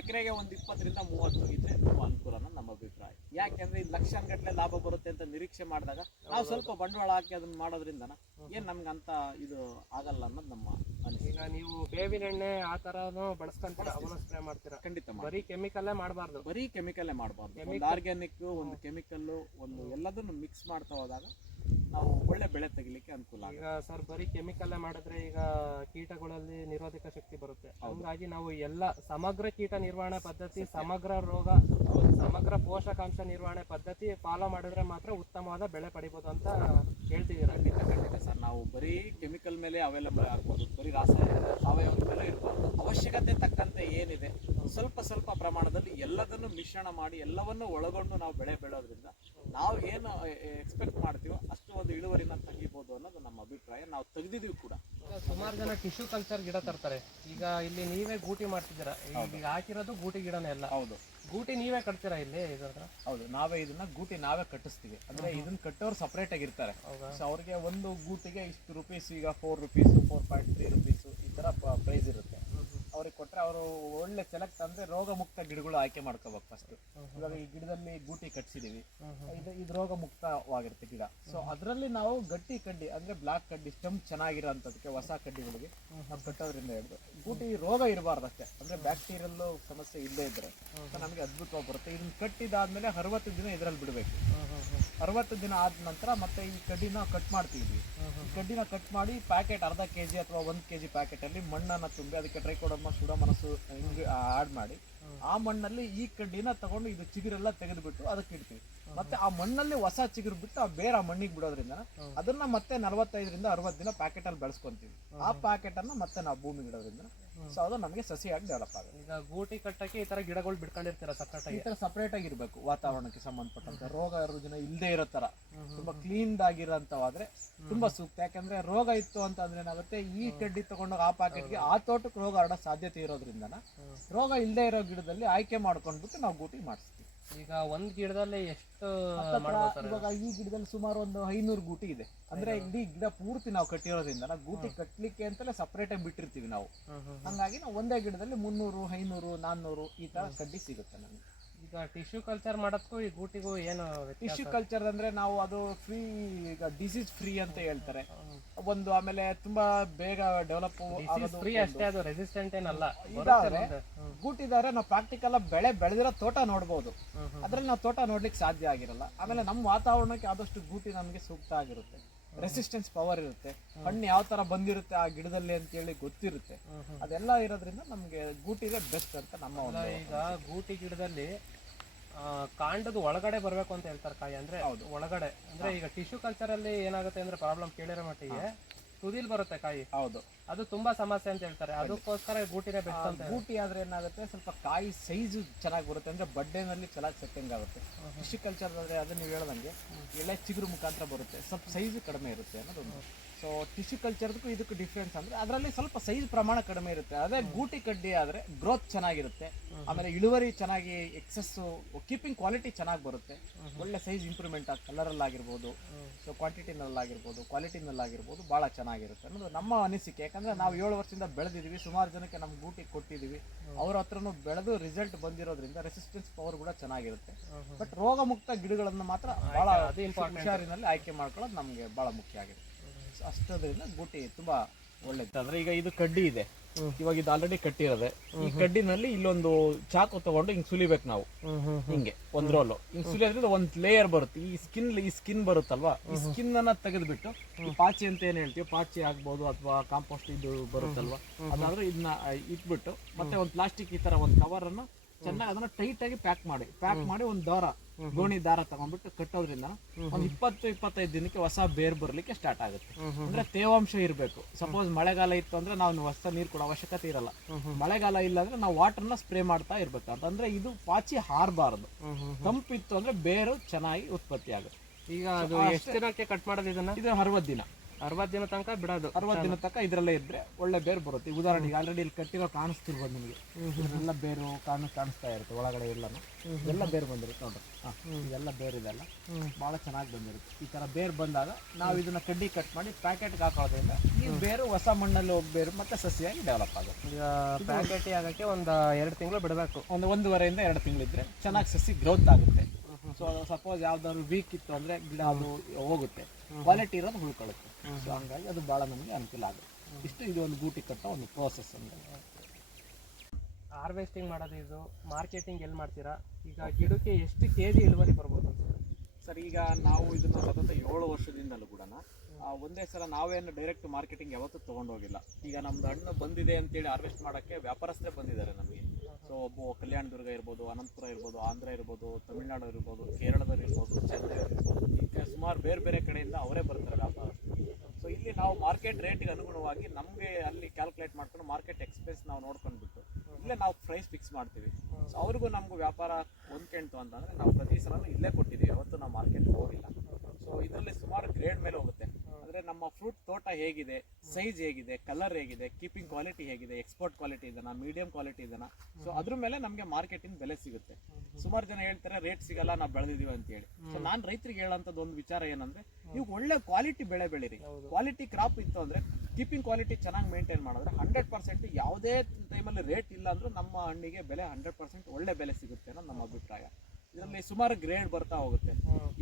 ಎಕರೆಗೆ ಒಂದು 20 ರಿಂದ 30 ಇದ್ರೆ ತುಂಬಾ ಅನುಕೂಲ ಅನ್ನೋದು ನಮ್ಮ ಅಭಿಪ್ರಾಯ. ಯಾಕೆಂದ್ರೆ ಇದು ಲಕ್ಷಾನುಗಟ್ಟಲೆ ಲಾಭ ಬರುತ್ತೆ ಅಂತ ನಿರೀಕ್ಷೆ ಮಾಡಿದಾಗ ನಾವು ಸ್ವಲ್ಪ ಬಂಡವಾಳ ಹಾಕಿ ಅದನ್ನ ಮಾಡೋದ್ರಿಂದ ಏನ್ ನಮ್ಗಂತ ಇದು ಆಗಲ್ಲ ಅನ್ನೋದು ನಮ್ಮ ಅನಿಸಿಕೆ. ಈಗ ನೀವು ಬೇವಿನ ಎಣ್ಣೆ ಆ ತರನು ಬಳಸ್ಕೊಂತೀರಾ, ಅವನ್ನ ಸ್ಪ್ರೇ ಮಾಡ್ತೀರಾ? ಖಂಡಿತ. ಬರೀ ಕೆಮಿಕಲ್ಲೇ ಮಾಡಬಾರ್ದು. ಬರೀ ಕೆಮಿಕಲ್ಲೇ ಮಾಡಬಾರ್ದು. ಒಂದು ಆರ್ಗ್ಯಾನಿಕ್, ಒಂದು ಕೆಮಿಕಲ್, ಒಂದು ಎಲ್ಲದನ್ನು ಮಿಕ್ಸ್ ಮಾಡ್ತಾ ಹೋದಾಗ ನಾವು ಒಳ್ಳೆ ಬೆಳೆ ತೆಗಿಲಿಕ್ಕೆ ಅನುಕೂಲ. ಈಗ ಸರ್ ಬರೀ ಕೆಮಿಕಲ್ಲೇ ಮಾಡಿದ್ರೆ ಈಗ ಕೀಟಗಳಲ್ಲಿ ನಿರೋಧಕ ಶಕ್ತಿ ಬರುತ್ತೆ. ಹಂಗಾಗಿ ನಾವು ಎಲ್ಲ ಸಮಗ್ರ ಕೀಟ ನಿರ್ವಹಣೆ ಪದ್ಧತಿ, ಸಮಗ್ರ ರೋಗ, ಸಮಗ್ರ ಪೋಷಕಾಂಶ ನಿರ್ವಹಣೆ ಪದ್ಧತಿ ಫಾಲೋ ಮಾಡಿದ್ರೆ ಮಾತ್ರ ಉತ್ತಮವಾದ ಬೆಳೆ ಪಡಿಬೋದು ಅಂತ ಹೇಳ್ತಿದ್ದೀರಾ? ಖಂಡಿತ ಸರ್. ನಾವು ಬರೀ ಕೆಮಿಕಲ್ ಮೇಲೆ ಅವೈಲಬಲ್ ಆಗ್ಬೋದು, ಬರೀ ರಾಸಾಯನಿಕ ಸಾವಯವ ಮೇಲೆ ಇರ್ಬೋದು. ಅವಶ್ಯಕತೆ ತಕ್ಕಂತೆ ಏನಿದೆ ಸ್ವಲ್ಪ ಪ್ರಮಾಣದಲ್ಲಿ ಎಲ್ಲದನ್ನು ಮಿಶ್ರಣ ಮಾಡಿ ಎಲ್ಲವನ್ನು ಒಳಗೊಂಡು ನಾವು ಬೆಳೆ ಬೆಳೋದ್ರಿಂದ ನಾವು ಏನು ಎಕ್ಸ್ಪೆಕ್ಟ್ ಮಾಡ್ತೀವೋ ಅಷ್ಟು ಒಂದು ಇಳುವರಿನ ತೆಗಿಬೋದು ಅನ್ನೋದು ನಮ್ಮ ಅಭಿಪ್ರಾಯ. ನಾವು ತೆಗೆದಿದ್ದೀವಿ ಕೂಡ. ಸುಮಾರು ಜನ ಟಿಶ್ಯೂ ಕಲ್ಚರ್ ಗಿಡ ತರ್ತಾರೆ. ಈಗ ಇಲ್ಲಿ ನೀವೇ ಗೂಟಿ ಮಾಡ್ತಿದ್ದೀರಾ, ಈಗ ಹಾಕಿರೋದು ಗೂಟಿ ಗಿಡನೇ ಎಲ್ಲ? ಹೌದು. ಗೂಟಿ ನೀವೇ ಕಟ್ತೀರಾ ಇಲ್ಲಿ? ಹೌದು, ನಾವೇ ಇದನ್ನ ಗೂಟಿ ನಾವೇ ಕಟ್ಟಿಸ್ತೀವಿ. ಅಂದ್ರೆ ಇದನ್ನ ಕಟ್ಟೋರು ಸಪರೇಟ್ ಆಗಿರ್ತಾರೆ. ಸೊ ಅವ್ರಿಗೆ ಒಂದು ಗೂಟಿಗೆ ಇಷ್ಟು ರುಪೀಸ್, ಈಗ 4 ರುಪೀಸ್, 4.3 ರುಪೀಸ್ ಈ ತರ ಪ್ರೈಸ್ ಇರುತ್ತೆ. ಅವ್ರಿಗೆ ಕೊಟ್ರೆ ಅವರು ಒಳ್ಳೆ ಸೆಲೆಕ್ಟ್ ಅಂದ್ರೆ ರೋಗ ಮುಕ್ತ ಗಿಡಗಳು ಆಯ್ಕೆ ಮಾಡ್ಕೋಬೇಕು ಫಸ್ಟ್. ಇವಾಗ ಈ ಗಿಡದಲ್ಲಿ ಗೂಟಿ ಕಟ್ಸಿದೀವಿ, ಇದು ರೋಗ ಮುಕ್ತವಾಗಿರುತ್ತೆ ಗಿಡ. ಸೊ ಅದರಲ್ಲಿ ನಾವು ಗಟ್ಟಿ ಕಡ್ಡಿ ಅಂದ್ರೆ ಬ್ಲಾಕ್ ಕಡ್ಡಿ, ಸ್ಟೆಮ್ ಚೆನ್ನಾಗಿರೋಂಥದಕ್ಕೆ ಹೊಸ ಕಡ್ಡಿಗಳಿಗೆ ನಾವು ಕಟ್ಟೋದ್ರಿಂದ ಹಿಡಿದು ಗೂಟಿ ರೋಗ ಇರಬಾರ್ದು ಅಷ್ಟೇ. ಅಂದ್ರೆ ಬ್ಯಾಕ್ಟೀರಿಯಲ್ ಸಮಸ್ಯೆ ಇಲ್ಲೇ ಇದ್ರೆ ನಮಗೆ ಅದ್ಭುತವಾಗಿ ಬರುತ್ತೆ. ಇದನ್ನ ಕಟ್ಟಿದಾದ್ಮೇಲೆ 60 ದಿನ ಇದರಲ್ಲಿ ಬಿಡಬೇಕು. 60 ದಿನ ಆದ ನಂತರ ಮತ್ತೆ ಈ ಕಡ್ಡಿನ ಕಟ್ ಮಾಡ್ತೀವಿ. ಈ ಕಡ್ಡಿನ ಕಟ್ ಮಾಡಿ ಪ್ಯಾಕೆಟ್ ಅರ್ಧ kg ಅಥವಾ 1 kg ಪ್ಯಾಕೆಟ್ ಅಲ್ಲಿ ಮಣ್ಣನ್ನ ತುಂಬಿ ಅದಕ್ಕೆ ಟ್ರೈಕೋಡರ್ಮಾ, ಸೂಡೋಮೋನಾಸ್ ಹಿಂಗೆ ಆಡ್ ಮಾಡಿ ಆ ಮಣ್ಣಲ್ಲಿ ಈ ಕಡ್ಡಿನ ತಗೊಂಡು ಇದು ಚಿಗುರೆಲ್ಲ ತೆಗೆದುಬಿಟ್ಟು ಅದಕ್ಕೆ ಇಡ್ತೀವಿ. ಮತ್ತೆ ಆ ಮಣ್ಣಲ್ಲಿ ಹೊಸ ಚಿಗುರು ಬಿಟ್ಟು ಆ ಬೇರೆ ಆ ಮಣ್ಣಿಗೆ ಬಿಡೋದ್ರಿಂದ ಅದನ್ನ ಮತ್ತೆ 45 ರಿಂದ 60 ದಿನ ಪ್ಯಾಕೆಟ್ ಅಲ್ಲಿ ಬೆಳೆಸ್ಕೊಂತೀವಿ. ಆ ಪ್ಯಾಕೆಟ್ ಅನ್ನ ಮತ್ತೆ ನಾವು ಭೂಮಿಗೆ ಇಡೋದ್ರಿಂದ ಸೊ ಅದು ನಮಗೆ ಸಸಿಯಾಗಿ ಡೆವಲಪ್ ಆಗುತ್ತೆ. ಈಗ ಗೂಟಿ ಕಟ್ಟಕ್ಕೆ ಈ ತರ ಗಿಡಗಳು ಬಿಟ್ಕೊಂಡಿರ್ತೀರಾ ಸಪ್ರೇಟ್ ಈ ಆಗಿ? ತರ ಸಪರೇಟ್ ಆಗಿರ್ಬೇಕು, ವಾತಾವರಣಕ್ಕೆ ಸಂಬಂಧಪಟ್ಟಂತೆ ರೋಗ ರುಜಿನ ಇಲ್ಲದೆ ಇರೋ ತರ ತುಂಬಾ ಕ್ಲೀನ್ ಆಗಿರೋಂಥವಾದ್ರೆ ತುಂಬಾ ಸೂಕ್ತ. ಯಾಕಂದ್ರೆ ರೋಗ ಇತ್ತು ಅಂತ ಅಂದ್ರೆ ಏನಾಗುತ್ತೆ, ಈ ಕಡ್ಡಿ ತಗೊಂಡೋಗಿ ಆ ಪಾಕೆಟ್ಗೆ ಆ ತೋಟಕ್ಕೆ ರೋಗ ಹರಡೋ ಸಾಧ್ಯತೆ ಇರೋದ್ರಿಂದ ರೋಗ ಇಲ್ಲದೆ ಇರೋ ಗಿಡದಲ್ಲಿ ಆಯ್ಕೆ ಮಾಡ್ಕೊಂಡ್ಬಿಟ್ಟು ನಾವು ಗೂಟಿ ಮಾಡಿಸ್ತೀವಿ. ಈಗ ಒಂದ್ ಗಿಡದಲ್ಲಿ ಎಷ್ಟು ಇವಾಗ ಈ ಗಿಡದಲ್ಲಿ ಸುಮಾರು ಒಂದು 500 ಗೂಟಿ ಇದೆ. ಅಂದ್ರೆ ಇಡೀ ಗಿಡ ಪೂರ್ತಿ ನಾವು ಕಟ್ಟಿರೋದ್ರಿಂದ ನಾವು ಗೂಟಿ ಕಟ್ಲಿಕ್ಕೆ ಅಂತಲೇ ಸಪರೇಟ್ ಆಗಿ ಬಿಟ್ಟಿರ್ತೀವಿ ನಾವು. ಹಂಗಾಗಿ ನಾವು ಒಂದೇ ಗಿಡದಲ್ಲಿ 300, 500, 400 ಈ ತರ ಕಡ್ಡಿ ಸಿಗುತ್ತೆ ನಮಗೆ. ಈಗ ಟಿಶ್ಯೂ ಕಲ್ಚರ್ ಮಾಡೋದಕ್ಕೂ ಈ ಗೂಟಿಗೂ ಏನು ಟಿಶ್ಯೂ ಕಲ್ಚರ್ ಅಂದ್ರೆ ನಾವು ಅದು ಫ್ರೀ, ಈಗ ಡಿಸೀಸ್ ಫ್ರೀ ಅಂತ ಹೇಳ್ತಾರೆ ಒಂದು, ಆಮೇಲೆ ತುಂಬಾ ಬೇಗ ಡೆವಲಪ್ ಫ್ರೀ ಅಷ್ಟೇ, ಅದು ರೆಸಿಸ್ಟೆಂಟ್ ಏನಲ್ಲ. ಇದಾದ್ರೆ ಗೂಟಿದಾರೆ ನಾವು ಪ್ರಾಕ್ಟಿಕಲ್ ಬೆಳೆ ಬೆಳೆದಿರೋ ತೋಟ ನೋಡ್ಬೋದು, ಅದ್ರಲ್ಲಿ ನಾವು ತೋಟ ನೋಡ್ಲಿಕ್ಕೆ ಸಾಧ್ಯ ಆಗಿರಲ್ಲ. ಆಮೇಲೆ ನಮ್ಮ ವಾತಾವರಣಕ್ಕೆ ಆದಷ್ಟು ಗೂಟಿ ನಮಗೆ ಸೂಕ್ತ ಆಗಿರುತ್ತೆ, ರೆಸಿಸ್ಟೆನ್ಸ್ ಪವರ್ ಇರುತ್ತೆ, ಹಣ್ಣು ಯಾವ ತರ ಬಂದಿರುತ್ತೆ ಆ ಗಿಡದಲ್ಲಿ ಅಂತೇಳಿ ಗೊತ್ತಿರುತ್ತೆ. ಅದೆಲ್ಲ ಇರೋದ್ರಿಂದ ನಮ್ಗೆ ಗೂಟಿಗೆ ಬೆಸ್ಟ್ ಅಂತ ನಮ್ಮ ಒಂದು. ಈಗ ಗೂಟಿ ಗಿಡದಲ್ಲಿ ಕಾಂಡದ ಒಳಗಡೆ ಬರ್ಬೇಕು ಅಂತ ಹೇಳ್ತಾರೆ ಕಾಯಿ, ಅಂದ್ರೆ ಒಳಗಡೆ ಅಂದ್ರೆ ಈಗ ಟಿಶ್ಯೂ ಕಲ್ಚರ್ ಅಲ್ಲಿ ಏನಾಗುತ್ತೆ ಅಂದ್ರೆ ಪ್ರಾಬ್ಲಮ್ ಕೇಳಿರೋ ಮಟ್ಟಿಗೆ ತುದಿಲ್ ಬರುತ್ತೆ ಕಾಯಿ. ಹೌದು, ಅದು ತುಂಬಾ ಸಮಸ್ಯೆ ಅಂತ ಹೇಳ್ತಾರೆ. ಅದಕ್ಕೋಸ್ಕರ ಗೂಟಿನೇ ಬೆಸ್ಟ್ ಅಂತ. ಗೂಟಿ ಆದ್ರೆ ಏನಾಗುತ್ತೆ, ಸ್ವಲ್ಪ ಕಾಯಿ ಸೈಜ್ ಚೆನ್ನಾಗಿ ಬರುತ್ತೆ, ಅಂದ್ರೆ ಬಡ್ಡೆನಲ್ಲಿ ಚೆನ್ನಾಗಿ ಸೆಟ್ಟಿಂಗ್ ಆಗುತ್ತೆ. ಟಿಶ್ಯೂ ಕಲ್ಚರ್ ಆದ್ರೆ ಅದು ನೀವು ಹೇಳ್ದಂಗೆ ಎಳೆ ಚಿಗುರು ಮುಖಾಂತರ ಬರುತ್ತೆ, ಸ್ವಲ್ಪ ಸೈಜ್ ಕಡಿಮೆ ಇರುತ್ತೆ ಅನ್ನೋದೊಂದು. ಸೊ ಟಿಶ್ಯೂ ಕಲ್ಚರ್ದಕ್ಕೂ ಇದಕ್ಕೂ ಡಿಫ್ರೆನ್ಸ್ ಅಂದ್ರೆ ಅದರಲ್ಲಿ ಸ್ವಲ್ಪ ಸೈಜ್ ಪ್ರಮಾಣ ಕಡಿಮೆ ಇರುತ್ತೆ. ಅದೇ ಗೂಟಿ ಕಡ್ಡಿ ಆದ್ರೆ ಗ್ರೋತ್ ಚೆನ್ನಾಗಿರುತ್ತೆ, ಆಮೇಲೆ ಇಳುವರಿ ಚೆನ್ನಾಗಿ, ಎಕ್ಸಸ್ ಕೀಪಿಂಗ್ ಕ್ವಾಲಿಟಿ ಚೆನ್ನಾಗಿ ಬರುತ್ತೆ, ಒಳ್ಳೆ ಸೈಜ್ ಇಂಪ್ರೂವ್ಮೆಂಟ್ ಆಗಿ ಕಲರಲ್ಲಿ ಆಗಿರ್ಬೋದು, ಸೊ ಕ್ವಾಂಟಿಟಿನಲ್ಲಾಗಿರ್ಬೋದು, ಕ್ವಾಲಿಟಿನಲ್ಲಾಗಿರ್ಬೋದು ಭಾಳ ಚೆನ್ನಾಗಿರುತ್ತೆ ಅನ್ನೋದು ನಮ್ಮ ಅನಿಸಿಕೆ. ಯಾಕಂದ್ರೆ ನಾವು 7 ವರ್ಷದಿಂದ ಬೆಳೆದಿದ್ದೀವಿ, ಸುಮಾರು ಜನಕ್ಕೆ ನಮ್ಮ ಗೂಟಿ ಕೊಟ್ಟಿದ್ದೀವಿ, ಅವ್ರ ಹತ್ರನೂ ಬೆಳೆದು ರಿಸಲ್ಟ್ ಬಂದಿರೋದ್ರಿಂದ ರೆಸಿಸ್ಟೆನ್ಸ್ ಪವರ್ ಕೂಡ ಚೆನ್ನಾಗಿರುತ್ತೆ. ಬಟ್ ರೋಗ ಮುಕ್ತ ಗಿಡಗಳನ್ನು ಮಾತ್ರ ಭಾಳ ಹುಷಾರಿನಲ್ಲಿ ಆಯ್ಕೆ ಮಾಡ್ಕೊಳ್ಳೋದು ನಮಗೆ ಭಾಳ ಮುಖ್ಯ ಆಗಿದೆ. ಅಷ್ಟೋದ್ರಿಂದ ಗೂಟಿ ತುಂಬಾ ಒಳ್ಳೇದು. ಅಂದ್ರೆ ಈಗ ಇದು ಕಡ್ಡಿ ಇದೆ, ಇವಾಗ ಇದು ಆಲ್ರೆಡಿ ಕಟ್ಟಿರೋದೆ. ಈ ಕಡ್ಡಿನಲ್ಲಿ ಇಲ್ಲೊಂದು ಚಾಕು ತಗೊಂಡು ಹಿಂಗ್ ಸುಲಿಬೇಕು ನಾವು, ಹಿಂಗೆ ಒಂದ್ ರೋಲು ಹಿಂಗ್ ಸುಲಿಯೋದ್ರಿಂದ ಒಂದ್ ಲೇಯರ್ ಬರುತ್ತೆ. ಈ ಸ್ಕಿನ್ ಬರುತ್ತಲ್ವಾ, ಈ ಸ್ಕಿನ್ ಅನ್ನ ತೆಗೆದ್ಬಿಟ್ಟು ಈ ಪಾಚಿ ಅಂತ ಏನ್ ಹೇಳ್ತೀವಿ, ಪಾಚಿ ಆಗ್ಬೋದು ಅಥವಾ ಕಾಂಪೋಸ್ಟ್ ಇದು ಬರುತ್ತಲ್ವಾ, ಅದಾದ್ರೆ ಇದನ್ನ ಇಟ್ಬಿಟ್ಟು ಮತ್ತೆ ಒಂದು ಪ್ಲಾಸ್ಟಿಕ್ ಈ ತರ ಒಂದು ಕವರ್ ಅನ್ನು ಚೆನ್ನಾಗಿ ಅದನ್ನ ಟೈಟ್ ಆಗಿ ಪ್ಯಾಕ್ ಮಾಡಿ ಒಂದು ದಾರ, ಗೋಣಿ ದಾರ ತಗೊಂಡ್ಬಿಟ್ಟು ಕಟ್ಟೋದ್ರಿಂದ ಒಂದು 20-25 ದಿನಕ್ಕೆ ಹೊಸ ಬೇರ್ ಬರ್ಲಿಕ್ಕೆ ಸ್ಟಾರ್ಟ್ ಆಗುತ್ತೆ. ಅಂದ್ರೆ ತೇವಾಂಶ ಇರಬೇಕು. ಸಪೋಸ್ ಮಳೆಗಾಲ ಇತ್ತು ಅಂದ್ರೆ ನಾವು ಹೊಸ ನೀರು ಕೊಡೋ ಅವಶ್ಯಕತೆ ಇರಲ್ಲ. ಮಳೆಗಾಲ ಇಲ್ಲ ಅಂದ್ರೆ ನಾವು ವಾಟರ್ನ ಸ್ಪ್ರೇ ಮಾಡ್ತಾ ಇರ್ಬೇಕು. ಅಂದ್ರೆ ಇದು ಪಾಚಿ ಹಾರಬಾರದು. ತಂಪಿತ್ತು ಅಂದ್ರೆ ಬೇರು ಚೆನ್ನಾಗಿ ಉತ್ಪತ್ತಿ ಆಗುತ್ತೆ. ಈಗ ಅದು ಎಷ್ಟು ದಿನಕ್ಕೆ ಕಟ್ ಮಾಡೋದು ಇದನ್ನ? ಇದು 60 ದಿನ, 60 ದಿನ ತನಕ ಬಿಡೋದು. 60 ದಿನ ತನಕ ಇದರಲ್ಲೇ ಇದ್ರೆ ಒಳ್ಳೆ ಬೇರು ಬರುತ್ತೆ. ಉದಾಹರಣೆಗೆ ಆಲ್ರೆಡಿ ಇಲ್ಲಿ ಕಟ್ಟಿರೋ ಕಾಣಿಸ್ತಿರ್ಬೋದು ನಿಮಗೆ, ಇದೆಲ್ಲ ಬೇರು ಕಾಣಿಸ್ತಾ ಇರುತ್ತೆ ಒಳಗಡೆ ಎಲ್ಲಾನು, ಎಲ್ಲ ಬೇರು ಬಂದಿರುತ್ತೆ ನೋಡ್ರಿ. ಇದೆಲ್ಲ ಬೇರು ಇದೆಲ್ಲ ಬಹಳ ಚೆನ್ನಾಗಿ ಬಂದಿರುತ್ತೆ. ಈ ತರ ಬೇರು ಬಂದಾಗ ನಾವು ಇದನ್ನ ಕಡ್ಡಿ ಕಟ್ ಮಾಡಿ ಪ್ಯಾಕೆಟ್ಗೆ ಹಾಕೋದ್ರಿಂದ ಈ ಬೇರು ಹೊಸ ಮಣ್ಣಲ್ಲಿ ಹೋಗಿ ಬೇರು ಮತ್ತೆ ಸಸಿಯಾಗಿ ಡೆವಲಪ್ ಆಗುತ್ತೆ. ಈಗ ಪ್ಯಾಕೆಟ್ ಆಗಕ್ಕೆ ಒಂದು 2 ತಿಂಗಳು ಬಿಡಬೇಕು. ಒಂದು 1.5 2 ತಿಂಗಳಿದ್ರೆ ಚೆನ್ನಾಗಿ ಸಸಿ ಗ್ರೋತ್ ಆಗುತ್ತೆ. ಸೊ ಸಪೋಸ್ ಯಾವ್ದಾದ್ರು ವೀಕ್ ಇತ್ತು ಅಂದ್ರೆ ಗಿಡ ಅದು ಹೋಗುತ್ತೆ, ಕ್ವಾಲಿಟಿ ಇರೋದು ಉಳ್ಕೊಳ್ಳುತ್ತೆ. ಸೊ ಹಂಗಾಗಿ ಅದು ಬಹಳ ನಮಗೆ ಅನುಕೂಲ ಆಗುತ್ತೆ. ಇಷ್ಟು ಇದು ಒಂದು ಗೂಟಿ ಕಟ್ಟೋ ಒಂದು ಪ್ರೋಸೆಸ್ ಅಂದ್ರೆ. ಹಾರ್ವೆಸ್ಟಿಂಗ್ ಮಾಡೋದು, ಇದು ಮಾರ್ಕೆಟಿಂಗ್ ಎಲ್ಲಿ ಮಾಡ್ತೀರಾ? ಈಗ ಗಿಡಕ್ಕೆ ಎಷ್ಟು kg ಇಳುವರಿ ಬರ್ಬೋದು ಸರ್? ಈಗ ನಾವು ಇದನ್ನ ಸತತ 7 ವರ್ಷದಿಂದಲೂ ಕೂಡ ಒಂದೇ ಸಲ ನಾವೇನು ಡೈರೆಕ್ಟ್ ಮಾರ್ಕೆಟಿಂಗ್ ಯಾವತ್ತೂ ತೊಗೊಂಡೋಗಿಲ್ಲ. ಈಗ ನಮ್ದು ಹಣ್ಣು ಬಂದಿದೆ ಅಂತೇಳಿ ಹಾರ್ವೆಸ್ಟ್ ಮಾಡೋಕ್ಕೆ ವ್ಯಾಪಾರಸ್ಥರೇ ಬಂದಿದ್ದಾರೆ ನಮಗೆ. ಸೊ ಒಬ್ಬ ಕಲ್ಯಾಣದುರ್ಗ ಇರ್ಬೋದು, ಅನಂತಪುರ ಇರ್ಬೋದು, ಆಂಧ್ರ ಇರ್ಬೋದು, ತಮಿಳ್ನಾಡು ಇರ್ಬೋದು, ಕೇರಳದಲ್ಲಿ ಇರ್ಬೋದು, ಚೆನ್ನೈ ಇರ್ಬೋದು, ಈಗ ಸುಮಾರು ಬೇರೆ ಬೇರೆ ಕಡೆಯಿಂದ ಅವರೇ ಬರ್ತಾರೆ ವ್ಯಾಪಾರಸ್ಥರು. ಸೊ ಇಲ್ಲಿ ನಾವು ಮಾರ್ಕೆಟ್ ರೇಟ್ಗೆ ಅನುಗುಣವಾಗಿ ನಮಗೆ ಅಲ್ಲಿ ಕ್ಯಾಲ್ಕುಲೇಟ್ ಮಾಡ್ಕೊಂಡು ಮಾರ್ಕೆಟ್ ಎಕ್ಸ್ಪೆನ್ಸ್ ನಾವು ನೋಡ್ಕೊಂಡ್ಬಿಟ್ಟು ಇಲ್ಲೇ ನಾವು ಪ್ರೈಸ್ ಫಿಕ್ಸ್ ಮಾಡ್ತೀವಿ. ಸೊ ಅವ್ರಿಗೂ ನಮಗೂ ವ್ಯಾಪಾರ ಹೊಂದ್ಕೊಂತು ಅಂತಂದರೆ ನಾವು ಪ್ರತಿ ಸಲ ಇಲ್ಲೇ ಕೊಟ್ಟಿದ್ದೀವಿ, ಯಾವತ್ತು ನಾವು ಮಾರ್ಕೆಟ್ಗೆ ಹೋಗಿಲ್ಲ. ಸೊ ಇದರಲ್ಲಿ ಸುಮಾರು ಗ್ರೇಡ್ ಮೇಲೆ ಹೋಗುತ್ತೆ. ಅಂದರೆ ನಮ್ಮ ಫ್ರೂಟ್ ತೋಟ ಹೇಗಿದೆ, ಸೈಜ್ ಹೇಗಿದೆ, ಕಲರ್ ಹೇಗಿದೆ, ಕೀಪಿಂಗ್ ಕ್ವಾಲಿಟಿ ಹೇಗಿದೆ, ಎಕ್ಸ್ಪೋರ್ಟ್ ಕ್ವಾಲಿಟಿ ಇದೆನಾ, ಮೀಡಿಯಂ ಕ್ವಾಲಿಟಿ ಇದೆನಾ, ಸೊ ಅದ್ರ ಮೇಲೆ ನಮಗೆ ಮಾರ್ಕೆಟಿಂಗ್ ಬೆಲೆ ಸಿಗುತ್ತೆ. ಸುಮಾರು ಜನ ಹೇಳ್ತಾರೆ ರೇಟ್ ಸಿಗಲ್ಲ, ನಾವು ಬೆಳೆದಿದ್ದೀವಿ ಅಂತ ಹೇಳಿ. ಸೊ ನಾನು ರೈತರಿಗೆ ಹೇಳೋಂಥದ್ದು ಒಂದು ವಿಚಾರ ಏನಂದ್ರೆ, ನೀವು ಒಳ್ಳೆ ಕ್ವಾಲಿಟಿ ಬೆಳೆ ಬೆಳೀರಿ. ಕ್ವಾಲಿಟಿ ಕ್ರಾಪ್ ಇತ್ತು ಅಂದ್ರೆ ಕೀಪಿಂಗ್ ಕ್ವಾಲಿಟಿ ಚೆನ್ನಾಗಿ ಮೇಂಟೈನ್ ಮಾಡಿದ್ರೆ 100% ಯಾವುದೇ ಟೈಮಲ್ಲಿ ರೇಟ್ ಇಲ್ಲ ಅಂದ್ರೂ ನಮ್ಮ ಹಣ್ಣಿಗೆ ಬೆಲೆ 100% ಒಳ್ಳೆ ಬೆಲೆ ಸಿಗುತ್ತೆ ಅನ್ನೋದು ನಮ್ಮ ಅಭಿಪ್ರಾಯ. ಇದರಲ್ಲಿ ಸುಮಾರು ಗ್ರೇಡ್ ಬರ್ತಾ ಹೋಗುತ್ತೆ.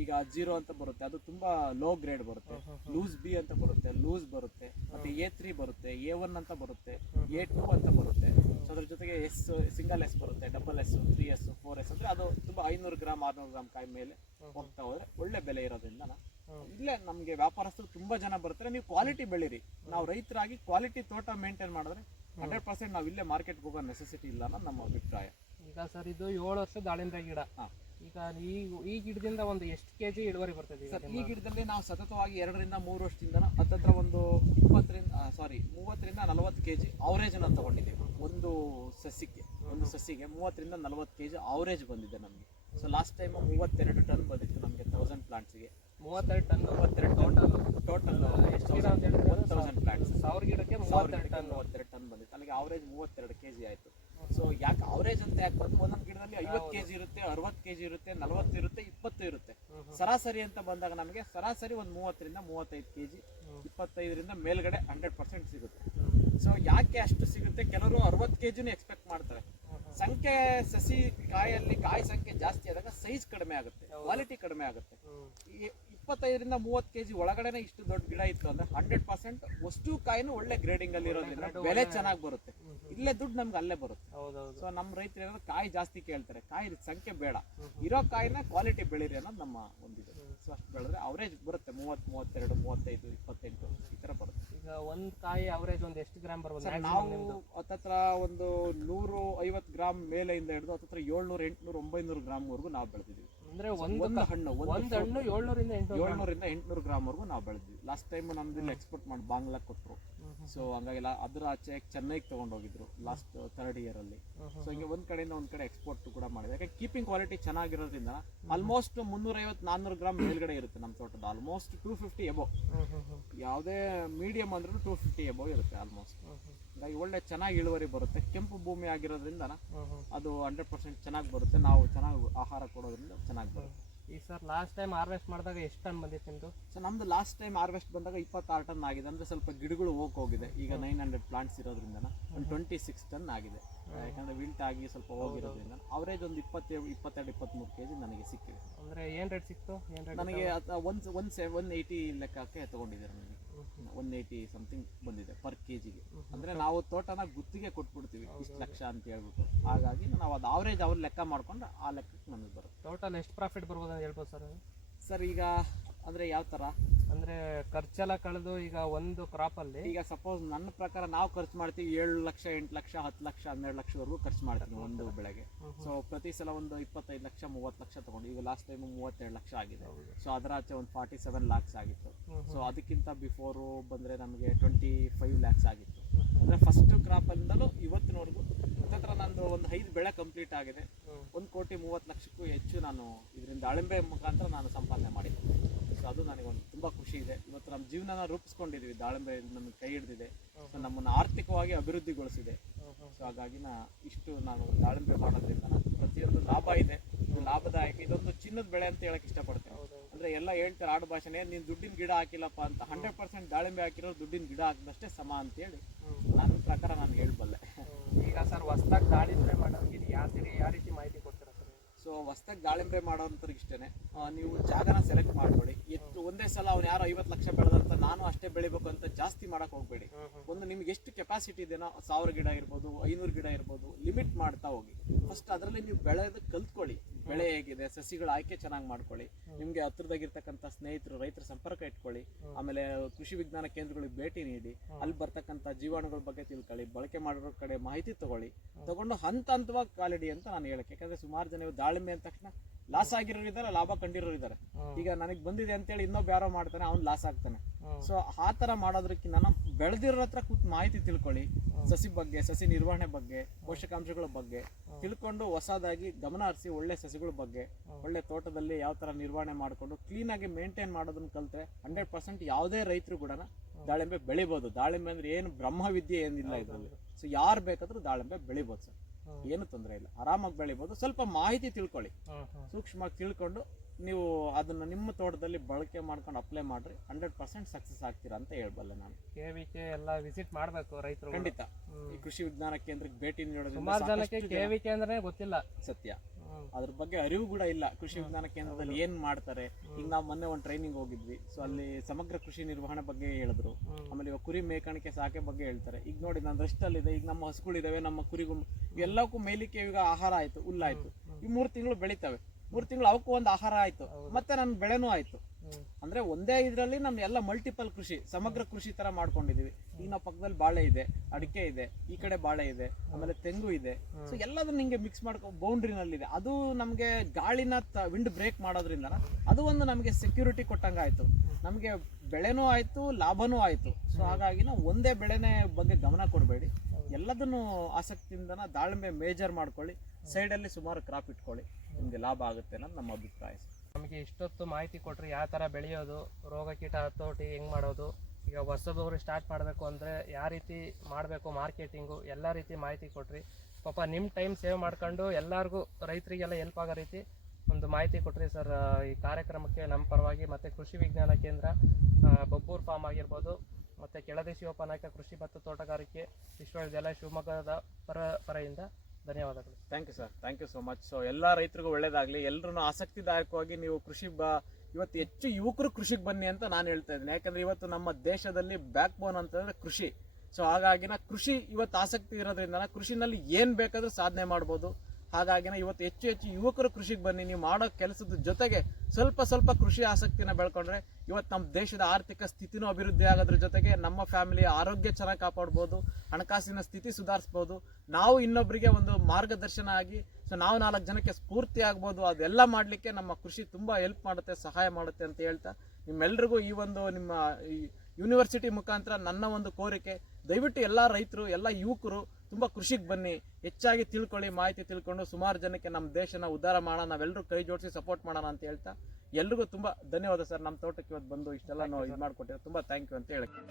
ಈಗ 0 ಅಂತ ಬರುತ್ತೆ, ಅದು ತುಂಬಾ ಲೋ ಗ್ರೇಡ್ ಬರುತ್ತೆ. ಲೂಸ್ ಬಿ ಅಂತ ಬರುತ್ತೆ, ಲೂಸ್ ಬರುತ್ತೆ, ಮತ್ತೆ A3 ಬರುತ್ತೆ, A1 ಅಂತ ಬರುತ್ತೆ, A2 ಅಂತ ಬರುತ್ತೆ. ಸೊ ಅದ್ರ ಜೊತೆಗೆ ಸಿಂಗಲ್ ಎಸ್ ಬರುತ್ತೆ, ಡಬಲ್ ಎಸ್, 3S, 4S ಅಂದ್ರೆ ಅದು ತುಂಬಾ 500 ಗ್ರಾಮ್ 600 ಗ್ರಾಮ್ ಕಾಯಿ ಮೇಲೆ ಹೋಗ್ತಾ ಹೋದ್ರೆ ಒಳ್ಳೆ ಬೆಲೆ ಇರೋದ್ರಿಂದ ಇಲ್ಲೇ ನಮಗೆ ವ್ಯಾಪಾರಸ್ಥರು ತುಂಬಾ ಜನ ಬರ್ತಾರೆ. ನೀವು ಕ್ವಾಲಿಟಿ ಬೆಳೀರಿ. ನಾವು ರೈತರಾಗಿ ಕ್ವಾಲಿಟಿ ತೋಟ ಮೇಂಟೈನ್ ಮಾಡಿದ್ರೆ 100% ನಾವು ಇಲ್ಲೇ ಮಾರ್ಕೆಟ್ಗೆ ಹೋಗೋ ನೆಸೆಸಿಟಿ ಇಲ್ಲ ಅನ್ನೋದು ನಮ್ಮ ಅಭಿಪ್ರಾಯ. ಈಗ ಸರ್ ಇದು 7 ವರ್ಷ ದಾಳಿಂಬೆ ಗಿಡ, ಈಗ ಈ ಗಿಡದಿಂದ ಒಂದು ಎಷ್ಟು ಕೆಜಿ ಇಳುವರಿ ಬರ್ತದೆ ಈಗ ಸರ್ ಈ ಗಿಡದಲ್ಲಿ ನಾವು ಸತತವಾಗಿ 2 ರಿಂದ 3 ವರ್ಷದಿಂದ ಹತ್ತತ್ರ ಒಂದು 30ರಿಂದ 40 ಕೆಜಿ ಅವರೇಜ್ ಅನ್ನ ತಗೊಂಡಿದ್ದೀವಿ. ಒಂದು ಸಸಿಗೆ 30 ರಿಂದ 40 ಕೆಜಿ ಅವರೇಜ್ ಬಂದಿದೆ ನಮಗೆ. ಸೊ ಲಾಸ್ಟ್ ಟೈಮ್ 32 ಟನ್ ಬಂದಿತ್ತು ನಮಗೆ 1000 ಪ್ಲಾಂಟ್ಸ್ಗೆ. 32 ಟನ್ ಟೋಟಲ್ ಎಷ್ಟು ಗಿಡ ಅಂತ ಹೇಳಿದ್ರೆ 1000 ಪ್ಲಾಂಟ್ಸ್ 1000 ಗಿಡಕ್ಕೆ 32 ಟನ್ ಬಂದಿತ್ತು. ಅಲ್ಲಿಗೆ ಅವರೇಜ್ 32 ಕೆಜಿ ಆಯ್ತು. ಸೊ ಯಾಕೆ ಅವರೇಜ್ ಅಂತ ಯಾಕೆ ಬಂತು, ಒಂದೊಂದು ಗಿಡದಲ್ಲಿ 50 ಕೆಜಿ ಇರುತ್ತೆ, 60 ಕೆಜಿ ಇರುತ್ತೆ, 40 ಇರುತ್ತೆ, 20 ಇರುತ್ತೆ. ಸರಾಸರಿ ಅಂತ ಬಂದಾಗ ನಮಗೆ ಸರಾಸರಿ ಒಂದು 30 ರಿಂದ 35 ಕೆಜಿ, 25ರಿಂದ ಮೇಲ್ಗಡೆ 100% ಸಿಗುತ್ತೆ. ಸೊ ಯಾಕೆ ಅಷ್ಟು ಸಿಗುತ್ತೆ, ಕೆಲವರು 60 ಕೆಜಿನೂ ಎಕ್ಸ್ಪೆಕ್ಟ್ ಮಾಡ್ತಾರೆ. ಸಂಖ್ಯೆ ಸಸಿ ಕಾಯಲ್ಲಿ ಕಾಯಿ ಸಂಖ್ಯೆ ಜಾಸ್ತಿ ಆದಾಗ ಸೈಜ್ ಕಡಿಮೆ ಆಗುತ್ತೆ, ಕ್ವಾಲಿಟಿ ಕಡಿಮೆ ಆಗುತ್ತೆ. 25ರಿಂದ 30 ಕೆಜಿ ಒಳಗಡೆನೆ ಇಷ್ಟು ದೊಡ್ಡ ಗಿಡ ಇತ್ತು ಅಂದ್ರೆ 100% ವಸ್ತು ಕಾಯಿನೂ ಒಳ್ಳೆ ಗ್ರೇಡಿಂಗ್ ಅಲ್ಲಿ ಇರೋದ್ರಿಂದ ಬೆಲೆ ಚೆನ್ನಾಗಿ ಬರುತ್ತೆ. ಇಲ್ಲೇ ದುಡ್ಡು ನಮ್ಗೆ ಅಲ್ಲೇ ಬರುತ್ತೆ. ಹೌದೌದು. ಸೊ ನಮ್ಮ ರೈತರು ಏನಾದ್ರು ಕಾಯಿ ಜಾಸ್ತಿ ಕೇಳ್ತಾರೆ, ಕಾಯಿ ಸಂಖ್ಯೆ ಬೇಡ, ಇರೋ ಕಾಯಿನ ಕ್ವಾಲಿಟಿ ಬೆಳೀರಿ ಅನ್ನೋದು ನಮ್ಮ ಒಂದಿದೆ. ಸೊ ಅಷ್ಟು ಬೆಳೆದ್ರೆ ಅವರೇಜ್ ಬರುತ್ತೆ 30, 32, 35, 28 ಈ ತರ ಬರುತ್ತೆ. ಈಗ ಒಂದ್ ಕಾಯಿ ಅವರೇಜ್ ಒಂದು ಎಷ್ಟು ಗ್ರಾಮ್ ಬರ್ಬೋದು? ಸರ್ ನಾವು ಹತ್ತತ್ರ ಒಂದು 150 ಗ್ರಾಮ್ ಮೇಲೆಯಿಂದ ಹಿಡಿದು ಹತ್ತತ್ರ 700, 800, 900 ಗ್ರಾಮ್ ವರೆಗೂ ನಾವು ಬೆಳೆದಿದ್ದೀವಿ. ಅಂದ್ರೆ ಒಂದು ಹಣ್ಣು ಒಂದು ಹಣ್ಣು 700ರಿಂದ 800 ಗ್ರಾಮ್ ವರೆಗೂ ನಾವು ಬೆಳೆದಿದ್ವಿ. ಲಾಸ್ಟ್ ಟೈಮ್ ನಮ್ದಿಲ್ಲ ಎಕ್ಸ್ಪೋರ್ಟ್ ಮಾಡಿ ಬಾಂಗ್ಲಾ ಕೊಟ್ಟರು. ಸೊ ಹಂಗಾಗಿ ಅದ್ರ ಆಚೆ ಚೆನ್ನೈಗೆ ತಗೊಂಡೋಗಿದ್ರು ಲಾಸ್ಟ್ 3rd ಇಯರ್ ಅಲ್ಲಿ. ಸೊ ಹಿಂಗೆ ಒಂದ್ ಕಡೆಯಿಂದ ಒಂದ್ ಕಡೆ ಎಕ್ಸ್ಪೋರ್ಟ್ ಕೂಡ ಮಾಡಿದೆ. ಯಾಕಂದ್ರೆ ಕೀಪಿಂಗ್ ಕ್ವಾಲಿಟಿ ಚೆನ್ನಾಗಿರೋದ್ರಿಂದ ಆಲ್ಮೋಸ್ಟ್ 350-400 ಗ್ರಾಮ್ ಮೇಲ್ಗಡೆ ಇರುತ್ತೆ ನಮ್ಮ ತೋಟದ. ಆಲ್ಮೋಸ್ಟ್ 250 ಎಬೋ, ಯಾವುದೇ ಮೀಡಿಯಂ ಅಂದ್ರೂ 250 ಎಬೋ ಇರುತ್ತೆ ಆಲ್ಮೋಸ್ಟ್. ಹಾಗಾಗಿ ಒಳ್ಳೆ ಚೆನ್ನಾಗಿ ಇಳುವರಿ ಬರುತ್ತೆ. ಕೆಂಪು ಭೂಮಿ ಆಗಿರೋದ್ರಿಂದ ಅದು 100% ಚೆನ್ನಾಗಿ ಬರುತ್ತೆ. ನಾವು ಚೆನ್ನಾಗಿ ಆಹಾರ ಕೊಡೋದ್ರಿಂದ ಚೆನ್ನಾಗಿ ಬರುತ್ತೆ. ಈ ಸರ್ ಲಾಸ್ಟ್ ಟೈಮ್ ಹಾರ್ವೆಸ್ಟ್ ಮಾಡಿದಾಗ ಎಷ್ಟು ಟನ್ ಬಂದಿತ್ತು ನಿಮ್ದು? ಸೊ ನಮ್ದು ಲಾಸ್ಟ್ ಟೈಮ್ ಹಾರ್ವೆಸ್ಟ್ ಬಂದಾಗ 26 ಟನ್ ಆಗಿದೆ. ಅಂದ್ರೆ ಸ್ವಲ್ಪ ಗಿಡಗಳು ಹೋಗಿದೆ. ಈಗ 900 ಪ್ಲಾಂಟ್ಸ್ ಇರೋದ್ರಿಂದ ಒಂದು 26 ಟನ್ ಆಗಿದೆ. ಯಾಕಂದ್ರೆ ವಿಲ್ಟ್ ಆಗಿ ಸ್ವಲ್ಪ ಹೋಗಿರೋದ್ರಿಂದ ಅವರೇಜ್ ಒಂದು 22-23 ಕೆಜಿ ನನಗೆ ಸಿಕ್ಕಿದೆ. ಅಂದ್ರೆ ಏನ್ ರೇಟ್ ಸಿಕ್ತು? ನನಗೆ 180 ಲೆಕ್ಕಕ್ಕೆ ತಗೊಂಡಿದ್ದಾರೆ. ನನಗೆ 180 ಸಮಥಿಂಗ್ ಬಂದಿದೆ ಪರ್ ಕೆಜಿಗೆ. ಅಂದ್ರೆ ನಾವು ತೋಟನ ಗುತ್ತಿಗೆ ಕೊಟ್ಬಿಡ್ತೀವಿ ಇಷ್ಟು ಲಕ್ಷ ಅಂತ ಹೇಳ್ಬಿಟ್ಟು. ಹಾಗಾಗಿ ನಾವು ಅದು ಅವರೇಜ್ ಅವ್ರ ಲೆಕ್ಕ ಮಾಡ್ಕೊಂಡು ಆ ಲೆಕ್ಕಕ್ಕೆ ನಮಗೆ ಬರುತ್ತೆ. ಟೋಟಲ್ ಎಷ್ಟು ಪ್ರಾಫಿಟ್ ಬರ್ಬೋದು ಅಂತ ಹೇಳ್ಬೋದು ಸರ್? ಸರ್ ಈಗ ಅಂದ್ರೆ ಯಾವ ತರ ಅಂದ್ರೆ ಖರ್ಚೆಲ್ಲ ಕಳೆದು ಈಗ ಒಂದು ಕ್ರಾಪ್ ಅಲ್ಲಿ ಈಗ ಸಪೋಸ್ ನನ್ನ ಪ್ರಕಾರ ನಾವು ಖರ್ಚು ಮಾಡ್ತೀವಿ 7 ಲಕ್ಷ, 8 ಲಕ್ಷ, 10 ಲಕ್ಷ, 12 ಲಕ್ಷವರೆಗೂ ಖರ್ಚು ಮಾಡ್ತೀವಿ ಒಂದು ಬೆಳೆಗೆ. ಸೊ ಪ್ರತಿ ಸಲ ಒಂದು 25 ಲಕ್ಷ, 30 ಲಕ್ಷ ತಗೊಂಡು ಈಗ ಲಾಸ್ಟ್ ಟೈಮ್ 32 ಲಕ್ಷ ಆಗಿದೆ. ಸೊ ಅದರ ಆಚೆ ಒಂದು 47 ಲ್ಯಾಕ್ಸ್ ಆಗಿತ್ತು. ಸೊ ಅದಕ್ಕಿಂತ ಬಿಫೋರು ಬಂದ್ರೆ ನಮಗೆ 25 ಲ್ಯಾಕ್ಸ್ ಆಗಿತ್ತು. ಅಂದ್ರೆ ಫಸ್ಟ್ ಕ್ರಾಪ್ ಇಂದಲೂ ಇವತ್ತಿನವರೆಗೂ ಹತ್ರ ನಂದು ಒಂದು 5 ಬೆಳೆ ಕಂಪ್ಲೀಟ್ ಆಗಿದೆ. 1,30,30,00,000ಕ್ಕೂ ಹೆಚ್ಚು ನಾನು ಇದರಿಂದ ದಾಳಿಂಬೆ ಮುಖಾಂತರ ನಾನು ಸಂಪಾದನೆ ಮಾಡಿದ್ದೆ. ಸೊ ಅದು ನನಗೆ ಒಂದು ತುಂಬಾ ಖುಷಿ ಇದೆ. ಇವತ್ತು ನಮ್ಮ ಜೀವನನ ರೂಪಿಸ್ಕೊಂಡಿದ್ದೀವಿ, ದಾಳಿಂಬೆ ನಮಗೆ ಕೈ ಹಿಡಿದಿದೆ. ಸೊ ನಮ್ಮನ್ನು ಆರ್ಥಿಕವಾಗಿ ಅಭಿವೃದ್ಧಿಗೊಳಿಸಿದೆ. ಸೊ ಹಾಗಾಗಿ ಇಷ್ಟು ನಾನು ದಾಳಿಂಬೆ ಮಾಡೋದ್ರಿಂದ ಪ್ರತಿಯೊಂದು ಲಾಭ ಇದೆ, ಇದು ಲಾಭದಾಯಕ. ಇದೊಂದು ಚಿನ್ನದ ಬೆಳೆ ಅಂತ ಹೇಳಕ್ ಇಷ್ಟಪಡ್ತೇನೆ. ಅಂದ್ರೆ ಎಲ್ಲ ಹೇಳ್ತಾರೆ ಆಡು ಭಾಷೆನೇ, ನೀನ್ ದುಡ್ಡಿನ ಗಿಡ ಹಾಕಿಲ್ಲಪ್ಪ ಅಂತ. 100% ದಾಳಿಂಬೆ ಹಾಕಿರೋ ದುಡ್ಡಿನ ಗಿಡ ಹಾಕಿದಷ್ಟೇ ಸಮ ಅಂತೇಳಿ ನನ್ನ ಪ್ರಕಾರ ನಾನು ಹೇಳ್ಬಲ್ಲೆ. ಈಗ ಸರ್ ಹೊಸದಾಗಿ ದಾಳಿಂಬೆ ಮಾಡೋರಿಗೆ ಯಾವ ರೀತಿ ಮಾಹಿತಿ ಕೊಡ್ತೀರಾ ಸರ್? ಸೊ ಹೊಸದಾಗಿ ದಾಳಿಂಬೆ ಮಾಡೋಂಥವ್ರಿಗೆ ಇಷ್ಟೇನೆ, ನೀವು ಜಾಗನ ಸೆಲೆಕ್ಟ್ ಮಾಡ್ಕೊಳ್ಳಿ. ಒಂದೇ ಸಲ ಅವ್ನು ಯಾರೋ 50 ಲಕ್ಷ ಬೆಳೆದಂತ ನಾನು ಅಷ್ಟೇ ಬೆಳಿಬೇಕು ಅಂತ ಜಾಸ್ತಿ ಮಾಡಕ್ ಹೋಗ್ಬೇಡಿ. ಒಂದು ನಿಮ್ಗೆ ಎಷ್ಟು ಕೆಪಾಸಿಟಿ ಇದೆನೋ 1000 ಗಿಡ ಇರ್ಬೋದು, 500 ಗಿಡ ಇರ್ಬೋದು, ಲಿಮಿಟ್ ಮಾಡ್ತಾ ಹೋಗಿ. ಫಸ್ಟ್ ಅದರಲ್ಲಿ ನೀವು ಬೆಳೆದು ಕಲ್ತ್ಕೊಳ್ಳಿ. ಬೆಳೆ ಹೇಗಿದೆ, ಸಸಿಗಳ ಆಯ್ಕೆ ಚೆನ್ನಾಗಿ ಮಾಡ್ಕೊಳ್ಳಿ. ನಿಮ್ಗೆ ಹತ್ರದಾಗಿರ್ತಕ್ಕಂಥ ಸ್ನೇಹಿತರು, ರೈತರ ಸಂಪರ್ಕ ಇಟ್ಕೊಳ್ಳಿ. ಆಮೇಲೆ ಕೃಷಿ ವಿಜ್ಞಾನ ಕೇಂದ್ರಗಳಿಗೆ ಭೇಟಿ ನೀಡಿ ಅಲ್ಲಿ ಬರ್ತಕ್ಕಂಥ ಜೀವಾಣುಗಳ ಬಗ್ಗೆ ತಿಳ್ಕೊಳ್ಳಿ. ಬಳಕೆ ಮಾಡಿರೋ ಕಡೆ ಮಾಹಿತಿ ತಗೊಂಡು ಹಂತ ಹಂತವಾಗಿ ಕಾಲಿಡಿ ಅಂತ ನಾನು ಹೇಳಕ್ಕೆ. ಯಾಕಂದ್ರೆ ಸುಮಾರು ಜನ ದಾಳಿಂಬೆ ಅಂದ ತಕ್ಷಣ ಲಾಸ್ ಆಗಿರೋರು ಇದ್ದಾರೆ, ಲಾಭ ಕಂಡಿರೋರು ಇದ್ದಾರೆ. ಈಗ ನನಗೆ ಬಂದಿದೆ ಅಂತೇಳಿ ಇನ್ನೊಬ್ಬ ಯಾರೋ ಮಾಡ್ತಾನೆ, ಅವ್ನು ಲಾಸ್ ಆಗ್ತಾನೆ. ಸೊ ಆ ತರ ಮಾಡೋದ್ರಕ್ಕಿಂತ ನಮ್ಮ ಬೆಳೆದಿರೋ ಹತ್ರ ಕೂತ್ ಮಾಹಿತಿ ತಿಳ್ಕೊಳ್ಳಿ. ಸಸಿ ಬಗ್ಗೆ, ಸಸಿ ನಿರ್ವಹಣೆ ಬಗ್ಗೆ, ಪೋಷಕಾಂಶಗಳ ಬಗ್ಗೆ ತಿಳ್ಕೊಂಡು ಹೊಸದಾಗಿ ಗಮನ ಹರಿಸಿ ಒಳ್ಳೆ ಸಸಿಗಳ ಬಗ್ಗೆ, ಒಳ್ಳೆ ತೋಟದಲ್ಲಿ ಯಾವ ತರ ನಿರ್ವಹಣೆ ಮಾಡ್ಕೊಂಡು ಕ್ಲೀನ್ ಆಗಿ ಮೇಂಟೈನ್ ಮಾಡೋದನ್ನ ಕಲ್ತ್ರೆ 100% ಯಾವುದೇ ರೈತರು ಕೂಡ ದಾಳಿಂಬೆ ಬೆಳಿಬಹುದು. ದಾಳಿಂಬೆ ಅಂದ್ರೆ ಏನು ಬ್ರಹ್ಮವಿದ್ಯೆ ಏನಿಲ್ಲ ಇದರಲ್ಲಿ. ಸೊ ಯಾರು ಬೇಕಾದ್ರೂ ದಾಳಿಂಬೆ ಬೆಳಿಬಹುದು ಸರ್, ಏನು ತೊಂದರೆ ಇಲ್ಲ, ಆರಾಮಾಗಿ ಬೆಳಿಬಹುದು. ಸ್ವಲ್ಪ ಮಾಹಿತಿ ತಿಳ್ಕೊಳ್ಳಿ, ಸೂಕ್ಷ್ಮವಾಗಿ ತಿಳ್ಕೊಂಡು ನೀವು ಅದನ್ನ ನಿಮ್ಮ ತೋಟದಲ್ಲಿ ಬಳಕೆ ಮಾಡ್ಕೊಂಡು ಅಪ್ಲೈ ಮಾಡ್ರಿ, 100% ಸಕ್ಸಸ್ ಆಗ್ತೀರಾ ಅಂತ ಹೇಳ್ಬಲ್ಲೆ ನಾನು. KVK ಎಲ್ಲ ವಿಸಿಟ್ ಮಾಡ್ಬೇಕು ರೈತರು. ಖಂಡಿತ ಈ ಕೃಷಿ ವಿಜ್ಞಾನ ಕೇಂದ್ರಕ್ಕೆ ಭೇಟಿ ನೀಡೋದ್ರಿಂದ ಸುಮಾರು ಜನಕ್ಕೆ KVK ಅಂದ್ರೆ ಗೊತ್ತಿಲ್ಲ. ಸತ್ಯ, ಅದ್ರ ಬಗ್ಗೆ ಅರಿವು ಕೂಡ ಇಲ್ಲ. ಕೃಷಿ ವಿಜ್ಞಾನ ಕೇಂದ್ರದಲ್ಲಿ ಏನ್ ಮಾಡ್ತಾರೆ, ಈಗ ನಾವು ಮೊನ್ನೆ ಒಂದು ಟ್ರೈನಿಂಗ್ ಹೋಗಿದ್ವಿ. ಸೊ ಅಲ್ಲಿ ಸಮಗ್ರ ಕೃಷಿ ನಿರ್ವಹಣೆ ಬಗ್ಗೆ ಹೇಳಿದ್ರು. ಆಮೇಲೆ ಇವಾಗ ಕುರಿ ಮೇಕಣಿಕೆ ಸಾಕೆ ಬಗ್ಗೆ ಹೇಳ್ತಾರೆ. ಈಗ ನೋಡಿ ನಾನು ರೆಸ್ಟ್ ಅಲ್ಲಿ ಇದೆ, ಈಗ ನಮ್ಮ ಹಸುಗಳಿದಾವೆ, ನಮ್ಮ ಕುರಿಗೂ ಎಲ್ಲಕ್ಕೂ ಮೇಲಿಕ್ಕೆ ಈಗ ಆಹಾರ ಆಯ್ತು, ಹುಲ್ಲಾಯ್ತು. ಈ 3 ತಿಂಗಳು ಬೆಳಿತವೆ, 3 ತಿಂಗಳು ಅವಕ್ಕೂ ಒಂದು ಆಹಾರ ಆಯ್ತು, ಮತ್ತೆ ನನ್ನ ಬೆಳೆನೂ ಆಯ್ತು. ಅಂದ್ರೆ ಒಂದೇ ಇದರಲ್ಲಿ ನಮ್ಮ ಎಲ್ಲ ಮಲ್ಟಿಪಲ್ ಕೃಷಿ, ಸಮಗ್ರ ಕೃಷಿ ತರ ಮಾಡ್ಕೊಂಡಿದೀವಿ. ಈಗ ನಾವು ಪಕ್ಕದಲ್ಲಿ ಬಾಳೆ ಇದೆ, ಅಡಿಕೆ ಇದೆ, ಈ ಕಡೆ ಬಾಳೆ ಇದೆ, ಆಮೇಲೆ ತೆಂಗು ಇದೆ. ಸೊ ಎಲ್ಲದನ್ನ ಹಿಂಗೆ ಮಿಕ್ಸ್ ಮಾಡ್ಕೊ ಬೌಂಡ್ರಿನಲ್ಲಿದೆ. ಅದು ನಮಗೆ ಗಾಳಿನ ವಿಂಡ್ ಬ್ರೇಕ್ ಮಾಡೋದ್ರಿಂದ ಅದು ಒಂದು ನಮಗೆ ಸೆಕ್ಯೂರಿಟಿ ಕೊಟ್ಟಂಗಾಯ್ತು, ನಮಗೆ ಬೆಳೆನೂ ಆಯ್ತು, ಲಾಭನೂ ಆಯ್ತು. ಸೊ ಹಾಗಾಗಿ ನಾವು ಒಂದೇ ಬೆಳೆನೇ ಬಗ್ಗೆ ಗಮನ ಕೊಡಬೇಡಿ, ಎಲ್ಲದನ್ನು ಆಸಕ್ತಿಯಿಂದ ದಾಳಿಂಬೆ ಮೇಜರ್ ಮಾಡ್ಕೊಳ್ಳಿ, ಸೈಡಲ್ಲಿ ಸುಮಾರು ಕ್ರಾಪ್ ಇಟ್ಕೊಳ್ಳಿ, ನಿಮಗೆ ಲಾಭ ಆಗುತ್ತೆ ಅನ್ನೋದು ನಮ್ಮ ಅಭಿಪ್ರಾಯ. ನಮಗೆ ಇಷ್ಟೊತ್ತು ಮಾಹಿತಿ ಕೊಟ್ಟರೆ ಯಾವ ಥರ ಬೆಳೆಯೋದು, ರೋಗ ಕೀಟ ಹತೋಟಿ ಹೆಂಗೆ ಮಾಡೋದು, ಈಗ ಹೊಸಬರು ಸ್ಟಾರ್ಟ್ ಮಾಡಬೇಕು ಅಂದರೆ ಯಾವ ರೀತಿ ಮಾಡಬೇಕು, ಮಾರ್ಕೆಟಿಂಗು ಎಲ್ಲ ರೀತಿ ಮಾಹಿತಿ ಕೊಟ್ರಿ. ಪಾಪ ನಿಮ್ಮ ಟೈಮ್ ಸೇವ್ ಮಾಡ್ಕೊಂಡು ಎಲ್ಲರಿಗೂ ರೈತರಿಗೆಲ್ಲ ಹೆಲ್ಪ್ ಆಗೋ ರೀತಿ ಒಂದು ಮಾಹಿತಿ ಕೊಟ್ರಿ ಸರ್. ಈ ಕಾರ್ಯಕ್ರಮಕ್ಕೆ ನಮ್ಮ ಪರವಾಗಿ ಮತ್ತು ಕೃಷಿ ವಿಜ್ಞಾನ ಕೇಂದ್ರ ಬಬ್ಬೂರ್ ಫಾರ್ಮ್ ಆಗಿರ್ಬೋದು ಮತ್ತು ಕೆಳದಿ ಶಿವಪ್ಪನಾಯಕ ಕೃಷಿ ಮತ್ತು ತೋಟಗಾರಿಕೆ ವಿಶ್ವವಿದ್ಯಾಲಯ ಶಿವಮೊಗ್ಗದ ಪರೆಯಿಂದ ಧನ್ಯವಾದಗಳು. Thank you sir, thank you so much. So ಎಲ್ಲ ರೈತರಿಗೂ ಒಳ್ಳೇದಾಗಲಿ, ಎಲ್ಲರೂ ಆಸಕ್ತಿದಾಯಕವಾಗಿ ನೀವು ಇವತ್ತು ಹೆಚ್ಚು ಯುವಕರು ಕೃಷಿಗೆ ಬನ್ನಿ ಅಂತ ನಾನು ಹೇಳ್ತಾ ಇದ್ದೀನಿ. ಯಾಕಂದ್ರೆ ಇವತ್ತು ನಮ್ಮ ದೇಶದಲ್ಲಿ ಬ್ಯಾಕ್ ಬೋನ್ ಅಂತಂದ್ರೆ ಕೃಷಿ. ಸೊ ಹಾಗಾಗಿನ ಕೃಷಿ ಇವತ್ತು ಆಸಕ್ತಿ ಇರೋದ್ರಿಂದ ಕೃಷಿನಲ್ಲಿ ಏನ್ ಬೇಕಾದ್ರೂ ಸಾಧನೆ ಮಾಡ್ಬೋದು. ಹಾಗಾಗಿನ ಇವತ್ತು ಹೆಚ್ಚು ಹೆಚ್ಚು ಯುವಕರು ಕೃಷಿಗೆ ಬನ್ನಿ. ನೀವು ಮಾಡೋ ಕೆಲಸದ ಜೊತೆಗೆ ಸ್ವಲ್ಪ ಕೃಷಿ ಆಸಕ್ತಿನ ಬೆಳ್ಕೊಂಡ್ರೆ ಇವತ್ತು ನಮ್ಮ ದೇಶದ ಆರ್ಥಿಕ ಸ್ಥಿತಿನೂ ಅಭಿವೃದ್ಧಿ ಆಗೋದ್ರ ಜೊತೆಗೆ ನಮ್ಮ ಫ್ಯಾಮಿಲಿಯ ಆರೋಗ್ಯ ಚೆನ್ನಾಗಿ ಕಾಪಾಡ್ಬೋದು, ಹಣಕಾಸಿನ ಸ್ಥಿತಿ ಸುಧಾರಿಸ್ಬೋದು, ನಾವು ಇನ್ನೊಬ್ಬರಿಗೆ ಒಂದು ಮಾರ್ಗದರ್ಶನ ಆಗಿ ಸೊ ನಾವು 4 ಜನಕ್ಕೆ ಸ್ಫೂರ್ತಿ ಆಗ್ಬೋದು. ಅದೆಲ್ಲ ಮಾಡಲಿಕ್ಕೆ ನಮ್ಮ ಕೃಷಿ ತುಂಬ ಹೆಲ್ಪ್ ಮಾಡುತ್ತೆ, ಸಹಾಯ ಮಾಡುತ್ತೆ ಅಂತ ಹೇಳ್ತಾ ನಿಮ್ಮೆಲ್ರಿಗೂ ಈ ಒಂದು ನಿಮ್ಮ ಯೂನಿವರ್ಸಿಟಿ ಮುಖಾಂತರ ನನ್ನ ಒಂದು ಕೋರಿಕೆ, ದಯವಿಟ್ಟು ಎಲ್ಲ ರೈತರು, ಎಲ್ಲ ಯುವಕರು ತುಂಬ ಕೃಷಿಗೆ ಬನ್ನಿ, ಹೆಚ್ಚಾಗಿ ತಿಳ್ಕೊಳ್ಳಿ, ಮಾಹಿತಿ ತಿಳ್ಕೊಂಡು ಸುಮಾರು ಜನಕ್ಕೆ ನಮ್ಮ ದೇಶನ ಉದ್ಧಾರ ಮಾಡೋಣ, ನಾವೆಲ್ಲರೂ ಕೈ ಜೋಡಿಸಿ ಸಪೋರ್ಟ್ ಮಾಡೋಣ ಅಂತ ಹೇಳ್ತಾ ಎಲ್ರಿಗೂ ತುಂಬ ಧನ್ಯವಾದ ಸರ್. ನಮ್ಮ ತೋಟಕ್ಕೆ ಇವತ್ತು ಬಂದು ಇಷ್ಟೆಲ್ಲ ಇದು ಮಾಡಿಕೊಟ್ಟಿರೋ ತುಂಬ ಥ್ಯಾಂಕ್ ಯು ಅಂತ ಹೇಳಕ್ಕೆ.